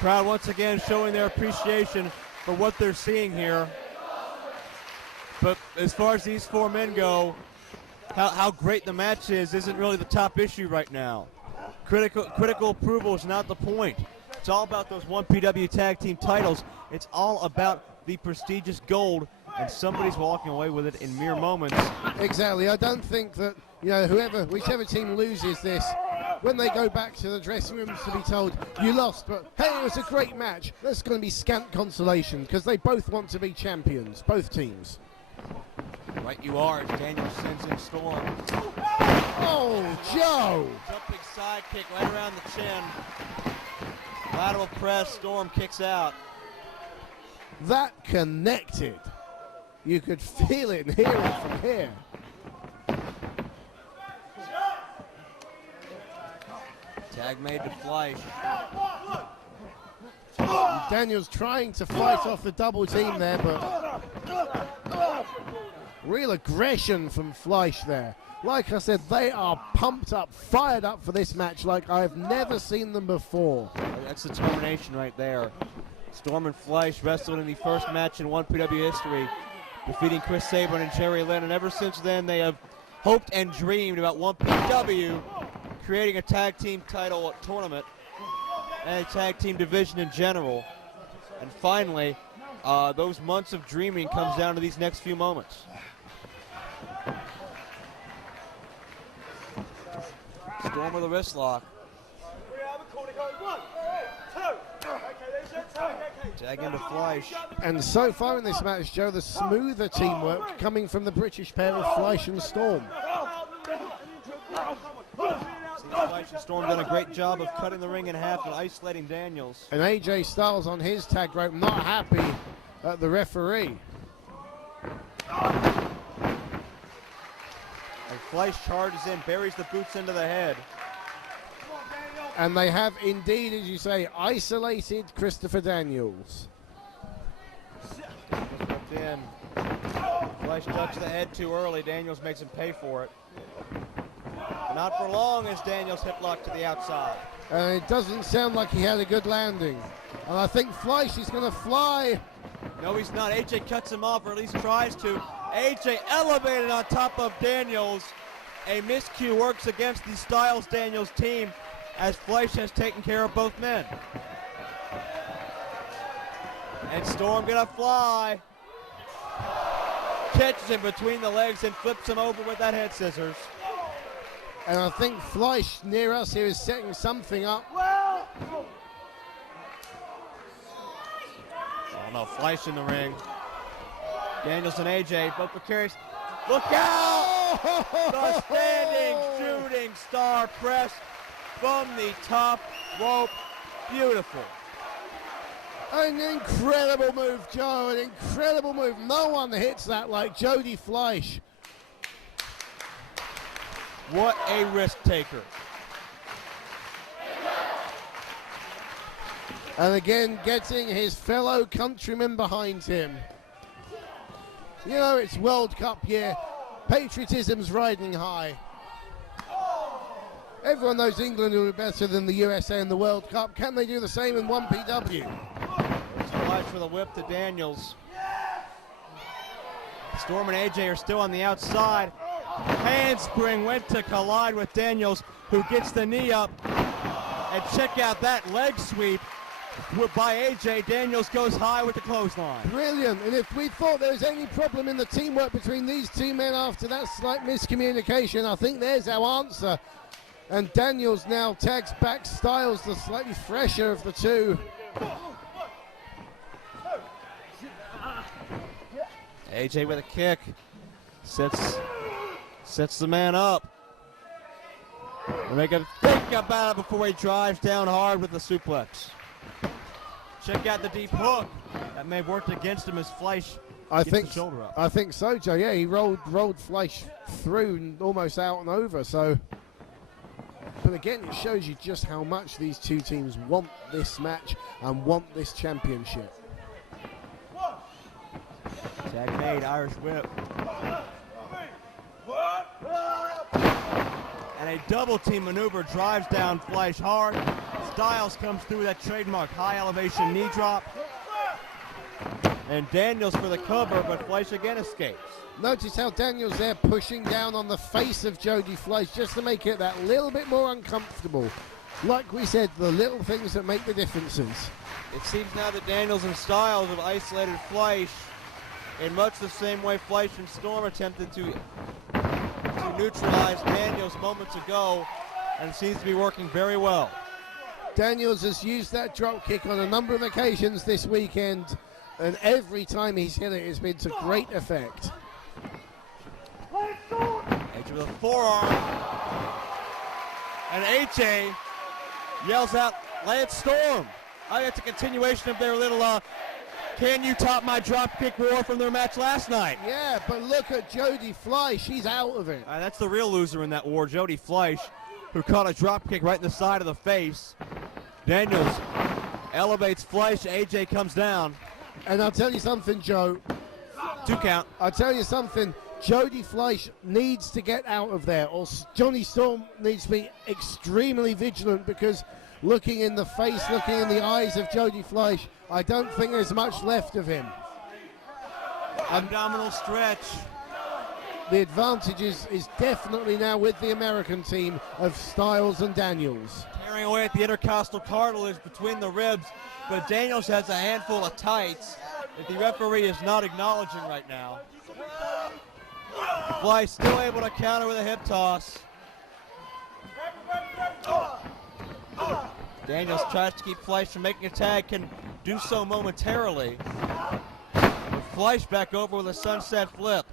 Crowd once again showing their appreciation for what they're seeing here. But as far as these four men go, how great the match is isn't really the top issue right now. Critical approval is not the point. It's all about those 1PW tag team titles. It's all about the prestigious gold, and somebody's walking away with it in mere moments. Exactly. I don't think that, you know, whichever team loses this, when they go back to the dressing rooms to be told, you lost, but hey, it was a great match, that's going to be scant consolation because they both want to be champions, both teams. Right you are, as Daniels sends in Storm. Oh, Joe! Jumping side kick right around the chin. Lateral press, Storm kicks out. That connected. You could feel it and hear it from here. Tag made to Fleisch. Daniels trying to fight off the double team there, but real aggression from Fleisch there. Like I said, they are pumped up, fired up for this match like I've never seen them before. That's determination right there. Storm and Fleisch wrestled in the first match in 1PW history, defeating Chris Sabin and Jerry Lynn, and ever since then they have hoped and dreamed about 1PW creating a tag team title tournament and a tag team division in general. And finally, those months of dreaming comes down to these next few moments. Storm with a wrist lock. Tag into Fleisch. And so far in this match, Joe, the smoother teamwork coming from the British pair of Fleisch and Storm. Fleisch and Storm done a great job of cutting the ring in half and isolating Daniels. And AJ Styles on his tag rope, not happy at the referee. And Fleisch charges in, buries the boots into the head. And they have indeed, as you say, isolated Christopher Daniels. In. Fleisch ducks the head too early. Daniels makes him pay for it. Not for long as Daniels hip lock to the outside. And it doesn't sound like he had a good landing. And I think Fleisch is going to fly. No, he's not. AJ cuts him off, or at least tries to. AJ elevated on top of Daniels. A miscue works against the Styles-Daniels team as Fleisch has taken care of both men. And Storm gonna fly. Catches him between the legs and flips him over with that head scissors. And I think Fleisch near us here is setting something up. Oh no, Fleisch in the ring. Daniels and AJ, both precarious. Look out! The standing shooting star press from the top rope. Beautiful. An incredible move, Joe, an incredible move. No one hits that like Jody Fleisch. What a risk taker. And again, getting his fellow countrymen behind him. You know, it's World Cup year. Patriotism's riding high. Everyone knows England will be better than the USA in the World Cup. Can they do the same in 1PW? Fleisch for the whip to Daniels. Storm and AJ are still on the outside. Handspring went to collide with Daniels, who gets the knee up. And check out that leg sweep by AJ. Daniels goes high with the clothesline. Brilliant. And if we thought there was any problem in the teamwork between these two men after that slight miscommunication, I think there's our answer. And Daniels now tags back Styles, the slightly fresher of the two. AJ with a kick. Sets the man up. We'll make him think about it before he drives down hard with the suplex. Check out the deep hook. That may have worked against him as Fleisch gets the shoulder up. I think so, Joe. Yeah, he rolled Fleisch through and almost out and over. So, but again, it shows you just how much these two teams want this match and want this championship. Tag made, Irish whip. And a double team maneuver drives down Fleisch hard. Styles comes through that trademark high elevation knee drop. And Daniels for the cover, but Fleisch again escapes. Notice how Daniels there pushing down on the face of Jody Fleisch just to make it that little bit more uncomfortable. Like we said, the little things that make the differences. It seems now that Daniels and Styles have isolated Fleisch in much the same way Fleisch and Storm attempted to neutralize Daniels moments ago, and it seems to be working very well. Daniels has used that drop kick on a number of occasions this weekend, and every time he's hit it, it's been to great effect. AJ with a forearm, and AJ yells out, "Lance Storm!" I think it's a continuation of their little can you top my drop kick war from their match last night. Yeah, but look at Jody Fleisch. He's out of it. That's the real loser in that war, Jody Fleisch, who caught a drop kick right in the side of the face. Daniels elevates Fleisch. AJ comes down. And I'll tell you something, Joe. 2 count. I'll tell you something. Jody Fleisch needs to get out of there, or Johnny Storm needs to be extremely vigilant, because looking in the face, looking in the eyes of Jody Fleisch, I don't think there's much left of him. Abdominal stretch. The advantage is definitely now with the American team of Styles and Daniels. Tearing away at the intercostal cartilage between the ribs, but Daniels has a handful of tights that the referee is not acknowledging right now. Fleisch still able to counter with a hip toss. Daniels tries to keep Fleisch from making a tag, can do so momentarily. Fleisch back over with a sunset flip.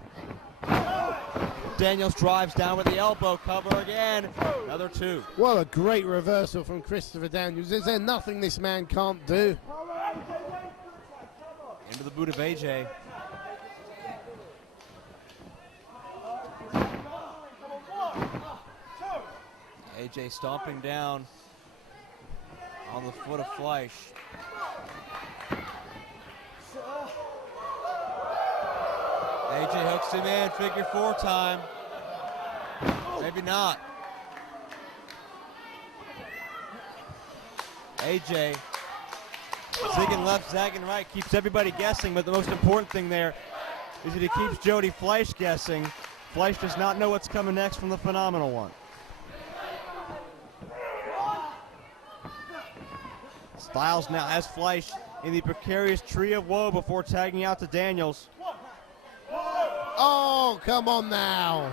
Daniels drives down with the elbow cover again. Another 2. What a great reversal from Christopher Daniels. Is there nothing this man can't do? Into the boot of AJ. AJ stomping down on the foot of Fleisch. AJ hooks him in, figure 4 time. Maybe not. AJ zigging left, zagging right, keeps everybody guessing, but the most important thing there is that he keeps Jody Fleisch guessing. Fleisch does not know what's coming next from the Phenomenal One. Styles now has Fleisch in the precarious tree of woe before tagging out to Daniels. Oh, come on now.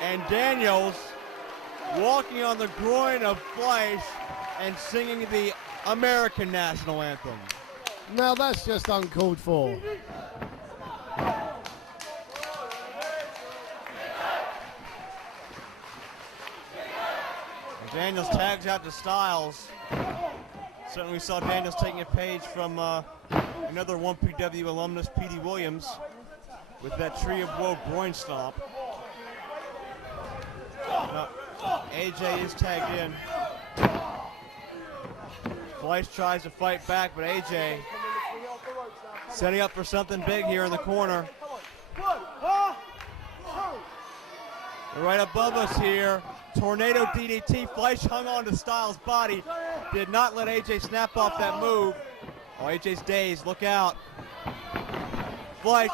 And Daniels walking on the groin of Fleisch and singing the American national anthem. Now that's just uncalled for. Daniels tags out to Styles. Certainly saw Daniels taking a page from another 1PW alumnus, Petey Williams, with that Tree of Woe groin stomp. AJ is tagged in. Fleisch tries to fight back, but AJ setting up for something big here in the corner. Right above us here, tornado DDT. Fleisch hung on to Styles' body. Did not let AJ snap off that move. Oh, AJ's dazed. Look out. Fleisch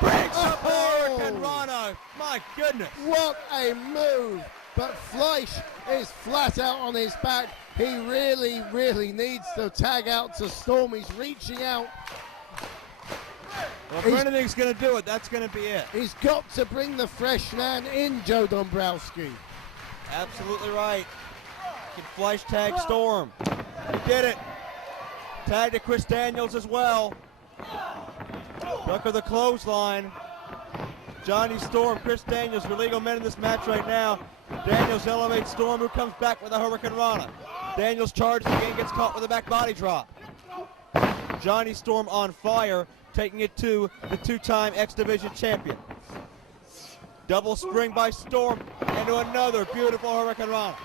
breaks the Hurricane Rana. My goodness. What a move. But Fleisch is flat out on his back. He really, really needs to tag out to Storm. He's reaching out. Well, if anything's going to do it, that's going to be it. He's got to bring the fresh man in, Joe Dombrowski. Absolutely right. Can Fleisch tag Storm? He did it. Tag to Chris Daniels as well. Duck of the clothesline. Johnny Storm, Chris Daniels, your legal men in this match right now. Daniels elevates Storm, who comes back with a Hurricane Rana. Daniels charges again, gets caught with a back body drop. Johnny Storm on fire, taking it to the 2-time X Division champion. Double spring by Storm into another beautiful Hurricane Rana.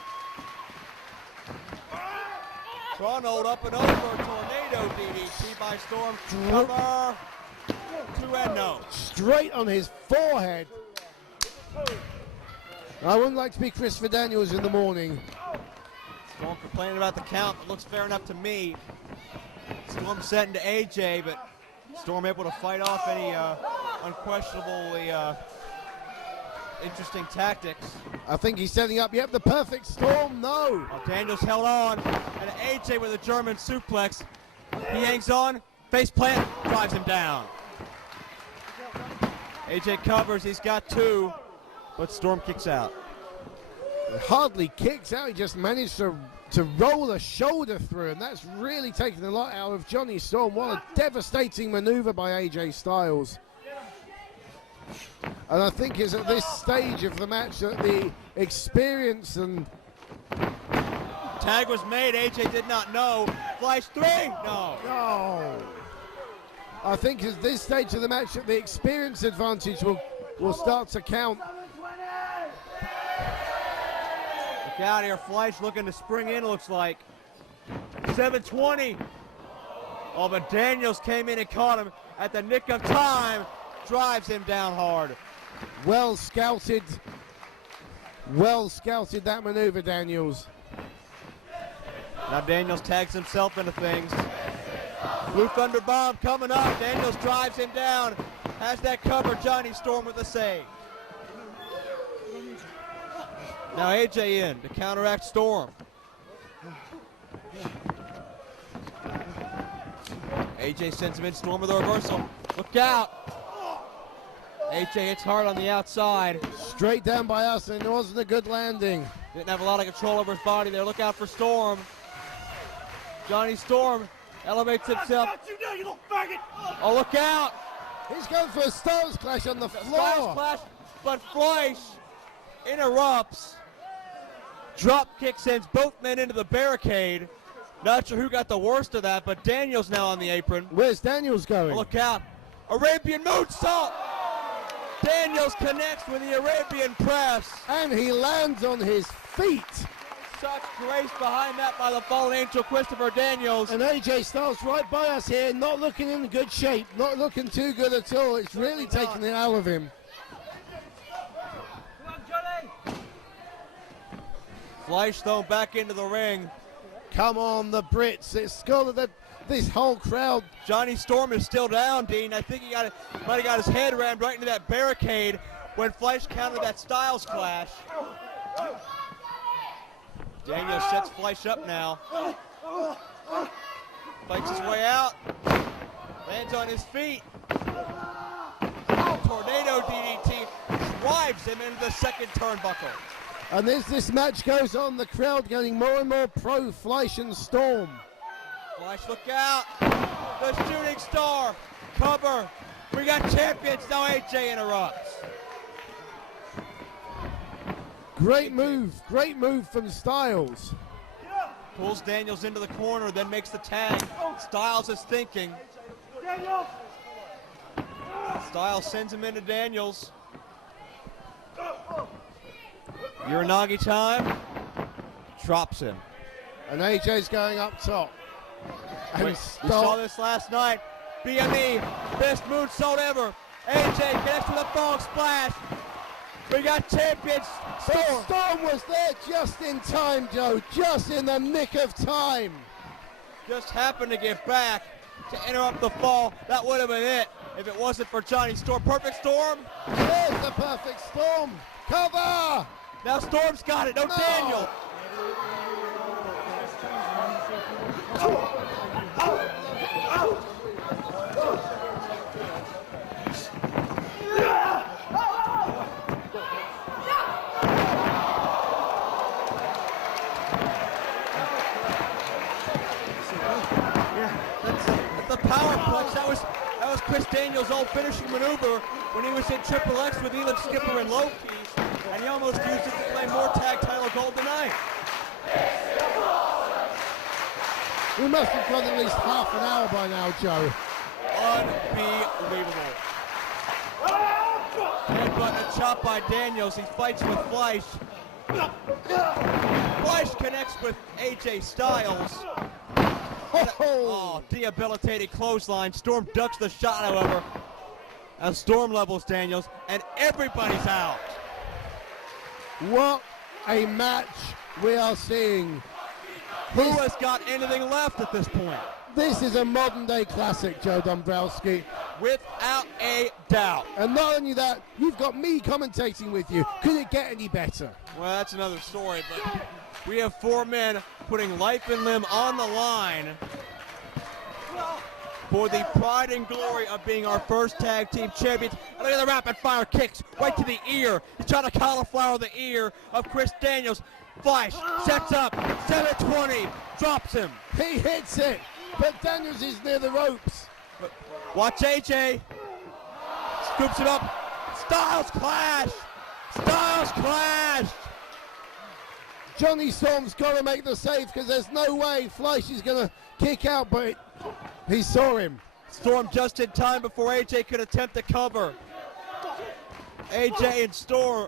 Ronald up and over, tornado DDT by Storm. Cover to Endo. Straight on his forehead. I wouldn't like to be Christopher Daniels in the morning. Storm complaining about the count. It looks fair enough to me. Storm setting to AJ, but Storm able to fight off any unquestionably interesting tactics. I think he's setting up, yep, the perfect Storm, no. Well, Daniels held on, and AJ with a German suplex. He hangs on, face plant, drives him down. AJ covers, he's got 2, but Storm kicks out. He hardly kicks out, he just managed to roll a shoulder through, and that's really taken a lot out of Johnny Storm. What a devastating maneuver by AJ Styles. And I think it's at this stage of the match that the experience and... Tag was made, AJ did not know. Fleisch 3, no. No. I think at this stage of the match that the experience advantage will start to count. Look out here, Fleisch looking to spring in, looks like. 720. Oh, but Daniels came in and caught him at the nick of time. Drives him down hard. Well scouted that maneuver, Daniels. Now Daniels tags himself into things. Blue Thunder Bomb coming up. Daniels drives him down. Has that cover. Johnny Storm with a save. Now AJ in to counteract Storm. AJ sends him in. Storm with a reversal. Look out. AJ hits hard on the outside. Straight down by us, and it wasn't a good landing. Didn't have a lot of control over his body there. Look out for Storm. Johnny Storm elevates himself. Oh, look out. He's going for a Styles Clash on the floor. Styles Clash, but Fleisch interrupts. Drop kick sends both men into the barricade. Not sure who got the worst of that, but Daniels now on the apron. Where's Daniels going? Oh, look out. Arabian moonsault. Daniels connects with the Arabian press. And he lands on his feet. such grace behind that by the fallen angel, Christopher Daniels. And AJ Styles right by us here, not looking in good shape, not looking too good at all. It's really taking it out of him. Fleisch thrown back into the ring. Come on, the Brits. It's got this whole crowd. Johnny Storm is still down, Dean. I think he might have got his head rammed right into that barricade when Fleisch countered that Styles clash. Daniels sets Fleisch up now. Fights his way out. Lands on his feet. Tornado DDT drives him into the second turnbuckle. And as this match goes on, the crowd getting more and more pro Fleisch and Storm. Fleisch, look out. The shooting star. Cover. We got champions. Now AJ interrupts. Great move from Styles. Pulls Daniels into the corner, then makes the tag. Styles is thinking. Styles sends him into Daniels. Uranagi time. Drops him. And AJ's going up top. And We saw this last night. BME, best moonsault ever. AJ connects with a frog splash. We got champions. Storm was there just in time, Joe. Just in the nick of time. Just happened to get back to interrupt the fall. That would have been it if it wasn't for Johnny Storm. Perfect Storm. There's the perfect Storm. Cover. Now Storm's got it. No, Daniel. The power punch, that was Chris Daniels' old finishing maneuver when he was in Triple X with Elin Skipper and Low Keys, and he almost used it to claim more tag title gold tonight. We must have gone at least half an hour by now, Joe. Unbelievable. Headbutt and chop by Daniels. He fights with Fleisch. Fleisch connects with AJ Styles. Oh, debilitating clothesline. Storm ducks the shot, however, as Storm levels Daniels, and everybody's out. What a match we are seeing. Who has got anything left at this point? This is a modern day classic, Joe Dombrowski. Without a doubt. And not only that, you've got me commentating with you. Could it get any better? Well, that's another story, but we have four men putting life and limb on the line for the pride and glory of being our first tag team champions. And look at the rapid fire kicks right to the ear. He's trying to cauliflower the ear of Chris Daniels. Fleisch sets up, 720, drops him. He hits it, but Daniels is near the ropes. Watch AJ. Scoops it up. Styles clash. Styles clash. Johnny Storm's got to make the save because there's no way Fleisch is going to kick out, but he saw him. Storm just in time before AJ could attempt to cover. AJ and Storm.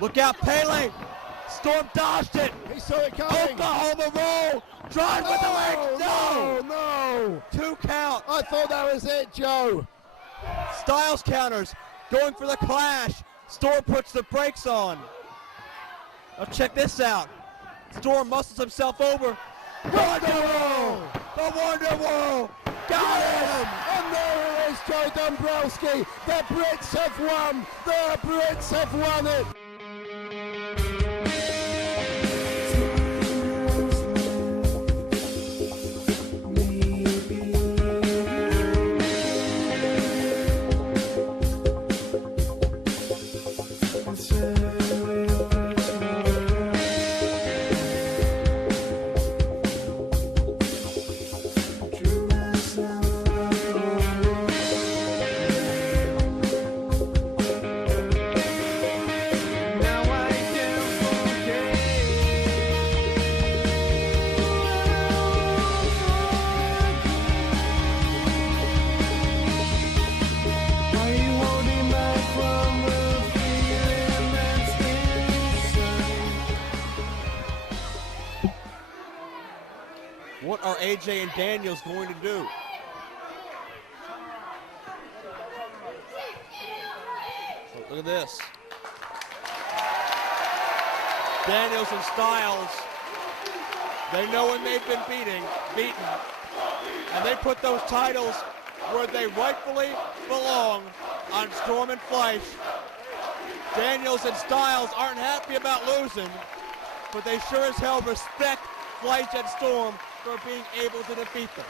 Look out, Pele. Storm dodged it. He saw it coming. Oklahoma roll. Drive with the leg. No. 2 count. I thought that was it, Joe. Styles counters. Going for the clash. Storm puts the brakes on. Now check this out. Storm muscles himself over. Wonder Wall. The Wonder Wall. Got him. And there it is, Joe Dombrowski. The Brits have won. The Brits have won it. What are AJ and Daniels going to do? Look at this. Daniels and Styles, they know when they've been beaten, and they put those titles where they rightfully belong on Storm and Fleisch. Daniels and Styles aren't happy about losing, but they sure as hell respect Fleisch and Storm for being able to defeat them.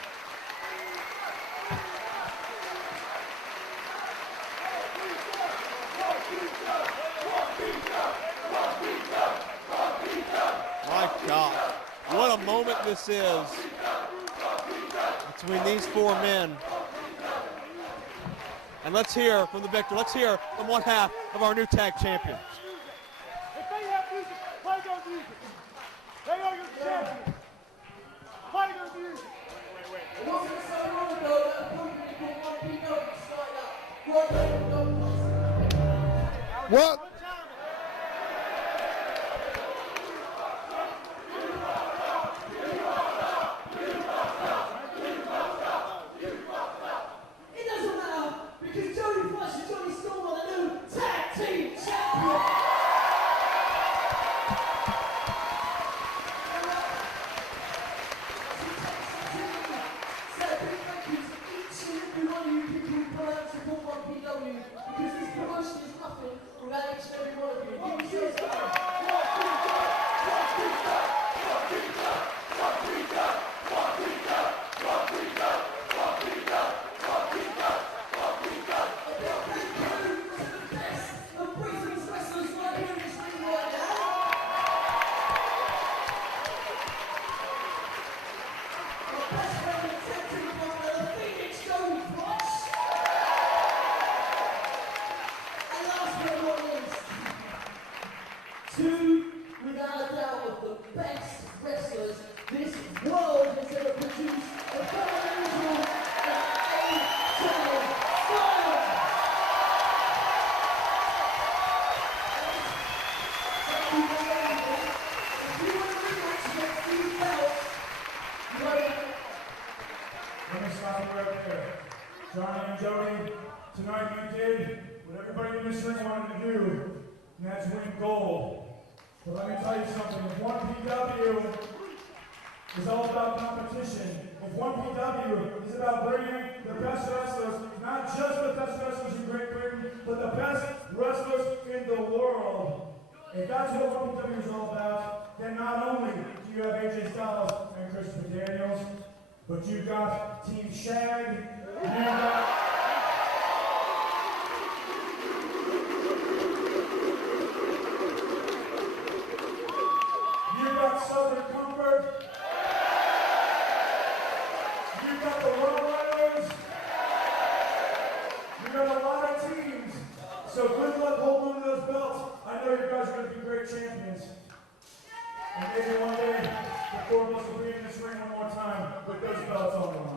My God, what a moment this is between these four men. And let's hear from the victor. Let's hear from one half of our new tag champions. If they have music, play their music. They are your champions. Play their music. It wasn't so long ago that a company called 1PW started up. What? It doesn't matter because Jody Fleisch and Johnny Storm are the new tag team champions. Two, without a doubt, of the best wrestlers this world has ever produced. The Phenomenal and AJ Styles. If you want to rematch against these belts, you got to. Let me stop you right there. Johnny and Jody, tonight you did what everybody in this ring wanted to do, and that's win gold. But let me tell you something, if 1PW is all about competition, if 1PW is about bringing the best wrestlers, not just the best wrestlers in Great Britain, but the best wrestlers in the world, if that's what 1PW is all about, then not only do you have AJ Styles and Christopher Daniels, but you've got Team Shag, you've got Southern Comfort. You've got the Road Riders. You've got a lot of teams. So good luck holding on to those belts. I know you guys are going to be great champions. And maybe one day, the four of us will be in this ring one more time with those belts on the line.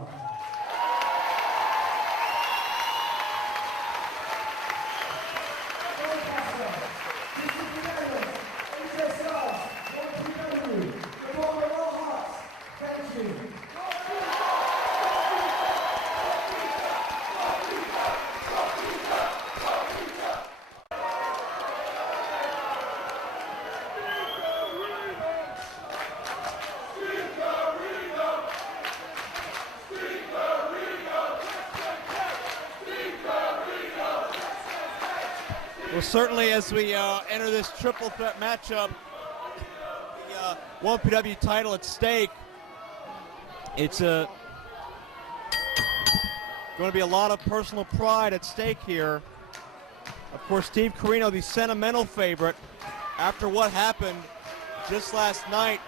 Well, certainly as we enter this triple threat matchup, the 1PW title at stake, it's going to be a lot of personal pride at stake here. Of course, Steve Corino, the sentimental favorite, after what happened just last night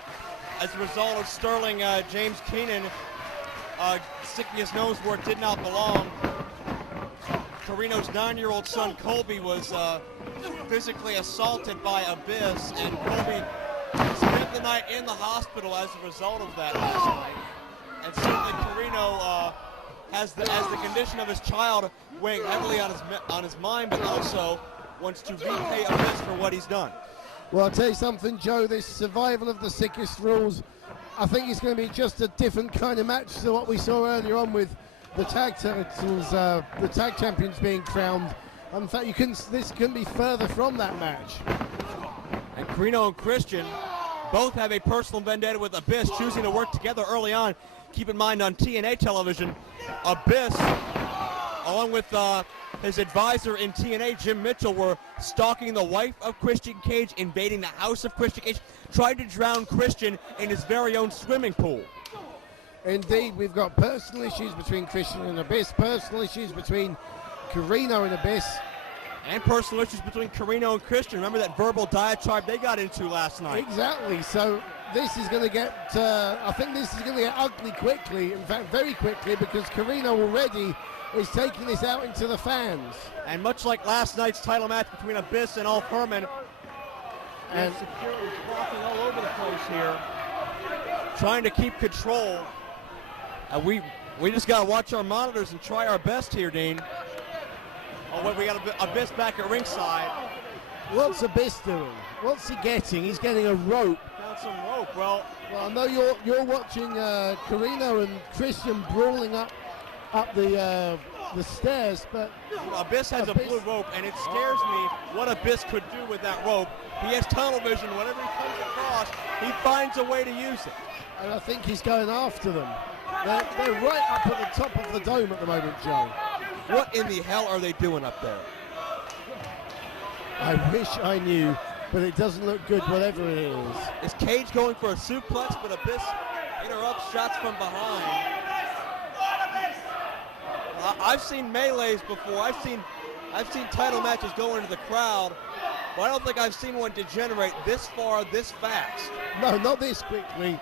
as a result of Sterling James Keenan sticking his nose where it did not belong. Corino's 9-year-old son Colby was physically assaulted by Abyss, and Colby spent the night in the hospital as a result of that last night. And certainly Corino has the condition of his child weighing heavily on his mind, but also wants to repay Abyss for what he's done. Well, I'll tell you something, Joe, this survival of the sickest rules I think it's going to be just a different kind of match to what we saw earlier on with the tag titles, the tag champions being crowned. In fact, this couldn't be further from that match. And Corino and Christian both have a personal vendetta with Abyss, choosing to work together early on. Keep in mind, on TNA television, Abyss, along with his advisor in TNA, Jim Mitchell, were stalking the wife of Christian Cage, invading the house of Christian Cage, tried to drown Christian in his very own swimming pool. Indeed, we've got personal issues between Christian and Abyss, personal issues between Corino and Abyss. And personal issues between Corino and Christian. Remember that verbal diatribe they got into last night? Exactly. So this is going to get, I think this is going to get ugly quickly, in fact very quickly, because Corino already is taking this out into the fans. And much like last night's title match between Abyss and Ulf Herman, and security's walking all over the place here, trying to keep control. We just got to watch our monitors and try our best here, Dean. Oh, wait, we got Abyss back at ringside. What's Abyss doing? What's he getting? He's getting a rope. Found some rope. Well, I know you're watching Corino and Christian brawling up the stairs, but Abyss has a blue rope, and it scares me what Abyss could do with that rope. He has tunnel vision. Whenever he comes across, he finds a way to use it. And I think he's going after them. They're right up at the top of the dome at the moment, Joe. What in the hell are they doing up there? I wish I knew, but it doesn't look good, whatever it is. Is Cage going for a suplex, but Abyss interrupts shots from behind? I've seen melees before. I've seen title matches go into the crowd, but I don't think I've seen one degenerate this far, this fast. No, not this quickly.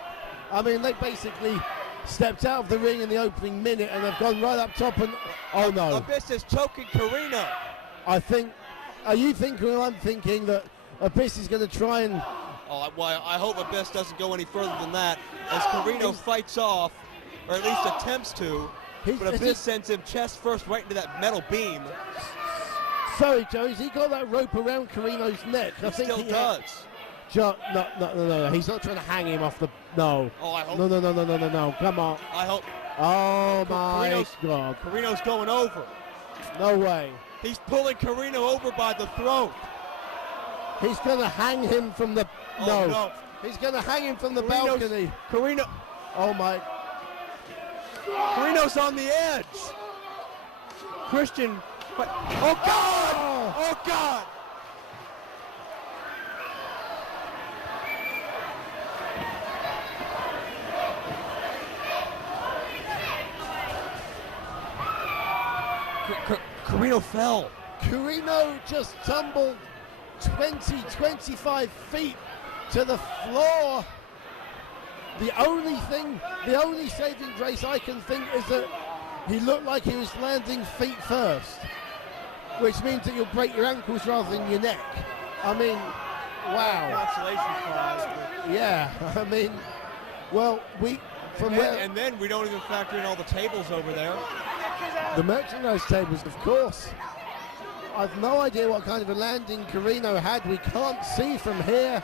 I mean, they basically stepped out of the ring in the opening minute and they've gone right up top and, oh no. Abyss is choking Corino. Are you thinking, or I'm thinking that Abyss is going to try and... Oh, well, I hope Abyss doesn't go any further than that as Corino fights off, or at least attempts to, but Abyss sends him chest first right into that metal beam. Sorry, Joe, has he got that rope around Corino's neck? He still does. No, he's not trying to hang him off the... No. Oh, I hope... No, come on. I hope... Oh, my God. Corino's going over. No way. He's pulling Corino over by the throat. He's going to hang him from the... Oh, no. He's going to hang him from the balcony. Corino... Oh, my... Corino's on the edge. Christian... Oh, God! Oh, God! Corino fell. Corino just tumbled 25 feet to the floor. The only saving grace I can think is that he looked like he was landing feet first, which means that you'll break your ankles rather than your neck. I mean, wow. Consolation prize. Yeah, I mean, well, and then we don't even factor in all the tables over there. The merchandise tables, of course. I've no idea what kind of a landing Corino had. We can't see from here.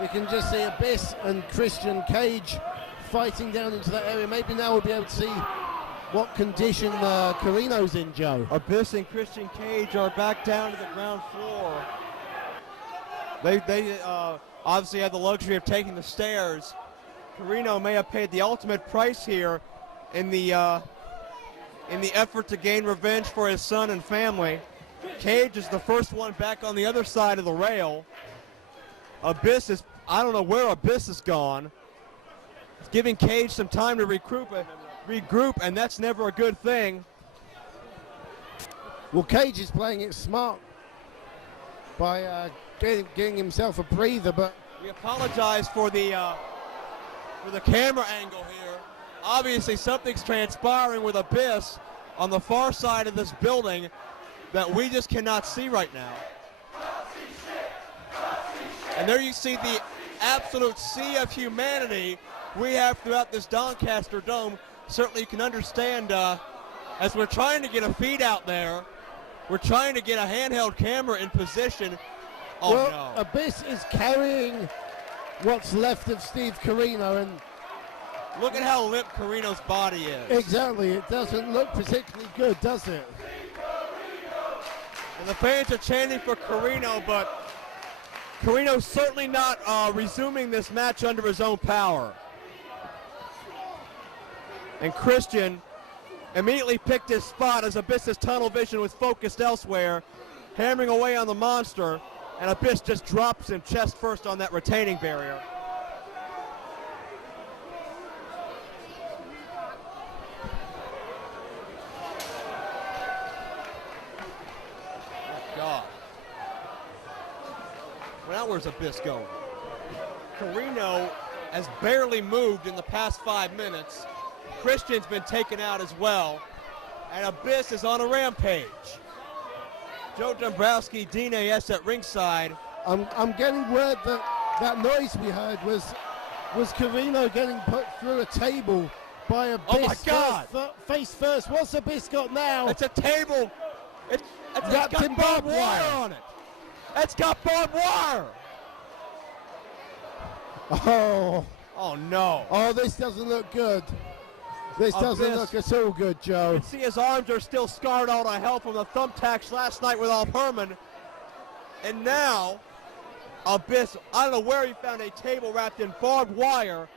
We can just see Abyss and Christian Cage fighting down into that area. Maybe now we'll be able to see what condition Corino's in, Joe. Abyss and Christian Cage are back down to the ground floor. They obviously had the luxury of taking the stairs. Corino may have paid the ultimate price here in the effort to gain revenge for his son and family. Cage is the first one back on the other side of the rail. Abyss is, I don't know where Abyss has gone. It's giving Cage some time to regroup, and that's never a good thing. Well, Cage is playing it smart by getting himself a breather, but we apologize for the camera angle here. Obviously, something's transpiring with Abyss on the far side of this building that we just cannot see right now. And there you see the absolute sea of humanity we have throughout this Doncaster Dome. Certainly you can understand as we're trying to get a feed out there, we're trying to get a handheld camera in position. Oh, well, no. Abyss is carrying what's left of Steve Corino, and look at how limp Carino's body is. exactly, it doesn't look particularly good, does it? And the fans are chanting for Corino, but Corino's certainly not resuming this match under his own power. And Christian immediately picked his spot as Abyss's tunnel vision was focused elsewhere, hammering away on the monster, and Abyss just drops him chest first on that retaining barrier. Oh, God. Well, now where's Abyss going? Corino has barely moved in the past 5 minutes. Christian's been taken out as well, and Abyss is on a rampage. Joe Dombrowski, Dean A.S. at ringside. I'm getting word that that noise we heard was Corino getting put through a table by Abyss. Oh my God! Face first. What's Abyss got now? It's a table. It's Wrapped in got barbed barbed wire wire on it. It's got barbed wire. Oh no. Oh, this doesn't look good. This doesn't look at all good, Joe. You can see his arms are still scarred out of hell from the thumbtacks last night with Alf Herman. And now, Abyss, I don't know where he found a table wrapped in barbed wire.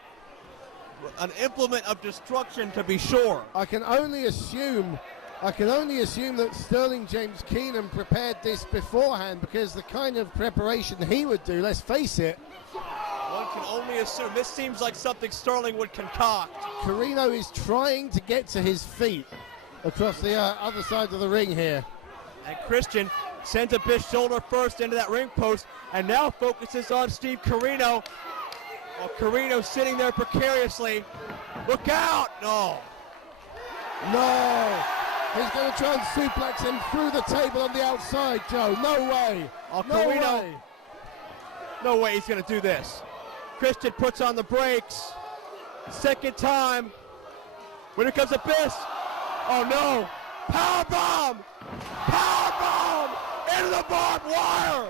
An implement of destruction, to be sure. I can only assume that Sterling James Keenan prepared this beforehand, because the kind of preparation he would do, let's face it. One can only assume. This seems like something Sterling would concoct. Corino is trying to get to his feet across the other side of the ring here. And Christian sends Abyss shoulder first into that ring post, and now focuses on Steve Corino. While Corino sitting there precariously. Look out! No. No. He's going to try and suplex him through the table on the outside, Joe. No way. Oh, no Corino. way. No way he's going to do this. Christian puts on the brakes. Second time. When it comes Abyss. Oh no. Powerbomb! Powerbomb! Into the barbed wire!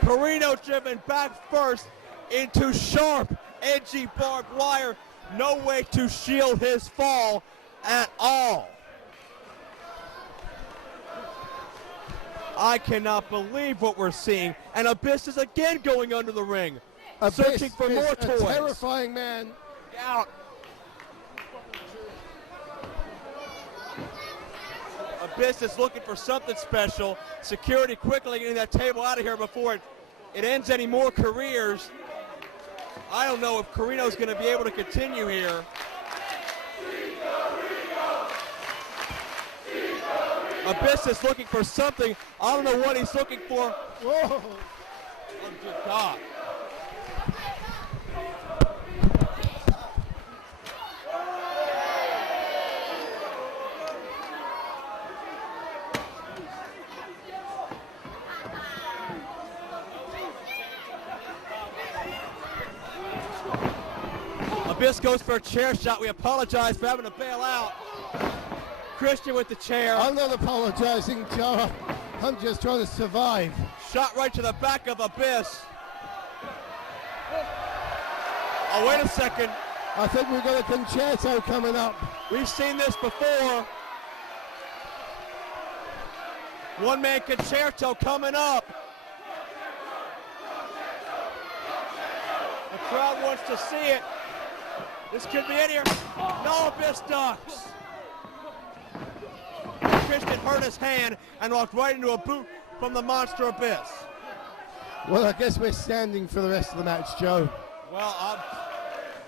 Corino driven back first into sharp, edgy barbed wire. No way to shield his fall at all. I cannot believe what we're seeing. And Abyss is again going under the ring, searching for more toys. A terrifying man. Out. Abyss is looking for something special. Security quickly getting that table out of here before it ends any more careers. I don't know if Corino's going to be able to continue here. Abyss is looking for something. I don't know what he's looking for. Whoa. Oh, good God. Abyss goes for a chair shot. We apologize for having to bail out. Christian with the chair. I'm not apologizing, Joe. I'm just trying to survive. Shot right to the back of Abyss. Oh, wait a second. I think we've got a concerto coming up. We've seen this before. One-man concerto coming up. The crowd wants to see it. This could be it here. No, Abyss ducks. Christian hurt his hand and walked right into a boot from the monster Abyss. Well, I guess we're standing for the rest of the match, Joe. Well,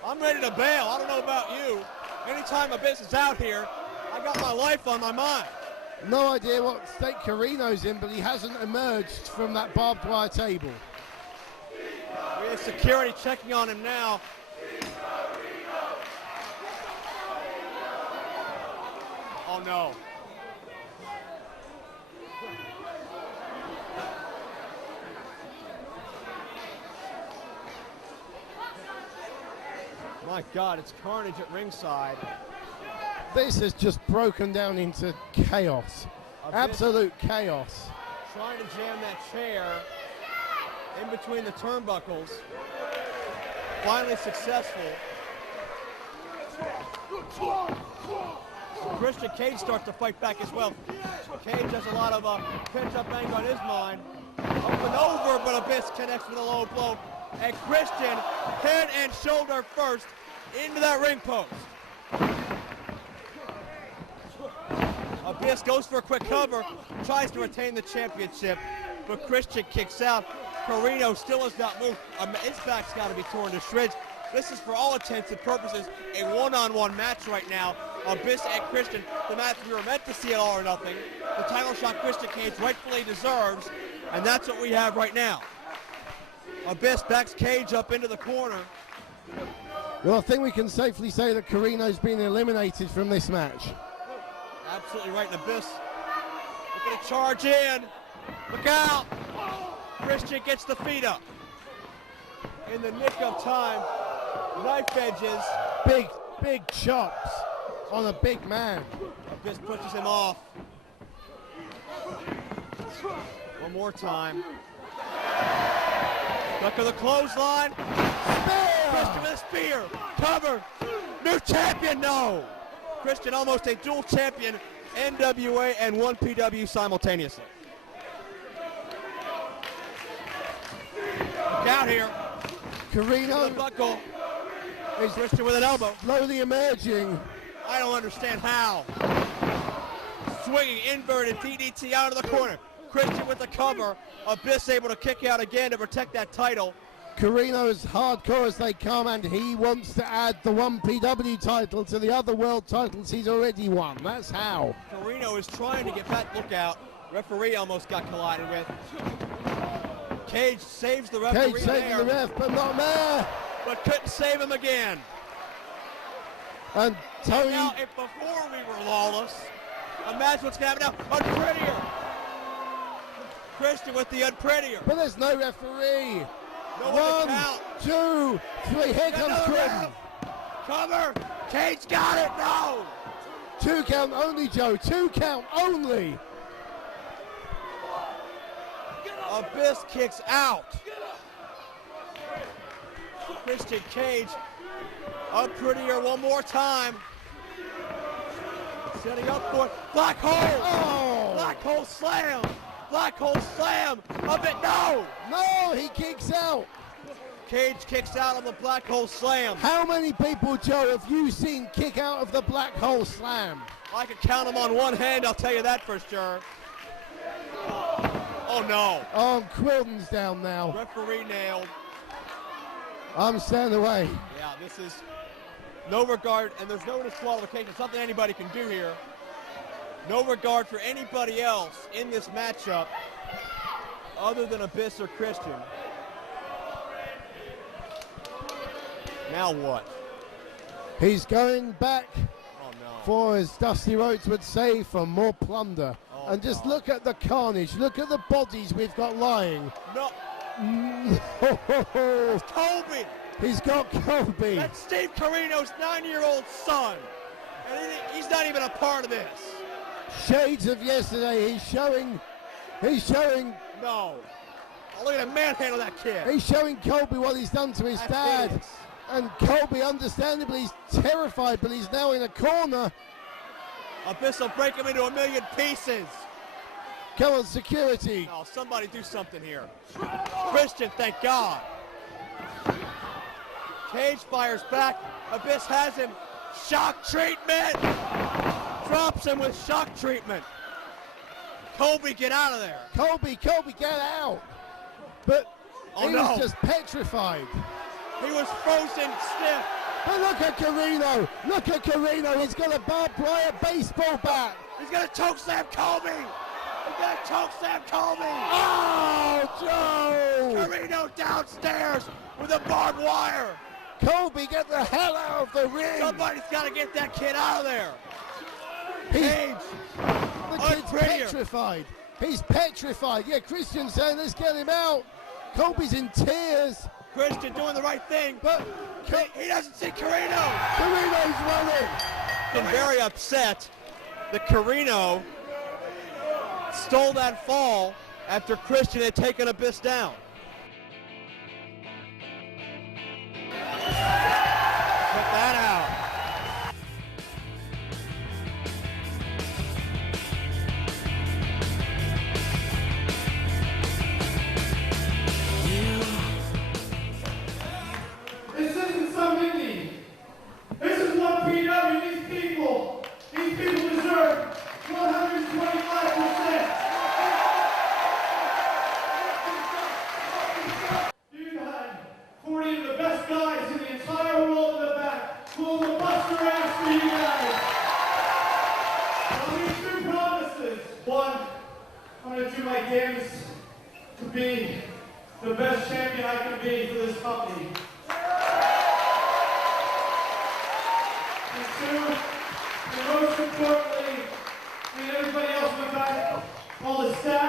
I'm ready to bail. I don't know about you. Anytime Abyss is out here, I got my life on my mind. No idea what state Corino's in, but he hasn't emerged from that barbed wire table. We have security checking on him now. Oh no. My God, it's carnage at ringside. This has just broken down into chaos. Absolute chaos. Trying to jam that chair in between the turnbuckles. Finally successful. Christian Cage starts to fight back as well. Cage has a lot of pent-up anger on his mind. Up and over, but Abyss connects with a low blow. And Christian, head and shoulder first, into that ring post. Abyss goes for a quick cover, tries to retain the championship, but Christian kicks out. Corino still has not moved. His back's got to be torn to shreds. This is, for all intents and purposes, a one-on-one match right now. Abyss and Christian, the match we were meant to see at All or Nothing. The title shot Christian Cage rightfully deserves, and that's what we have right now. Abyss backs Cage up into the corner. Well, I think we can safely say that Corino's been eliminated from this match. Absolutely right, and Abyss looking to charge in. Look out! Christian gets the feet up. In the nick of time, knife edges. Big chops on a big man. Abyss pushes him off. One more time. Look at the clothesline. Christian with a spear. Cover. New champion, no. Christian almost a dual champion, NWA and 1PW simultaneously. Look out here. Corino buckle. Is Christian with an elbow. Slowly emerging. I don't understand how. Swinging inverted DDT out of the corner. Christian with the cover. Abyss able to kick out again to protect that title. Corino as hardcore as they come, and he wants to add the 1PW title to the other world titles he's already won. That's how. Corino is trying to get back. Look out. Referee almost got collided with. Cage saves the referee. Cage saving the ref, but not there. But couldn't save him again. And Tony. Now, if before we were lawless, imagine what's going to happen now. Unprettier. Christian with the unprettier. But there's no referee. No 1, 2, 3. Here comes Quinn. Cover. Cage got it. No. 2 count only, Joe. 2 count only. Abyss kicks out. Christian Cage up prettier one more time. Setting up for it. Black hole. Oh. Black hole slam. Black hole slam. Up it. No. No, he kicks out. Cage kicks out of the black hole slam. How many people, Joe, have you seen kick out of the black hole slam? I could count them on one hand, I'll tell you that for sure. Oh no. Oh, Quilton's down now. Referee nailed. I'm standing away. Yeah, this is no regard, and there's no disqualification. Something anybody can do here. No regard for anybody else in this matchup other than Abyss or Christian. Now what? He's going back no. for, as Dusty Rhodes would say, for more plunder. Oh, and just look at the carnage. Look at the bodies we've got lying. No. Colby. He's got Colby. That's Steve Corino's 9-year-old son. And he's not even a part of this. Shades of yesterday. He's showing. No. Oh, look at him manhandle that kid. He's showing Colby what he's done to his dad. Hideous. And Colby, understandably, is terrified, but he's now in a corner. Abyss will break him into a million pieces. Come on, security. No, somebody do something here. Christian, thank God. Cage fires back. Abyss has him. Shock treatment. Drops him with shock treatment. Colby, get out of there. Colby, get out. But he was just petrified. He was frozen stiff. But look at Corino. Look at Corino. He's got a barbed wire baseball bat. He's going to choke slam Colby. He's going to choke slam Colby. Oh, Joe. Corino downstairs with a barbed wire. Colby, get the hell out of the ring. Somebody's got to get that kid out of there. Cage. The kid's petrified. He's petrified. Yeah, Christian saying, let's get him out. Colby's in tears. Christian doing the right thing, but he doesn't see Corino. Corino's running. and very upset that Carino stole that fall after Christian had taken Abyss down. Put that out. This isn't some indie. This is what PW, these people deserve 125%. You had 40 of the best guys in the entire world in the back who will bust their ass for you guys. I'll make two promises. One, I'm going to do my damnedest to be the best champion I can be for this company. And two, and most importantly, I mean everybody else in the back, all the staff,